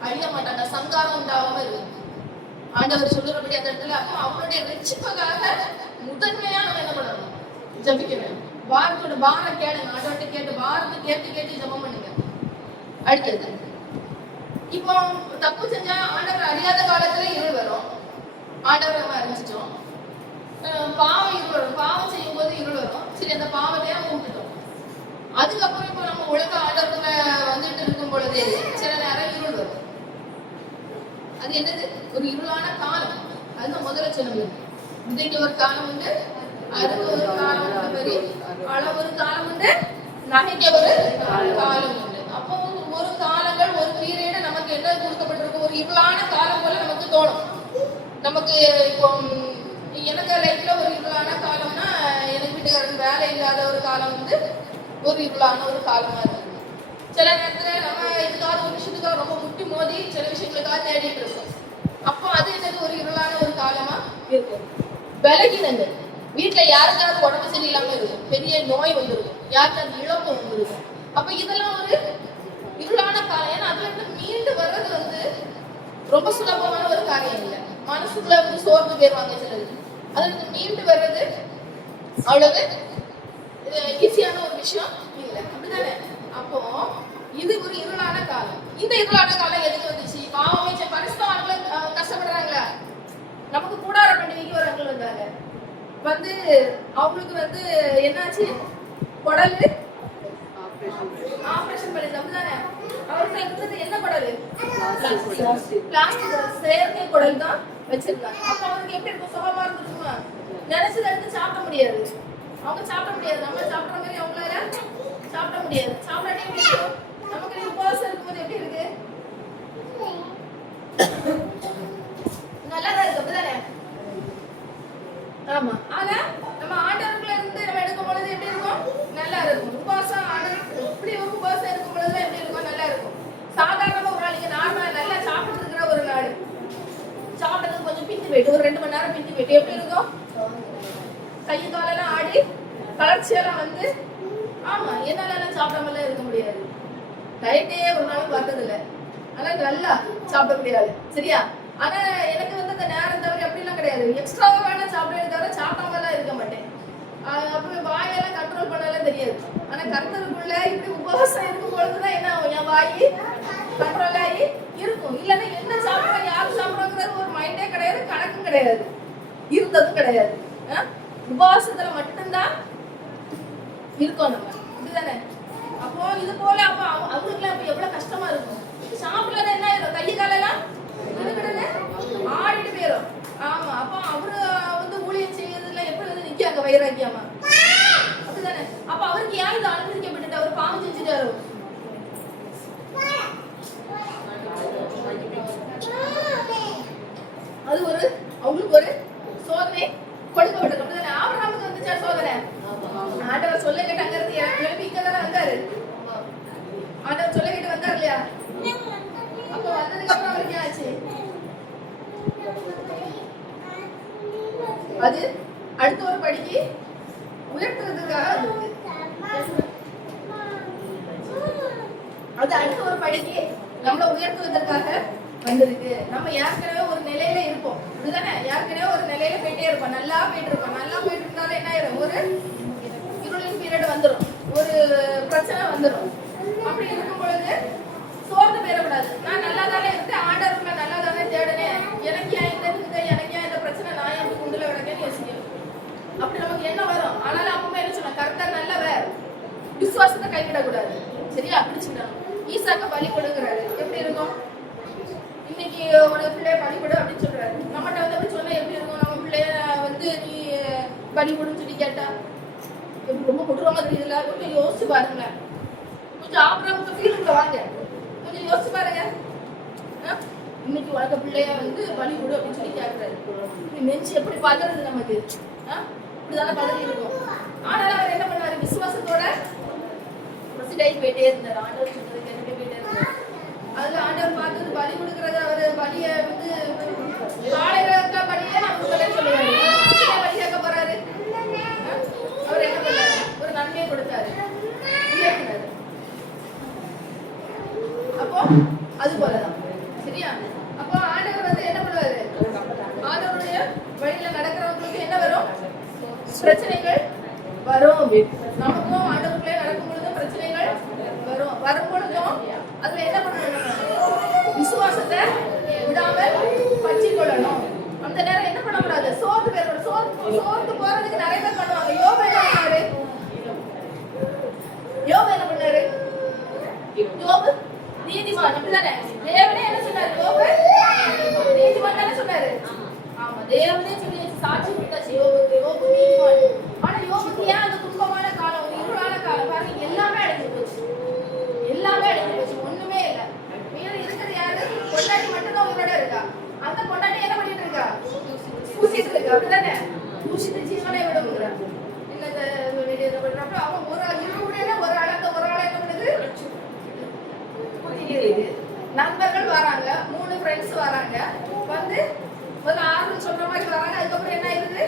அழிய மாட்டாங்க, சங்காரம் உண்டாகாம இருக்கும். ஆண்டவர் சொல்லுறபடி அந்த இடத்துல அப்போ அவங்களுடைய ரட்சிப்புக்காக முதன்மையா நம்ம என்ன பண்ணணும்? ஜபிக்கணும். பாரத்தோட பாரம் கேளுங்க, ஆண்டவர்கிட்ட கேட்டு பாரத்தை கேட்டு ஜபம் பண்ணுங்க. அடுத்தது, இப்போ தப்பு செஞ்சா ஆண்டவர் அறியாத காலத்துல இருள் வரும். ஆண்டவர் நம்ம அறிஞ்சிட்டோம், பாவம் இருள் வரும். பாவம் செய்யும் போது இருள் வரும். சரி, அந்த பாவத்தையே நம்ம விட்டுட்டோம். அதுக்கப்புறம் இப்போ நம்ம உலக ஆண்டவர்ல வந்துட்டு இருக்கும் பொழுது சில நேரம் இருள் வரும். அது என்னது? ஒரு இருளான காலம். அதுதான் முதல்ல சொல்லுங்க. இன்றைக்கு ஒரு காலம் உண்டு, அதுக்கு ஒரு காலம் உண்டு, மாதிரி அளவு ஒரு காலம் உண்டு, நகைக்க ஒரு காலம் உண்டு. அப்போ ஒரு காலங்கள், ஒரு பீரியட் நமக்கு என்ன கொடுக்கப்பட்டிருக்கும்? ஒரு இருளான காலம் போல நமக்கு தோணும். நமக்கு இப்போ எனக்கு லைஃப்ல ஒரு இருளான காலம்னா, எனக்கு வீட்டுக்காரருக்கு வேலை இல்லாத ஒரு காலம் வந்து ஒரு இருளான ஒரு காலமா இருக்கு. சில நேரத்துல நம்ம இதுக்காக ஒரு விஷயத்துக்காக ரொம்ப முட்டி மோதி சில விஷயங்களுக்காக தேடிட்டு இருக்கோம். அப்போ அது என்னது? ஒரு இருளான ஒரு காலமா இருக்கும். விலகினங்கள், வீட்டுல யாருக்காவது உடம்பு சரியில்லாம இருக்கும், பெரிய நோய் வந்துருக்கும், யாருக்காவது இழப்பு வந்துருக்கும். அப்ப இதெல்லாம் ஒரு இருளான காலம். ஏன்னா அதுல இருந்து மீண்டு வர்றது வந்து ரொம்ப சுலபமான ஒரு காரியம் இல்லை. மனசுக்குள்ள வந்து சோர்ந்து போயிருவாங்க சிலருக்கு. அதுல இருந்து மீண்டு வர்றது அவ்வளவு ஈஸியான ஒரு விஷயம் இல்லை, அப்படிதானே? அப்போ இது ஒரு இருளான காலம். இந்த இருளான காலம் எதுக்கு வந்துச்சு? பாவமே பரிசுத்தவான்கள் கஷ்டப்படுறாங்களா? நமக்கு கூடார பண்டிகைக்கு ஒரு அங்கிள் வந்தாங்க. வந்து அவங்களுக்கு வந்து என்னாச்சு? குடல் ஆபரேஷன் பண்ணி, அப்படிதானே? அவருக்கு இருந்தது என்ன குடல்? பிளாஸ்டிக் செயற்கை குடல் தான் வச்சிருக்காங்க. அப்ப அவருக்கு எப்படி இருக்கும்? சுகமா இருந்துருக்குமா? நினைச்சதை எடுத்து சாப்பிட முடியாது, அவங்க சாப்பிட முடியாது. நம்ம சாப்பிட்ற மாதிரி அவங்களால சாப்பிட முடியாது. சாப்பிடாட்டி எப்படி இருக்கும்? நமக்கு உபவாசம் இருக்கும்போது எப்படி இருக்கு? நல்லாதான் இருக்கு, அப்படிதானே? ஆமா. ஆனா நம்ம ஆண்டவர்ல இருந்து நம்ம எடுக்கும் பொழுது எப்படி இருக்கும்? நல்லா இருக்கும். உபவாசம் ஆண்டவர் எப்படி ஒரு உபவாசம் இருக்கும் பொழுதுதான் எப்படி இருக்கும்? நல்லா இருக்கும். சாதாரணமா ஒரு நாளைக்கு நார்மலா நல்லா சாப்பிட்டு இருக்கிற ஒரு நாள் சாப்பிட்டதுக்கு கொஞ்சம் பிந்தி போயிட்டு ஒரு 2 மணி நேரம் பிந்தி போயிட்டு எப்படி இருக்கும்? கையும் காலெல்லாம் ஆடி கலர்ச்சியெல்லாம் வந்து, ஆமா, என்னால சாப்பிடாமலாம் இருக்க முடியாது. டயட்டே ஒரு நாளும் பார்த்தது இல்லை. ஆனா நல்லா சாப்பிடக்கூடிய ஆளு. சரியா? ஆனா எனக்கு வந்து அந்த நேரம் தவிர அப்படிலாம் கிடையாது. எக்ஸ்ட்ராவா வேணா சாப்பிடுறத தவிர சாப்பிடாமலாம் இருக்க மாட்டேன். அப்ப வாயெல்லாம் கண்ட்ரோல் பண்ணலாம் தெரியாது. ஆனா கர்த்தருக்குள்ள இப்படி உபவாசம் இருக்கும் பொழுதுதான் என்ன ஆகும், என் வாய் கண்ட்ரோல் ஆகி இருக்கும். இல்லைன்னா என்ன சாப்பிடுறோம் யாரு சாப்பிடுறோங்கிறது ஒரு மைண்டே கிடையாது, கணக்கும் கிடையாது, இருந்ததும் கிடையாது. உபவாசத்துல மட்டும்தான் இருக்கோம் நம்ம. இதுதானே? அப்போ இது போல அப்ப அவங்களுக்குலாம் அப்ப எவ்வளவு கஷ்டமா இருக்கும். சாப்பிடலாம் என்ன ஆயிரும், கையை காலெல்லாம் ஆடிட்டு போயிடும். ஆமா, அப்ப அவரு வந்து ஊழியம் செய்யறதுல எப்படி வந்து நிக்காங்க வைராக்கியமா, அப்படிதானே? அப்ப அவருக்கு ஏன் இது அனுமதிக்கப்பட்டு அவர் பாவம் செஞ்சுட்டாரு? அது ஒரு அவங்களுக்கு ஒரு சோதனை கொடுக்கப்பட்டது, அப்படிதானே? ஆபிரகாமுக்கு வந்துச்சா சோதனை? ஆண்டவர் சொல்ல கேட்டு அங்க இருந்து எழுப்பி இங்கதானே வந்தாரு. ஆண்டவர் சொல்ல கேட்டு வந்தார் இல்லையா? அப்ப வந்ததுக்கு அப்புறம் அவருக்கு ஆச்சு அது அடுத்த ஒரு படிக்கு உயர்த்துறதுக்காக அது அடுத்த ஒரு படிக்கு நம்மளை உயர்த்துவதற்காக வந்திருக்கு. நம்ம ஏற்கனவே ஒரு நிலையில இருப்போம், இதுதானே? ஏற்கனவே ஒரு நிலையில போயிட்டே இருப்போம், நல்லா போயிட்டு இருப்போம். நல்லா போயிட்டு இருந்தாலும் என்ன ஆயிரும், ஒரு இருளின் பீரியட் வந்துடும், ஒரு பிரச்சனை வந்துடும். அப்படி இருக்கும் பொழுது சோர்ந்து போயிடக்கூடாது. நான் நல்லா தானே இருக்கேன், ஆண்டவருக்குள்ள நல்லா தானே தேடினேன், எனக்கு ஏன் இந்த பிரச்சனை, நான் ஏன் குண்டுல விடக்கேன்னு யோசிக்கணும். அப்படி நமக்கு என்ன வரும்? ஆனாலும் அப்பவே என்ன சொன்ன, கர்த்தர் நல்லவர், விசுவாசத்தை கைவிடக்கூடாது. சரியா? பிடிச்சுக்கணும். ஈசாக்க பலி கொடுக்குறாரு, எப்படி இருக்கும்? இன்னைக்கு உனக்கு பிள்ளைய பலி கொடு அப்படின்னு சொல்றாரு. நம்மகிட்ட வந்து அப்படி சொன்னா எப்படி இருக்கும்? நம்ம பிள்ளைய வந்து நீ பலி கொடுன்னு சொல்லி கேட்டா ரொம்ப கொட்டுறவங்க தெரியல. கொஞ்சம் யோசிச்சு பாருங்களேன், கொஞ்சம் ஆபிரகாமுக்கு ஃபீலிங்ல வாங்க, கொஞ்சம் யோசிச்சு பாருங்க. இன்னைக்கு உனக்கு பிள்ளைய வந்து பலி கொடு அப்படின்னு சொல்லி கேட்கறாரு. நெஞ்சு எப்படி பதறது நமக்கு? இப்படிதானே பதறி இருக்கும். ஆனாலும் அவர் என்ன பண்ணாரு, விசுவாசத்தோட ப்ரொசீட் போயிட்டே இருந்தார். ஆண்டவர் சொல்றது கேட்டுட்டே போயிட்டே இருந்தார். அதுல ஆண்டவர் பார்த்தது பலி கொடுக்கறது, அவரு பலிய வந்து காலையில பலியே நான் கொடுக்கலன்னு சொல்லுவாரு. பலி கேட்க போறாரு, அவர் என்ன பண்ணாரு, ஒரு நன்மையை கொடுத்தாரு, உயர்த்தினாரு. அப்போ அது போலதான். சரியா? அப்போ ஆண்டவர் வந்து என்ன பண்ணுவாரு, ஆண்டவருடைய வழியில நடக்கிறவங்களுக்கு என்ன வரும், பிரச்சனைகள் வரும். நமக்கும் ஆண்டவருக்குள்ளே நடக்கும் பொழுதும் பிரச்சனைகள் வரும் பொழுதும் அதுல என்ன பண்ணணும், விசுவாசத்தை விடாமல் பற்றி கொள்ளணும். அந்த நேரம் என்ன பண்ணக்கூடாது, சோர்ந்து போயிடணும். சோர்ந்து போறதுக்கு நிறைய பேர் பண்ணுவாங்க. யோபு என்ன பண்ணாரு, யோபு நீதிமான், அப்படிதானே? தேவனே என்ன சொன்னாரு, யோபு நீதிமான் தானே சொன்னாரு. ஆமா, தேவனே சொல்லி சாட்சி கொடுத்தாச்சு யோபு நீதிமான். ஆனா யோபுக்கு ஏன் அந்த துன்பமான காலம், ஒரு இருளான காலம் பாருங்க, எல்லாமே அடைஞ்சு போச்சு, ஒண்ணுமே இல்ல. மீது இருக்கிறது யாரு, கொண்டாடி மட்டும்தான் உங்களோட இருக்கா. அந்த கொண்டாடி என்ன பண்ணிட்டு இருக்கா, பூசிட்டு இருக்கா, அப்படிதானே? பூசிட்டு ஜீவனை விட முடியல. அவன் ஒரு இருவுடைய ஒரு ஆளை என்ன பண்ணுது, நண்பர்கள் வராங்க, 3 ஃப்ரெண்ட்ஸ் வராங்க, வந்து ஒரு ஆறுதல் சொல்ற மாதிரி வராங்க. அதுக்கப்புறம் என்ன ஆயிருது,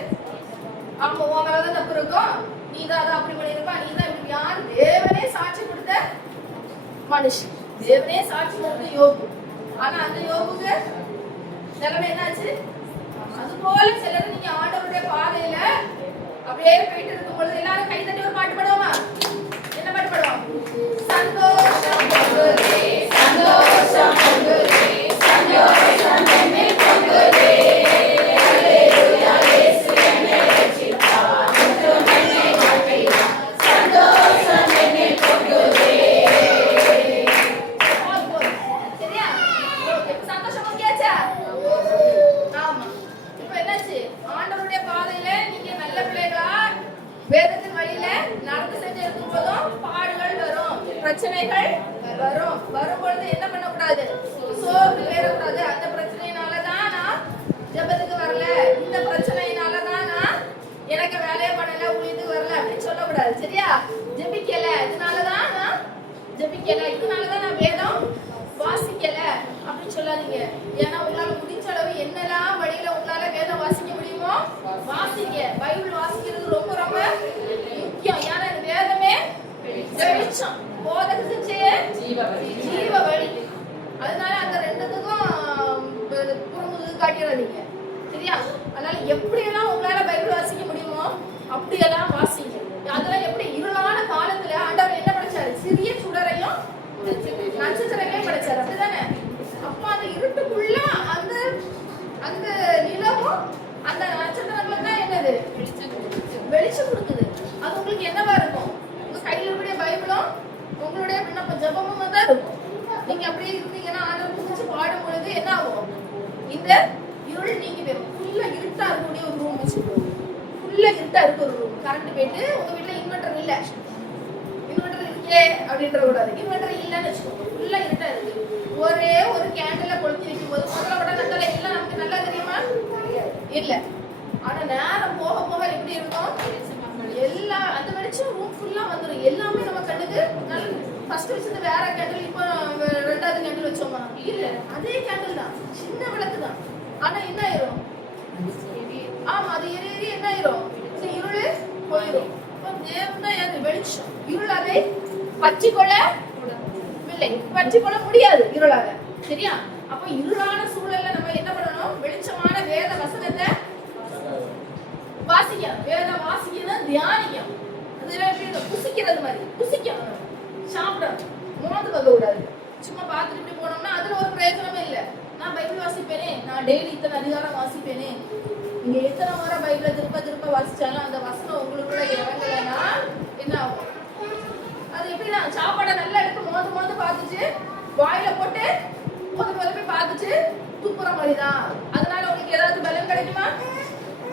அவங்க உங்களாதான் தப்பு இருக்கும், நீதான் அதை அப்படி பண்ணிருப்பா, நீதான் இப்படி. யாரு, தேவனே சாட்சி கொடுத்த மனுஷன், தேவனே சாட்சி கொடுத்த யோபு. ஆனா அந்த யோபுக்கு நிலைமை என்னாச்சு? அது போல சிலர் நீங்க ஆண்டவருடைய பாதையில அப்படியே போயிட்டு இருக்கும் பொழுது எல்லாரும் கை தட்டி ஒரு பாட்டு பாடுவோமா? என்ன பாட்டு பாடுவோம்? சந்தோஷம் பொங்குதே, சந்தோஷம் பொங்குதே, சந்தோஷம் என்னில் பொங்குதே, அல்லேலூயா இயேசு என்னை ரட்சித்தார், என்றும் என்னை வாழ்த்தினார், சந்தோஷம் என்னில் பொங்குதே. சரியா? இப்ப சந்தோஷம் பொங்கியாச்சா? ஆமா. இப்ப என்னாச்சு, ஆண்டவருடைய பாதையில நீங்க நல்ல பிள்ளைகளா வேதத்தின் வழியில நடந்து செஞ்சு இருக்கும் போதும் பாடுகள் வரும், பிரச்சனைகள் வரும் பொழுது என்ன பண்ணக்கூடாது, சோர்ந்து போயிடக்கூடாது. அந்த பிரச்சனையினாலதான் நான் ஜெபத்துக்கு வரல, இந்த பிரச்சனையினாலதான் நான் எனக்கு வேலையை பண்ணல, ஊழியத்துக்கு வரல அப்படின்னு சொல்லக்கூடாது. சரியா? ஜெபிக்கல, இதனாலதான் நான் ஜெபிக்கல, இதனாலதான் நான் வேதம் வாசிக்கல அப்படின்னு சொல்லாதீங்க. ஏன்னா உங்களால முடிஞ்ச அளவு என்னெல்லாம் வழியில உங்களால வேதம் வாசிக்க முடியுமோ வாசிங்க. பைபிள் வாசிக்கிறது ரொம்ப ரொம்ப முக்கியம். ஏன்னா இந்த வேதமே வெளிச்சம், போதகத்துக்கு ஜீவ வழி. அதனால அந்த ரெண்டுத்துக்கும் புறமுது காட்டிடாதீங்க. சரியா? அதனால எப்படியெல்லாம் உங்களால பைபிள் வாசிக்க முடியுமோ அப்படியெல்லாம் வாசிங்க. அதெல்லாம் எப்படி இருளான காலத்துல ஆண்டவர் என்ன படைச்சாரு? சிறிய சுடரையும் நட்சத்திரங்களையும் படைச்சாரு. அப்படிதானே? அப்ப அந்த இருட்டுக்குள்ள அந்த அந்த நிலவும் அந்த நட்சத்திரங்களும் தான் என்னது? வெளிச்சம் கொடுக்குது. அது உங்களுக்கு என்னவா இருக்கும்? உங்க கையில இருக்கக்கூடிய பைபிளும் உங்களுடைய விண்ணப்ப ஜெபமும் தான் இருக்கும். நீங்க அப்படியே இருந்தீங்கன்னா ஆண்டவர் குறிச்சு பாடும் பொழுது என்ன ஆகும்? இந்த இருள் நீங்கி போயிடும். ஃபுல்லா இருட்டா இருக்கக்கூடிய ஒரு ரூம் வச்சுக்கோங்க. ஃபுல்லா இருட்டா இருக்க ஒரு ரூம். கரண்ட் போயிட்டு உங்க வீட்டுல இன்வெர்டர் இல்ல, இன்வெர்டர் இருக்கே அப்படின்ற கூடாது. இன்வெர்டர் இல்லைன்னு வச்சுக்கோங்க. ஃபுல்லா இருட்டா இருக்கு. ஒரே ஒரு கேண்டில கொளுத்தி வைக்கும் போது முதல்ல உடனே எல்லாம் நமக்கு நல்லா தெரியுமா? இல்ல. ஆனா நேரம் போக போக எப்படி இருக்கும்? எல்லா அந்த வெளிச்சம் ரூம் ஃபுல்லா வந்துடும். எல்லாமே நம்ம கண்ணுக்கு ஃபர்ஸ்ட் வச்சது வேற கேண்டில், இப்போ ரெண்டாவது கேண்டில் வச்சோமா? இல்ல, அதே கேண்டில் தான், சின்ன விளக்கு தான். ஆனா என்ன ஆயிரும்? ஆமா, அது எரி என்ன ஆயிரும்? இருளு போயிடும். தேவன் வெளிச்சம். இருள் அதை பற்றி கொள்ள பற்றி கொள்ள முடியாது இருளால. சரியா? அப்ப இருளான சூழல்ல நம்ம என்ன பண்ணணும்? வெளிச்சமான வேத வசனத்தை வாசிக்கணும். வேதம் வாசிக்கணும், தியானிக்கணும். அது புசிக்கிறது மாதிரி புசிக்கணும். சாப்பிடணும், மோந்து பார்க்க கூடாது. சும்மா பார்த்துட்டு இப்படி போனோம்னா அதுல ஒரு பிரயோஜனமே இல்லை. நான் பைபிள் வாசிப்பேனே, நான் டெய்லி இத்தனை அதிகாரம் வாசிப்பேனே. நீங்க எத்தனை முறை பைபிளை திருப்ப திருப்ப வாசிச்சாலும் அந்த வசனம் உங்களுக்குள்ள இறங்கலைன்னா என்ன ஆகும்? அது எப்படின்னா சாப்பாடை நல்லா எடுத்து மோந்து மோந்து பார்த்துச்சு, வாயில போட்டு போய் பார்த்துச்சு துப்புற மாதிரிதான். அதனால உங்களுக்கு ஏதாவது பலம் கிடைக்குமா?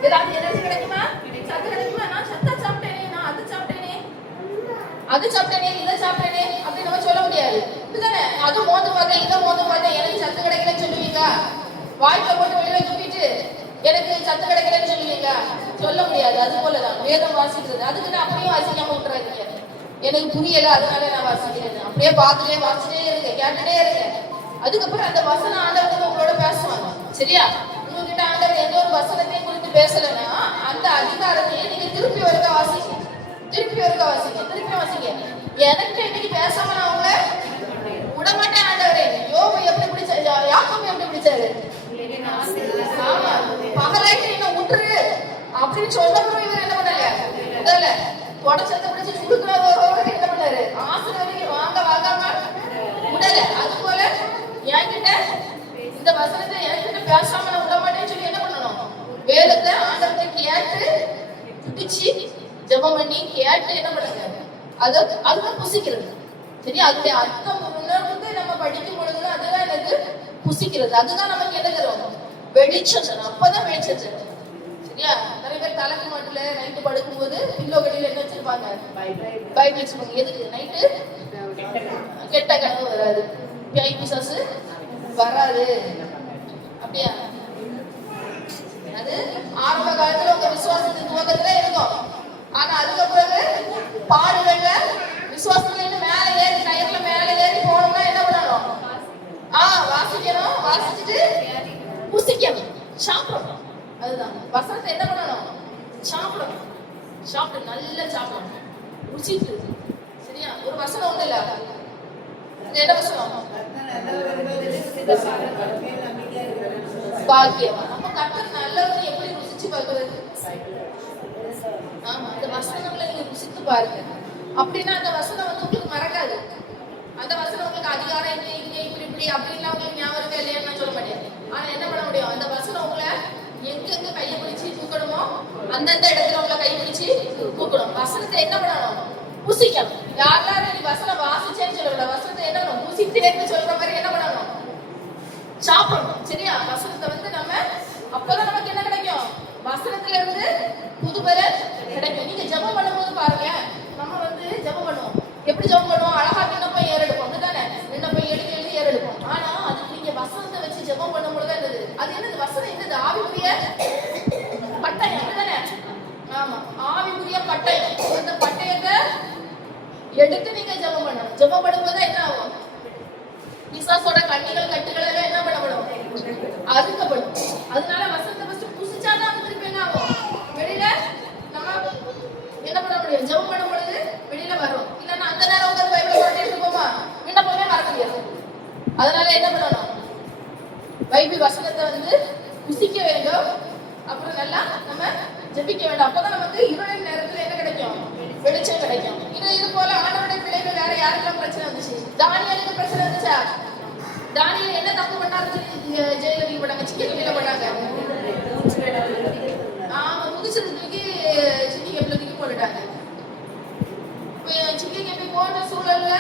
ஏதாவது எனர்ஜி கிடைக்குமா? சத்து கிடைக்குமா? நான் சத்தா சாப்பிட்டேனே, நான் அது சாப்பிட்டேனே, அது சாப்பிட்டேனே, இதை சாப்பிட்டேனே அப்படின்னு நம்ம சொல்ல முடியாது. இதுதானே? அது மோந்து பார்த்தேன், இதை மோந்து பார்த்தேன், எனக்கு சத்து கிடைக்கலன்னு சொல்லுவீங்களா? வாய்க்குள்ள போட்டு வெளியில தூக்கிட்டு எனக்கு சத்து கிடைக்கலன்னு சொல்லுவீங்களா? சொல்ல முடியாது. அது போலதான் வேதம் வாசிக்கிறது. அதுக்கு நான் அப்படியே வாசிக்காம விட்டுறாதீங்க. எனக்கு புரியல அதனால நான் வாசிக்கிறேன். அப்படியே பார்த்துட்டே வாசிட்டே இருங்க, கேட்டுட்டே இருங்க. அதுக்கப்புறம் அந்த வசனம் ஆண்டவர் உங்களோட பேசுவாங்க. சரியா? உங்ககிட்ட ஆண்டவர் எந்த ஒரு வசனத்தையும் குறித்து பேசலைன்னா அந்த அதிகாரத்தையே நீங்க திருப்பி ஒருக்க வாசிங்க, திருப்பி ஒருக்க வாசிங்க, திருப்பி வாசிங்க. எனக்கு இன்னைக்கு பேசாம நான் உங்களை விடமாட்டேன் ஆண்டவரே. யோபு எப்படி பிடிச்சாரு? யாக்கோபு எப்படி பிடிச்சாரு? ஆமா, பகலாயிட்டு என்ன விட்டுரு அப்படின்னு சொன்னப்பறம் இவர் என்ன பண்ணல? முதல்ல உடச்சத்தை பிடிச்சி சுடுக்கிறவங்க என்ன பண்ணாரு? ஆசிரியர் வாங்க வாங்காம விடல. அது போல என்கிட்ட இந்த வசனத்தை என்கிட்ட பேசாம நான் விட மாட்டேன்னு சொல்லி என்ன பண்ணணும்? வேதத்தை ஆண்டவத்தை கேட்டு பிடிச்சி ஜெபம் பண்ணி கேட்டு என்ன பண்ணுங்க? அதுதான் புசிக்கிறது. சரி, அதோடைய அர்த்தம் உணர்ந்து நம்ம படிக்கும் பொழுது அதுதான் எனக்கு புசிக்கிறது. அதுதான் நமக்கு என்ன தரும்? வெளிச்சம் தரும். அப்பதான் வெளிச்சம் தரும். சரியா? நிறைய பேர் தலைக்கு மாட்டுல நைட்டு படுக்கும் போது பில்லோ கடையில என்ன வச்சிருப்பாங்க? பைபிள் வச்சிருப்பாங்க. எதுக்கு? நைட்டு கெட்ட கனவு வராது, பேய் பிசாசு வராது. அப்படியா? அது ஆரம்ப காலத்துல உங்க விசுவாசத்தின் துவக்கத்துல இருக்கும். ஆனா அதுக்கப்புறம் பாடுகள்ல விசுவாசத்துல மேல ஏறி கயிறுல மேல ஏறி போனோம்னா என்ன பண்ணணும்? வாசிக்கணும். வாசிச்சுட்டு புசிக்கணும், சாப்பிடணும். அதுதான் வசனத்தை என்ன பண்ணணும்? சாப்பிடணும். சாப்பிட்டு நல்லா சாப்பிடணும், ருசித்து. சரியா? ஒரு வசனம் ஒண்ணு இல்ல, என்ன வசனம்? பாக்கியம். அப்ப கர்த்தர் நல்லவரை எப்படி ருசிச்சு பார்க்கிறது? ஆமா, அந்த வசனங்களை நீங்க ருசித்து பாருங்க. அப்படின்னா அந்த வசனம் உங்களுக்கு மறக்காது. அந்த வசனம் உங்களுக்கு அதிகாரம் என்ன இங்க இப்படி இப்படி அப்படின்லாம் உங்களுக்கு ஞாபகம் இல்லையான்னு நான் சொல்ல மாட்டேன். ஆனா என்ன பண்ண முடியும்? அந்த வசனம் உங்களை எங்க கையை பிடிச்சி தூக்கணுமோ அந்தந்த இடத்துல உங்களை கை பிடிச்சி தூக்கணும். வசனத்தை என்ன பண்ணணும்? புசிக்கணும். யாரெல்லாம் நீ வசனம் வாசிச்சேன்னு சொல்லக்கூடாது. வசனத்தை என்ன பண்ணணும்? புசித்தேன்னு சொல்ற மாதிரி என்ன பண்ணணும்? சாப்பிடணும். சரியா? வசனத்தை நம்ம அப்பதான் நமக்கு என்ன கிடைக்கும்? வசனத்துல இருந்து புதுபலன் கிடைக்கும். நீங்க ஜெபம் பண்ணும்போது பாருங்க, நம்ம ஜெபம் பண்ணுவோம். எப்படி ஜெபம் பண்ணுவோம்? அழகா விண்ணப்பம் ஏறெடுப்போம். அதுதானே? விண்ணப்பம் எழுதி ஏறெடுப்போம். ஆனா அதுக்கு நீங்க வசனத்தை வச்சு ஜெபம் பண்ணும்போது என்னது? அது என்னது? வசனம் என்னது? ஆவிக்குரிய பட்டயம். அதுதானே? ஆமா, ஆவிக்குரிய பட்டயம். அந்த பட்டயத்தை எடுத்து நீங்க ஜெபம் பண்ணணும். ஜெபம் பண்ணும்போது என்ன ஆகும்? பிசாசோட கண்ணிகள் கட்டுகள் எல்லாம் என்ன பண்ணப்படும்? அறுக்கப்படும். அதனால வசனத்தை ஃபர்ஸ்ட் புசிச்சாதான் அது திருப்பி என்ன ஆகும்? வெளியில நம்ம என்ன பண்ண முடியும்? ஜெபம் பண்ணும் பொழுது வெளியில வரும். இல்லன்னா அந்த நேரம் உட்கார்ந்து பைபிள் படிச்சிட்டு இருப்போமா? விண்ணப்பமே அதனால என்ன பண்ணணும்? பைபிள் வசனத்தை வந்து புசிக்க வேண்டும். அப்புறம் நல்லா நம்ம ஜெபிக்க வேண்டும். அப்பதான் நமக்கு இருளின் நேரத்துல என்ன கிடைக்கும்? வெளிச்சம் கிடைக்கும். இது போல ஆண்டவருடைய பிள்ளைகள் வேற யாருக்கெல்லாம் பிரச்சனை வந்துச்சு? தானியேலுக்கு பிரச்சனை வந்துச்சா? தானியேல் என்ன தப்பு பண்ணாரு? ஜெயில போட்டாங்க, சிக்கி போட்டாங்க. முதிச்சது தூக்கி சிக்கி கேப்ல தூக்கி போட்டுட்டாங்க. சிக்கி கேப்பி போன்ற சூழல்ல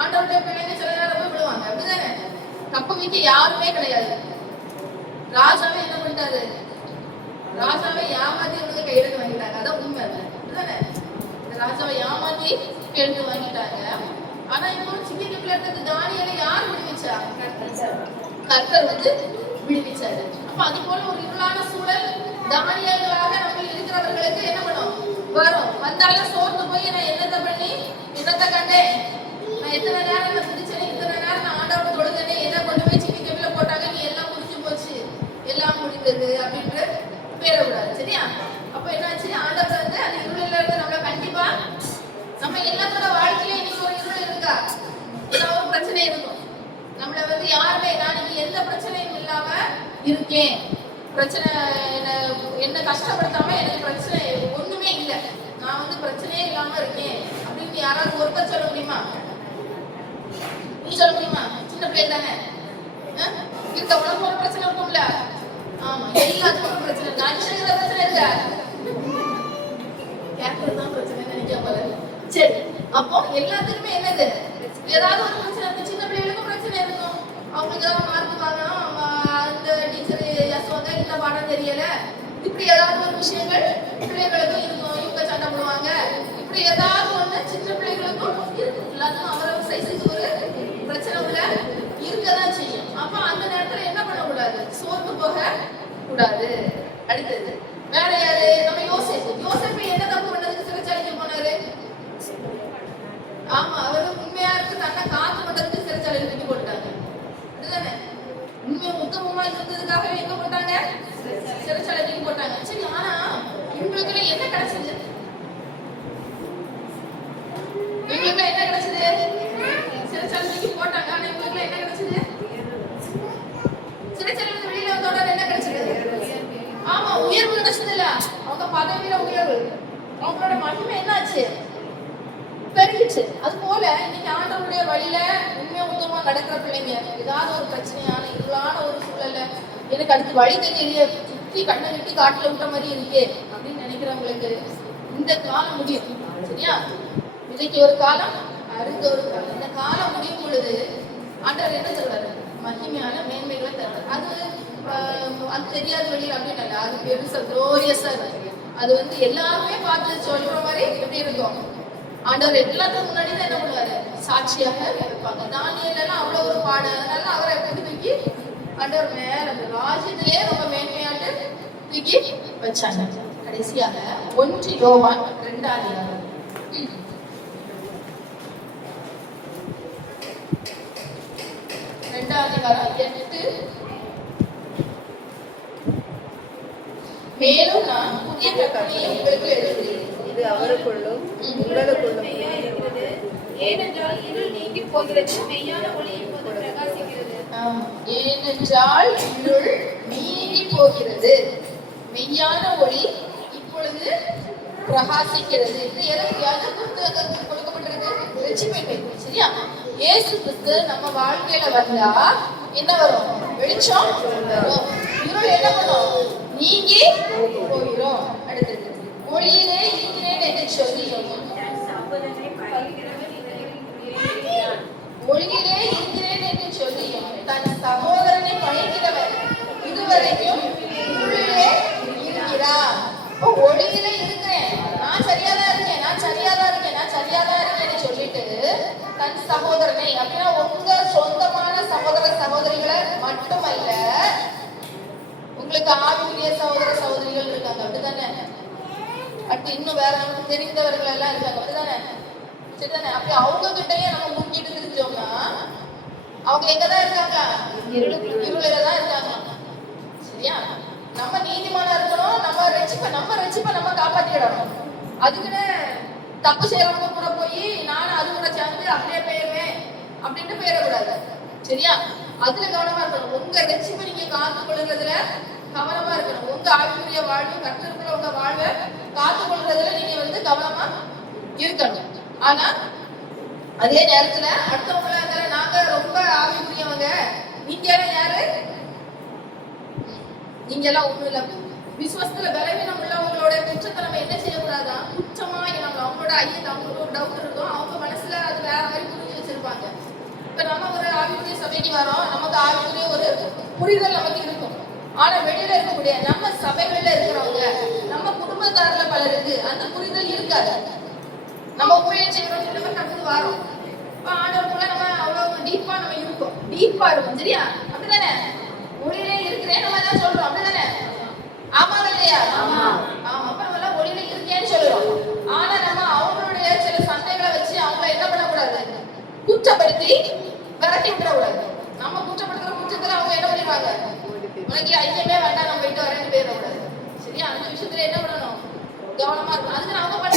ஆண்டவருடைய பிள்ளைங்க சில நேரம் போய் விடுவாங்க. அப்படிதானே? தப்பு வைக்க யாருமே கிடையாது. ராஜாவே என்ன பண்ணிட்டாரு? ராஜாவை ஏமாத்தி உனக்கு கையெழுத்து வாங்கிட்டாங்க. அதான் உண்மை. அப்படிதானே? இந்த ராஜாவை ஏமாத்தி கையெழுத்து வாங்கிட்டாங்க. ஆனா இப்போ சிக்கி கேப்ல எடுத்தது தானியேலை யார் விடுவிச்சா? கர்த்தர் வந்து விடுவிச்சாரு. அப்ப அது போல ஒரு இருளான சூழல் தானியேலாக நம்ம இருக்கிறவர்களுக்கு என்ன பண்ணும்? வரும். வந்தாலும் சோர்ந்து போய் நான் என்னத்தை பண்ணி என்னத்தை கண்டேன், நான் எத்தனை நேரம் நான் பிடிச்சேன், இத்தனை நேரம் நான் ஆண்டவரை தொழுதேனே, என்ன கொண்டு போய் சிக்கி கேபில போட்டாங்க, நீ எல்லாம் முடிஞ்சு போச்சு, எல்லாம் முடிந்தது அப்படின்ட்டு பேரக்கூடாது. சரியா? அப்ப என்னாச்சு? ஆண்டவர் வந்து அந்த இருளில இருந்து நம்மள கண்டிப்பா நம்ம எல்லாத்தோட வாழ்க்கையில இன்னைக்கு ஒரு இருள் இருக்கா? ஏதாவது ஒரு பிரச்சனை இருக்கும். நம்மள வந்து யாருமே நான் இங்க எந்த பிரச்சனையும் இல்லாம இருக்கேன், பிரச்சனை என்ன கஷ்டப்படுத்தாம எனக்கு பிரச்சனை ஒண்ணுமே இல்லை, நான் வந்து பிரச்சனையே இல்லாம இருக்கேன் அப்படின்னு யாராவது ஒருத்தர் சொல்ல முடியுமா? நீ சொல்ல முடியுமா? சின்ன பிள்ளை தானே இருக்க. உனக்கு ஒரு பிரச்சனை இருக்கும்ல? ஆமா, எல்லாத்துக்கும் ஒரு பிரச்சனை. மனுஷனுக்கு பிரச்சனை இருக்கா? கேட்கறதுதான் பிரச்சனை நினைக்க போல. சரி, அப்போ எல்லாத்துக்குமே என்னது? ஏதாவது ஒரு பிரச்சனை இருக்கும். சின்ன பிள்ளைகளுக்கும் பிரச்சனை இருக்கும். அவங்களுக்கு ஏதாவது மார்க் வாங்கணும், அந்த டீச்சர் யசோதா இந்த பாடம் தெரியல, இப்படி ஏதாவது ஒரு விஷயங்கள் பிள்ளைகளுக்கும் இருக்கும். இவங்க சண்டை போடுவாங்க, இப்படி ஏதாவது ஒண்ணு சின்ன பிள்ளைகளுக்கும் இருக்கும். எல்லாத்துக்கும் அவரவர் சைஸுக்கு ஒரு பிரச்சனை உள்ள இருக்கதான் செய்யும். அப்ப அந்த நேரத்துல என்ன பண்ணக்கூடாது? சோர்ந்து போக கூடாது. அடுத்தது வேற யாரு? நம்ம யோசேப்பு. யோசேப்பு என்ன தப்பு பண்ணதுக்கு சிறைச்சாலைக்கு போனாரு? ஆமா, அவரு உண்மையா இருக்கு தன்னை காத்து பண்றதுக்கு சிறைச்சாலையில தூக்கி போட்டாங்க. அதுதானே? உண்மை உத்தமமா இருந்ததுக்காக எங்க போட்டாங்க? சிறைச்சாலை தூக்கி போட்டாங்க. சரி, ஆனா இவங்களுக்குள்ள என்ன கிடைச்சது? இவங்களுக்குள்ள என்ன கிடைச்சது? சிறைச்சாலை தூக்கி போட்டாங்க. ஆனா இவங்களுக்குள்ள என்ன கிடைச்சது? சிறைச்சாலையில வெளியில வந்தோட என்ன கிடைச்சது? ஆமா, உயர்வு கிடைச்சது இல்ல? அவங்க பதவியில உயர்வு. அவங்களோட மகிமை என்னாச்சு? பெருகிச்சு. அது போல இன்னைக்கு ஆண்டவருடைய வழியில உண்மையா உத்தமமா நடக்கிற பிள்ளைங்க ஏதாவது ஒரு பிரச்சனையான இருளான ஒரு சூழல்ல எனக்கு அடுத்து வழி தெரியலையே, சுத்தி கண்ணை கட்டி காட்டுல விட்ட மாதிரி இருக்கே அப்படின்னு நினைக்கிறவங்களுக்கு இந்த காலம் முடியும். சரியா? இன்னைக்கு ஒரு காலம், அடுத்த ஒரு காலம். இந்த காலம் முடியும் பொழுது ஆண்டவர் என்ன சொல்றாரு? மகிமையான மேன்மைகளை தர்றாரு. அது தெரியாத வழியில் அப்படின்னு இல்லை, அது பெருசா குளோரியஸா இருக்கு. அது வந்து எல்லாருமே பார்த்து சொல்ற மாதிரி எப்படி இருக்கும்? ஆண்டவர் எல்லாத்துக்கும் முன்னாடி தான் என்ன பண்ணுவாரு? சாட்சியாக இருப்பாங்க. தானியேல் எல்லாம் அவ்வளவு ஒரு பாடு. அதனால அவரை எப்படி தூக்கி ஆண்டவர் மேல அந்த ராஜ்யத்திலே ரொம்ப மேன்மையாட்டு தூக்கி வச்சாங்க. கடைசியாக 1 யோவான் 2ஆம் அதிகாரம் 8. மேலும் நான் புதிய கட்டளையை உங்களுக்கு எழுதுகிறேன், இது அவருக்குள்ளும் உங்களுக்குள்ளும் இருக்கிறது. ஏனென்றால் இருள் நீங்கி போகிறது, மெய்யான ஒளி இப்போது பிரகாசிக்கிறது. ஏனென்றால் இருள் நீங்கி போகிறது, மெய்யான ஒளி இப்பொழுது பிரகாசிக்கிறது. இது எதற்கு கொடுக்கப்பட்டிருக்கு? ரட்சிப்பை. சரியா? இயேசு கிறிஸ்து நம்ம வாழ்க்கையில வந்தா என்ன வரும்? வெளிச்சம் வரும். இருள் என்ன பண்ணும்? நீங்கி போகிறோம். அடுத்தது ஒளியிலே இருக்கிறேன் என்று சொல்லி ஒளியிலே இருக்கிறேன் என்று சொல்லியும் தன் சகோதரனை பகைக்கிறவன் இதுவரைக்கும் இருளிலே இருக்கிறான். ஒளியிலே இருக்கிறேன், நான் சரியாதான் இருக்கேன், நான் சரியாதான் இருக்கேன், நான் சரியாதான் இருக்கேன்னு சொல்லிட்டு தன் சகோதரனை, அப்படின்னா உங்க சொந்தமான சகோதர சகோதரிகளை மட்டுமல்ல, உங்களுக்கு ஆவிக்குரிய சகோதர சகோதரிகள் இருக்காங்க. அப்படித்தானே? அடுத்து இன்னும் வேற நமக்கு தெரிந்தவர்கள் எல்லாம் இருக்காங்க. அப்படிதானே? சரிதானே? அப்படி அவங்க கிட்டயே நம்ம முக்கிட்டு தெரிஞ்சோம்னா அவங்க எங்கதான் இருக்காங்க? இருளில தான் இருக்காங்க. சரியா? நம்ம நீதிமானா இருக்கணும், நம்ம ரட்சிப்பை நம்ம காப்பாற்றிடணும். அதுக்குன்னு தப்பு செய்யறவங்க கூட போய் நானும் அது கூட சேர்ந்து அப்படியே போயிருவேன் அப்படின்ட்டு போயிடக்கூடாது. சரியா? அதுல கவனமா இருக்கணும். உங்க ரட்சிப்பை நீங்க காத்துக் கொள்றதுல கவனமா இருக்கணும். உங்க ஆவிக்குரிய வாழ்வு, கர்த்தருக்குள்ள உங்க வாழ்வை காத்துக் கொள்றதுல நீங்க கவனமா இருக்கணும். ஆனா அதே நேரத்துல அடுத்தவங்கள நாங்க ரொம்ப ஆவிக்குரியவங்க, நீங்க எல்லாம் யாரு, நீங்க எல்லாம் ஒண்ணும் இல்ல. விசுவாசத்துல பலவீனம் உள்ளவங்களோட குற்றத்தை நம்ம என்ன செய்யக்கூடாதா, குற்றமா நம்ம அவங்களோட ஐயத்தை, அவங்களோட ஒரு டவுட் இருக்கும், அவங்க மனசுல அது வேற மாதிரி புரிஞ்சு வச்சிருப்பாங்க. இப்ப நம்ம ஒரு ஆவிக்குரிய சபைக்கு வரோம், நமக்கு ஆவிக்குரிய ஒரு புரிதல் நமக்கு இருக்கும். ஆனா வெளியில இருக்கக்கூடிய நம்ம சபைகள்ல இருக்கிறவங்க, நம்ம குடும்பத்தாரில பலருக்கு அந்த புரிதல் இருக்காது. நம்ம ஊழியம் செய்யறோம் சொல்லி நமக்கு வரோம். இப்ப ஆண்டவருக்குள்ள நம்ம அவ்வளவு டீப்பா நம்ம இருக்கோம், டீப்பா இருக்கும். சரியா? அப்படிதானே? ஒளியிலே இருக்கிறேன் நம்ம தான் சொல்றோம். அப்படிதானே? ஆமாங்க இல்லையா? ஆமா. அப்ப நம்ம ஒளியில இருக்கேன்னு சொல்லுறோம். ஆனா நம்ம அவங்களுடைய சில சந்தைகளை வச்சு அவங்கள என்ன பண்ணக்கூடாது, குற்றப்படுத்தி விரட்டி விட்டுறக்கூடாது. நம்ம குற்றப்படுத்துற குற்றத்துல அவங்க என்ன பண்ணிடுவாங்க, உனக்கு ஐயமே வேண்டாம் நம்ம போயிட்டு வரேன்னு போயிடக்கூடாது. சரியா? அந்த விஷயத்துல என்ன பண்ணணும், கவனமா இருக்கும். அதுக்கு அவங்க பண்ண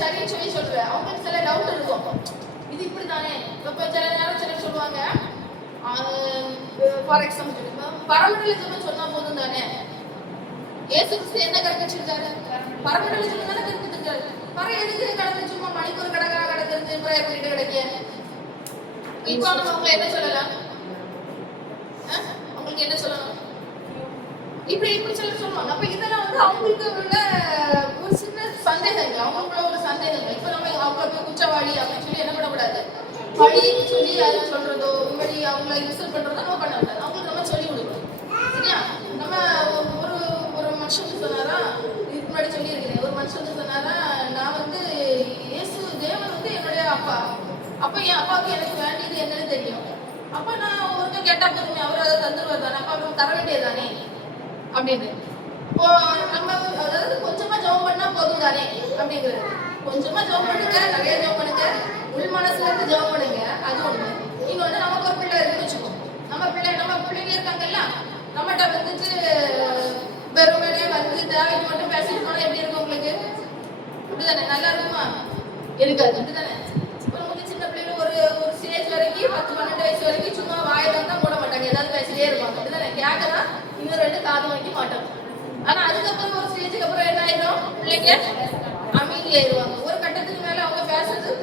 சரின்னு சொல்லி சொல்லுவேன். அவங்களுக்கு சில டவுட் இருக்கும், இது இப்படி தானே. இப்ப சில நேரம் சிலர் சொல்லுவாங்க, ஃபார் எக்ஸாம்பிள் பரமண்டலிசம் சொன்னா போதும் தானே. ஏசு கிறிஸ்து என்ன கற்பிச்சிருக்காரு, பரமண்டலிசம் தானே கற்பிச்சிருக்காரு. எதுக்கு கடந்து சும்மா மணிக்கூர் கடகரா கிடக்கிறது, ப்ரேயர் பண்ணிட்டு கிடைக்க. இப்ப அவங்க என்ன சொல்லலாம், அவங்களுக்கு என்ன சொல்லணும், இப்படி சிலர் சொல்லுவாங்க. அப்ப இதெல்லாம் அவங்களுக்கு உள்ள ஒரு சின்ன சந்தேகங்கள், அவங்களுக்குள்ள ஒரு சந்தேகங்கள். இப்ப நம்ம அவங்க குற்றவாளி அப்படின்னு சொல்லி என்ன பண்ணக்கூடாது, பழி சொல்லி அதை சொல்றதோ இப்படி அவங்கள இன்சல்ட் பண்றதோ நம்ம பண்ணக்கூடாது. அவங்களுக்கு நம்ம சொல்லி கொடுக்கணும். சரியா? நம்ம ஒரு மனுஷனுக்கு சொன்னாரா, இதுக்கு முன்னாடி சொல்லி இருக்கிறேன், ஒரு மனுஷனுக்கு சொன்னாரா, நான் இயேசு தேவன் என்னுடைய அப்பா, அப்ப என் அப்பாவுக்கு எனக்கு வேண்டியது என்னன்னு தெரியும். அப்ப நான் ஒருத்தர் கேட்டா போதுமே, அவர் அதை தந்துருவார் தானே, அப்ப அவங்க தர வேண்டியதானே அப்படின்னு. இப்போ நம்ம அதாவது கொஞ்சமா ஜெபம் பண்ணா போதும் தானே அப்படிங்கிறது. கொஞ்சமா ஜெபம் பண்ணுங்க, நிறைய ஜெபம் பண்ணுங்க, உள் மனசுல இருந்து ஜெபம் பண்ணுங்க. அது ஒண்ணு. இன்னொன்னு, நமக்கு ஒரு பிள்ளை இருக்குன்னு வச்சுக்கோ, நம்ம பிள்ளைங்க இருக்காங்கல்ல, நம்மகிட்ட வெறுமனே தேவை மட்டும் பேசிட்டு போனா எப்படி இருக்கும் உங்களுக்கு? அப்படிதானே? நல்லா இருக்குமா? இருக்காது. அப்படிதானே? நமக்கு சின்ன பிள்ளைங்க ஒரு ஸ்டேஜ் வரைக்கும் 10-12 வயசு வரைக்கும் சும்மா வாயில தான் போட மாட்டாங்க, ஏதாவது பேசிட்டே இருப்பாங்க. அப்படிதானே? கேட்கதான் இன்னும் 2 காதும் வைக்க மாட்டோம். ஆனா அதுக்கப்புறம் ஒரு ஸ்டேஜுக்கு அப்புறம் என்ன ஆயிடும், பிள்ளைங்க அமைதியாயிருவாங்க. ஒரு கட்டத்துக்கு மேல அவங்க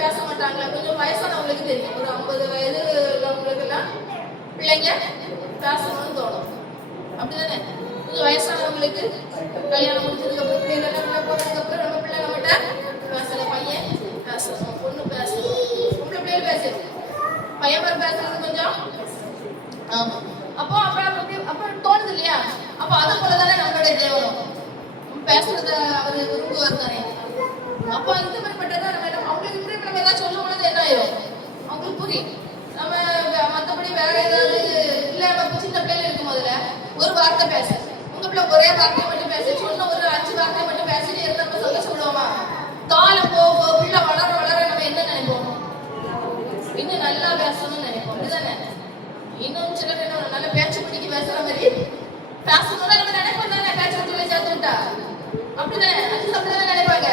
பேச மாட்டாங்களா, கொஞ்சம் வயசானவங்களுக்கு தெரியும். ஒரு 50 வயது உள்ளவங்களுக்கு எல்லாம் பிள்ளைங்க பேசணும்னு தோணும். அப்படிதானே? கொஞ்சம் வயசானவங்களுக்கு கல்யாணம் முடிச்சதுக்கு அப்புறம் பிள்ளைங்க போனதுக்கு அப்புறம் நம்ம பிள்ளை நம்மகிட்ட பேசல, பையன் பேசணும், பொண்ணு பேசணும், பொம்பளை பிள்ளைகள் பேசணும், பையன் பேர் பேசுறது கொஞ்சம் ஆமா. அப்போ அப்புறம் தோணுது இல்லையா? அப்ப அதை போலதானே நம்மளுடைய தேவனும் பேசுறத அவரு விரும்புவார் தானே. அப்ப இந்த மாதிரிப்பட்டதான் நம்ம அவங்களுக்கு இப்படி நம்ம ஏதாவது சொல்லும் பொழுது என்ன ஆயிரும், அவங்களுக்கு புரியும். நம்ம மற்றபடி வேற ஏதாவது இல்ல, நம்ம சின்ன பிள்ளைல இருக்கும் போதுல ஒரு வார்த்தை பேச, உங்க பிள்ளை ஒரே வார்த்தையை மட்டும் பேச, சொன்ன ஒரு 5 வார்த்தை மட்டும் பேசிட்டு இருந்து நம்ம சந்தோஷப்படுவோமா? காலம் போக உள்ள வளர நம்ம என்ன நினைப்போம், இன்னும் நல்லா பேசணும்னு நினைப்போம். அப்படிதானே? இன்னும் சில பேர் நல்ல பேச்சு பிடிக்கி பேசுற மாதிரி பேசணும் நம்ம நினைப்போம் தானே. பேச்சு பிடிச்சி சேர்த்து விட்டா அப்படிதானே, அப்படிதானே நினைப்பாங்க.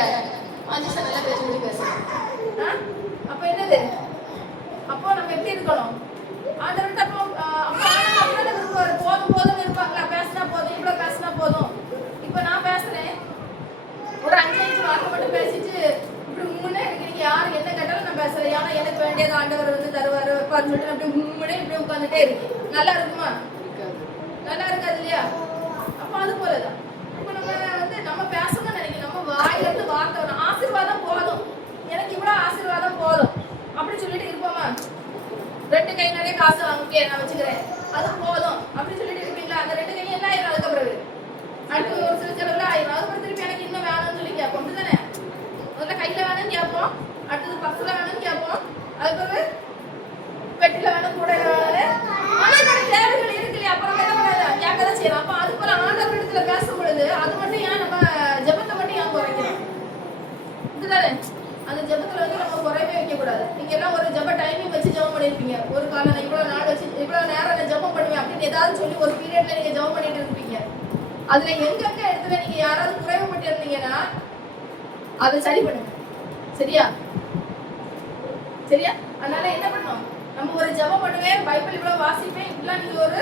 நல்லா பேச்சு பிடி பேசுறோம். அப்ப என்னது, அப்போ நம்ம எப்படி இருக்கணும், ஆண்டவர்கிட்ட போதும் இருப்பாங்களா, பேசினா போதும், இவ்வளவு பேசினா போதும். இப்ப நான் பேசுறேன், ஒரு 5 வார்த்தை மட்டும் பேசிட்டு இப்படி முன்னே எனக்கு யாரு என்ன கேட்டாலும் நான் பேசுறேன். ஆனா எனக்கு வேண்டியது ஆண்டவர் தருவாரு வைப்பாருன்னு சொல்லிட்டு அப்படி முன்னே இப்படி உட்காந்துட்டே இருக்கு. நல்லா இருக்குமா? நல்லா இருக்காது இல்லையா? அப்ப அது போலதான் இப்ப நம்ம பேசணும்னு நினைக்கிறோம். நம்ம வாயில இருந்து வார்த்தை வரும், ஆசீர்வாதம் போதும், எனக்கு இவ்வளவு ஆசீர்வாதம் போதும் அப்படி சொல்லிட்டு இருப்போமா? 2 கை நிறைய காசு வாங்க நான் வச்சுக்கிறேன், அது போதும் அப்படி சொல்லிட்டு இருப்பீங்களா? அந்த 2 கையும் என்ன ஆயிரும், அதுக்கு பிறகு அடுத்து ஒரு சில செலவுல ஆயிரும். அதுக்கப்புறம் திருப்பி எனக்கு இன்னும் வேணும்னு சொல்லி கேட்போம். அப்படிதானே? முதல்ல கையில வேணும்னு கேட்போம், அடுத்தது பர்ஸ்ல வேணும்னு கேட்போம், அதுக்கு பிறகு பெட்டில வேணும், கூட வேணும். ஆனா தேவைகள் இருக்கு இல்லையா, அப்புறம் என்ன பண்ணாத கேட்கதான் செய்யலாம். அப்ப அது போல ஆண்டவர் இடத்துல பேசும் பொழுது அது மட்டும் ஏன் நம்ம ஜெபத்தை மட்டும் ஏன் குறைக்கணும்? இதுதானே? அந்த ஜெபத்துல நம்ம குறைவே வைக்க கூடாது. நீங்க எல்லாம் ஒரு ஜெப டைமிங் வச்சு ஜெபம் பண்ணிருப்பீங்க. ஒரு காலம் இவ்வளவு நாள் வச்சு இவ்வளவு நேரம் நான் ஜெபம் பண்ணுவேன் அப்படின்னு ஏதாவது சொல்லி ஒரு பீரியட்ல நீங்க ஜெபம் பண்ணிட்டு இருப்பீங்க. அதுல எங்கெங்க இடத்துல நீங்க யாராவது குறைவுபட்டு இருந்தீங்கன்னா அதை சரி பண்ணுங்க. சரியா? அதனால என்ன பண்ணணும், நம்ம ஒரு இவ்வளவு ஜெபம் பண்ணுவேன், பைபிள் இவ்வளவு வாசிப்பேன், இப்படிலாம் நீங்க ஒரு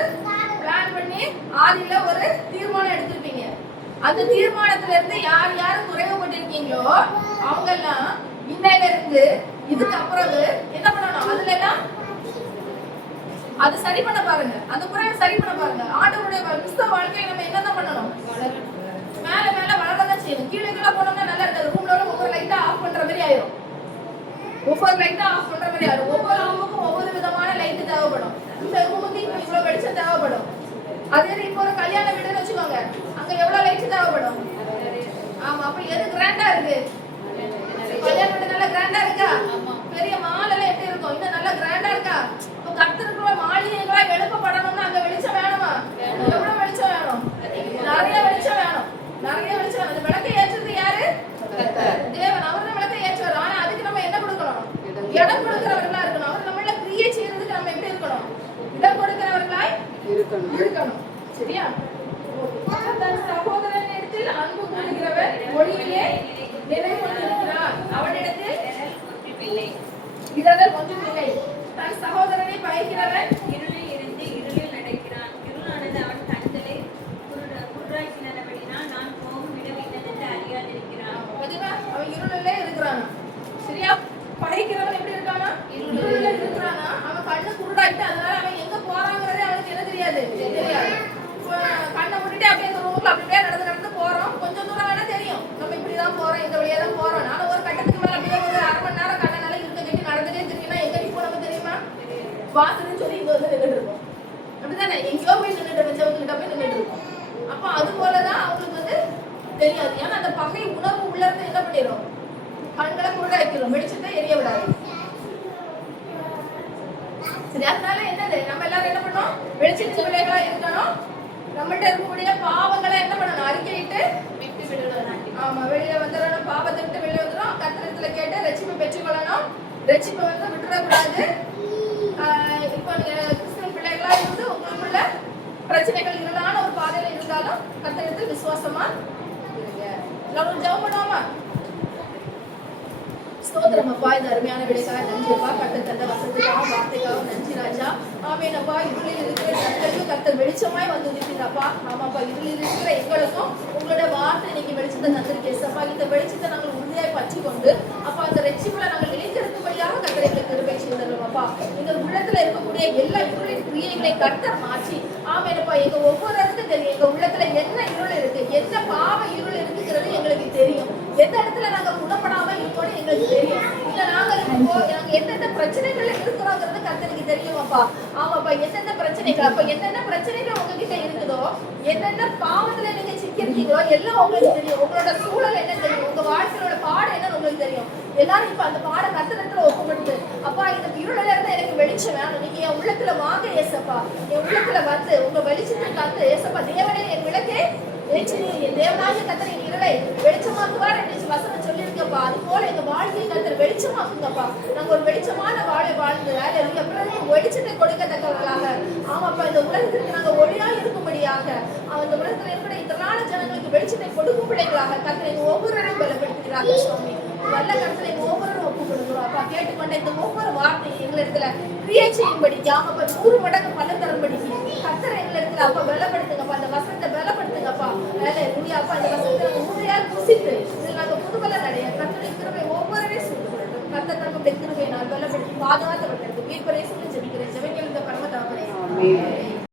பிளான் பண்ணி ஆதியில ஒரு தீர்மானம் எடுத்திருப்பீங்க. அந்த தீர்மானத்துல இருந்து யார் யார் குறைவுபட்டிருக்கீங்களோ அவங்க எல்லாம் இன்னையில இருந்து இதுக்கு அப்புறம் என்ன பண்ணணும்? அதுல எல்லாம் அது சரி பண்ண பாருங்க. அந்த குறைவை சரி பண்ண பாருங்க. ஆண்டவருடைய கிறிஸ்தவ வாழ்க்கையை நம்ம என்னதான் பண்ணணும்? மேல மேல வளரதான் செய்யணும். கீழே கீழே போனோம்னா நல்லா இருக்காது. ரூம்ல ஒவ்வொரு லைட்டா ஆஃப் பண்ற மாதிரி ஆயிரும். ஒவ்வொரு லைட்டா ஆஃப் பண்ற மாதிரி ஆயிரும். ஒவ்வொரு ரூமுக்கும் ஒவ்வொரு விதமான லைட் தேவைப்படும். இந்த ரூமுக்கு இவ்வளவு வெளிச்சம் தேவைப்படும். அதே இப்போ ஒரு கல்யாண வீடுன்னு வச்சுக்கோங்க, அங்க எவ்வளவு லைட் தேவைப்படும்? ஆமா, அப்ப எது கிராண்டா இருக்கு? கல்யாண வீடு நல்லா கிராண்டா இருக்கா? பெரிய மால் எல்லாம் எப்படி இருக்கும்? இன்னும் நல்லா கிராண்டா இருக்கா? இப்ப கர்த்தருக்குள்ள மாளிகைகளா எழுப்பப்படணும்னா அங்க வெளிச்சம் வேணுமா? எவ்வளவு வெளிச்சம் வேணும்? நிறைய வெளிச்சம் வேணும். நிறைய வெளிச்சம் வேணும். அந்த விளக்கை ஏற்றுறது யாரு? தேவன். அவர் தான் விளக்கை ஏற்றுவார். ஆனா அதுக்கு நம்ம என்ன கொடுக்கணும்? இடம் கொடுக்கிறவர்களா இருக்கணும். அவர் நம்மள கிரியை செய்யறதுக்கு நம்ம எப்படி இருக்கணும்? இடம் கொடுக்கிறவர்களாய் இருக்கணும். சரியா? தன் சகோதரன் இடத்தில் அன்பு கூறுகிறவர் ஒளியிலே நிலை கொண்டிருக்கிறார். அவனிடத்தில் இடர்கள் ஒன்றுமில்லை. தன் சகோதரனை பயக்கிறவன் இருளில் இருந்து இருளில் நடக்கிறான். இருளானது அவன் கண்களை குருடாக்கினபடினால் நான் போகும் இடம் என்னதென்று அறியாதிருக்கிறான். அவன் இருளிலே இருக்கிறான். சரியா? படைக்கிறவன் எப்படி இருக்கானா? இருளிலே இருக்கிறானா? அவன் கண்ணு குருடாயிட்டு அதனால அவன் எங்க போறாங்கிறதே அவனுக்கு என்ன தெரியாது? தெரியாது. கண்ணை மூடிட்டு அப்படியே அந்த ரூம்ல அப்படியே நடந்து போறோம். கொஞ்சம் தூரம் வேணா தெரியும், நம்ம இப்படிதான் போறோம், இந்த வழியா தான் போறோம். ஆனா ஒரு கட்டத்துக்கு மேல அப்படியே ஒரு அரை மணி நேரம் கண்ணனால இருக்க கட்டி நடந்துட்டே தெரியும்னா எங்க இப்போ நம்ம தெரியுமா? வாசல்னு சொல்லி இங்க வந்து நின்றுட்டு இருக்கோம். அப்படிதானே? எங்கேயோ போய் நின்றுட்டு வச்சவங்ககிட்ட போய் நின்றுட்டு இருக்கோம். அப்ப அது போலதான் அவங்களுக்கு வந்து தெரியாது. ஏன்னா அந்த பகை உணர்வு உள்ள இருந்து என்ன பண்ணிடும்? கண்களை குருடாக்கிடும். வெளிச்சத்தை எரிய விடாது. சரி, அதனால என்னது? நம்ம எல்லாரும் என்ன பண்ணோம்? வெளிச்சத்து பிள்ளைகளா இருக்கணும். நம்மள்ட்ட இருக்கக்கூடிய பாவங்களை என்ன பண்ணணும்? அறிக்கையிட்டு விட்டு விடணும். ஆமா, வெளியில வந்துடணும். பாவத்தை விட்டு வெளியே வந்துடும். கர்த்தரிடத்துல கேட்டு ரட்சிப்பை பெற்றுக்கொள்ளணும். ரட்சிப்பை வந்து விட்டுறக்கூடாது. இப்போ நீங்க கிறிஸ்தவ பிள்ளைகளா இருந்து உங்களுக்குள்ள பிரச்சனைகள் இருந்தான ஒரு பாதையில இருந்தாலும் கர்த்தரிடத்தில் விசுவாசமா இருங்க. எல்லாரும் ஜெபம் பண்ணுவோமா? ஸ்தோத்திரம் அப்பா, இந்த அருமையான விடைக்காக நன்றிப்பா. கர்த்தர் தந்த வசனத்துக்காக வார்த்தைக்காக நன்றி ராஜா. ஆமேனப்பா. இருளில் இருக்கிற ஜனங்களுக்கு கர்த்தர் வெளிச்சமாய் வந்து இருக்கிறப்பா. ஆமாப்பா, இருளில் இருக்கிற எங்களுக்கும் உங்களோட வார்த்தை நீங்க வெளிச்சத்தை தந்திருக்கேசப்பா. இந்த வெளிச்சத்தை நாங்கள் உறுதியாய் பற்றி கொண்டு அப்பா அந்த ரட்சிப்புல நாங்கள் நிலைத்திருக்கும்படியாக கர்த்தர் எங்களுக்கு கிருபை செய்தருளும் அப்பா. இந்த உள்ளத்துல இருக்கக்கூடிய எல்லா இருளின் கிரியைகளை கர்த்தர் மாற்றி ஆமேனப்பா எங்க ஒவ்வொருத்தருக்கும் தெரியும் எங்க உள்ளத்துல என்ன இருள் இருக்கு, என்ன பாவ இருள் இருக்குங்கிறது எங்களுக்கு தெரியும். எந்த இடத்துல நாங்க குணப்படாம இருக்கோம்னு எங்களுக்கு தெரியும். இல்ல நாங்க எந்தெந்த பிரச்சனைகள்ல இருக்கிறோங்கிறது கர்த்தருக்கு தெரியும் அப்பா. ஆமாப்பா, எந்தெந்த பிரச்சனைகள் அப்ப என்னென்ன பிரச்சனைகள் உங்ககிட்ட இருக்குதோ, என்னென்ன பாவத்துல நீங்க சிக்கிருக்கீங்களோ எல்லாம் உங்களுக்கு தெரியும். உங்களோட சூழல் என்ன தெரியும், உங்க வாழ்க்கையோட பாடம் என்னன்னு உங்களுக்கு தெரியும். எல்லாரும் இப்ப அந்த பாடம் கர்த்தரிடத்துல ஒப்புக்கொடுத்து அப்பா இந்த இருளில இருந்து எனக்கு வெளிச்சம் வேணும், நீங்க என் உள்ளத்துல வாங்க ஏசப்பா. என் உள்ளத்துல வந்து உங்க வெளிச்சத்தை தந்து ஏசப்பா தேவனே என் விளக்கே என் தேவனாகிய கர்த்தர் என் இருளை வெளிச்சமாக்குவார் என்று வசனம் சொல்லியிருக்கப்பா. அது போல எங்க வாழ்க்கையை கர்த்தர் வெளிச்சமாக்குங்கப்பா. நாங்க ஒரு வெளிச்சமான வாழை வாழ்ந்து வெளிச்சத்தை கொடுக்கத்தக்கவர்களாக ஆமாப்பா இந்த உலகத்திற்கு நாங்க ஒளியா இருக்கும்படியாக அந்த உலகத்துல இருக்கிற இத்தனான ஜனங்களுக்கு வெளிச்சத்தை கொடுக்கும் பிள்ளைகளாக கர்த்தர் எங்க ஒவ்வொருவரையும் பலப்படுத்துகிறாங்க சுவாமி. வல்ல கர்த்தர் எங்க ஒவ்வொருவரும் ஒப்பு கொடுக்கிறோம் அப்பா. கேட்டுக்கொண்ட இந்த ஒவ்வொரு வார்த்தையும் எங்களிடத்துல கிரியை செய்யும்படி ஆமாப்பா 100 மடங்கு பலன் தரும்படி கர்த்தர் எங்களிடத்துல அப்பா பலப்படுத்துங்கப்பா. அந்த வசனத்தை பலப்படுத்துங்கப்பா. அப்பா அந்த வசனத்தை நாங்க உண்மையாக புசித்து இதில் நாங்க புதுபலன் அடைய கர்த்தருடைய கிருபை ஒவ்வொருவரையும் கர்த்தர் தன்னுடைய கிருபையை நான் பலப்படுத்தி பாதுகாத்து மீட்பரை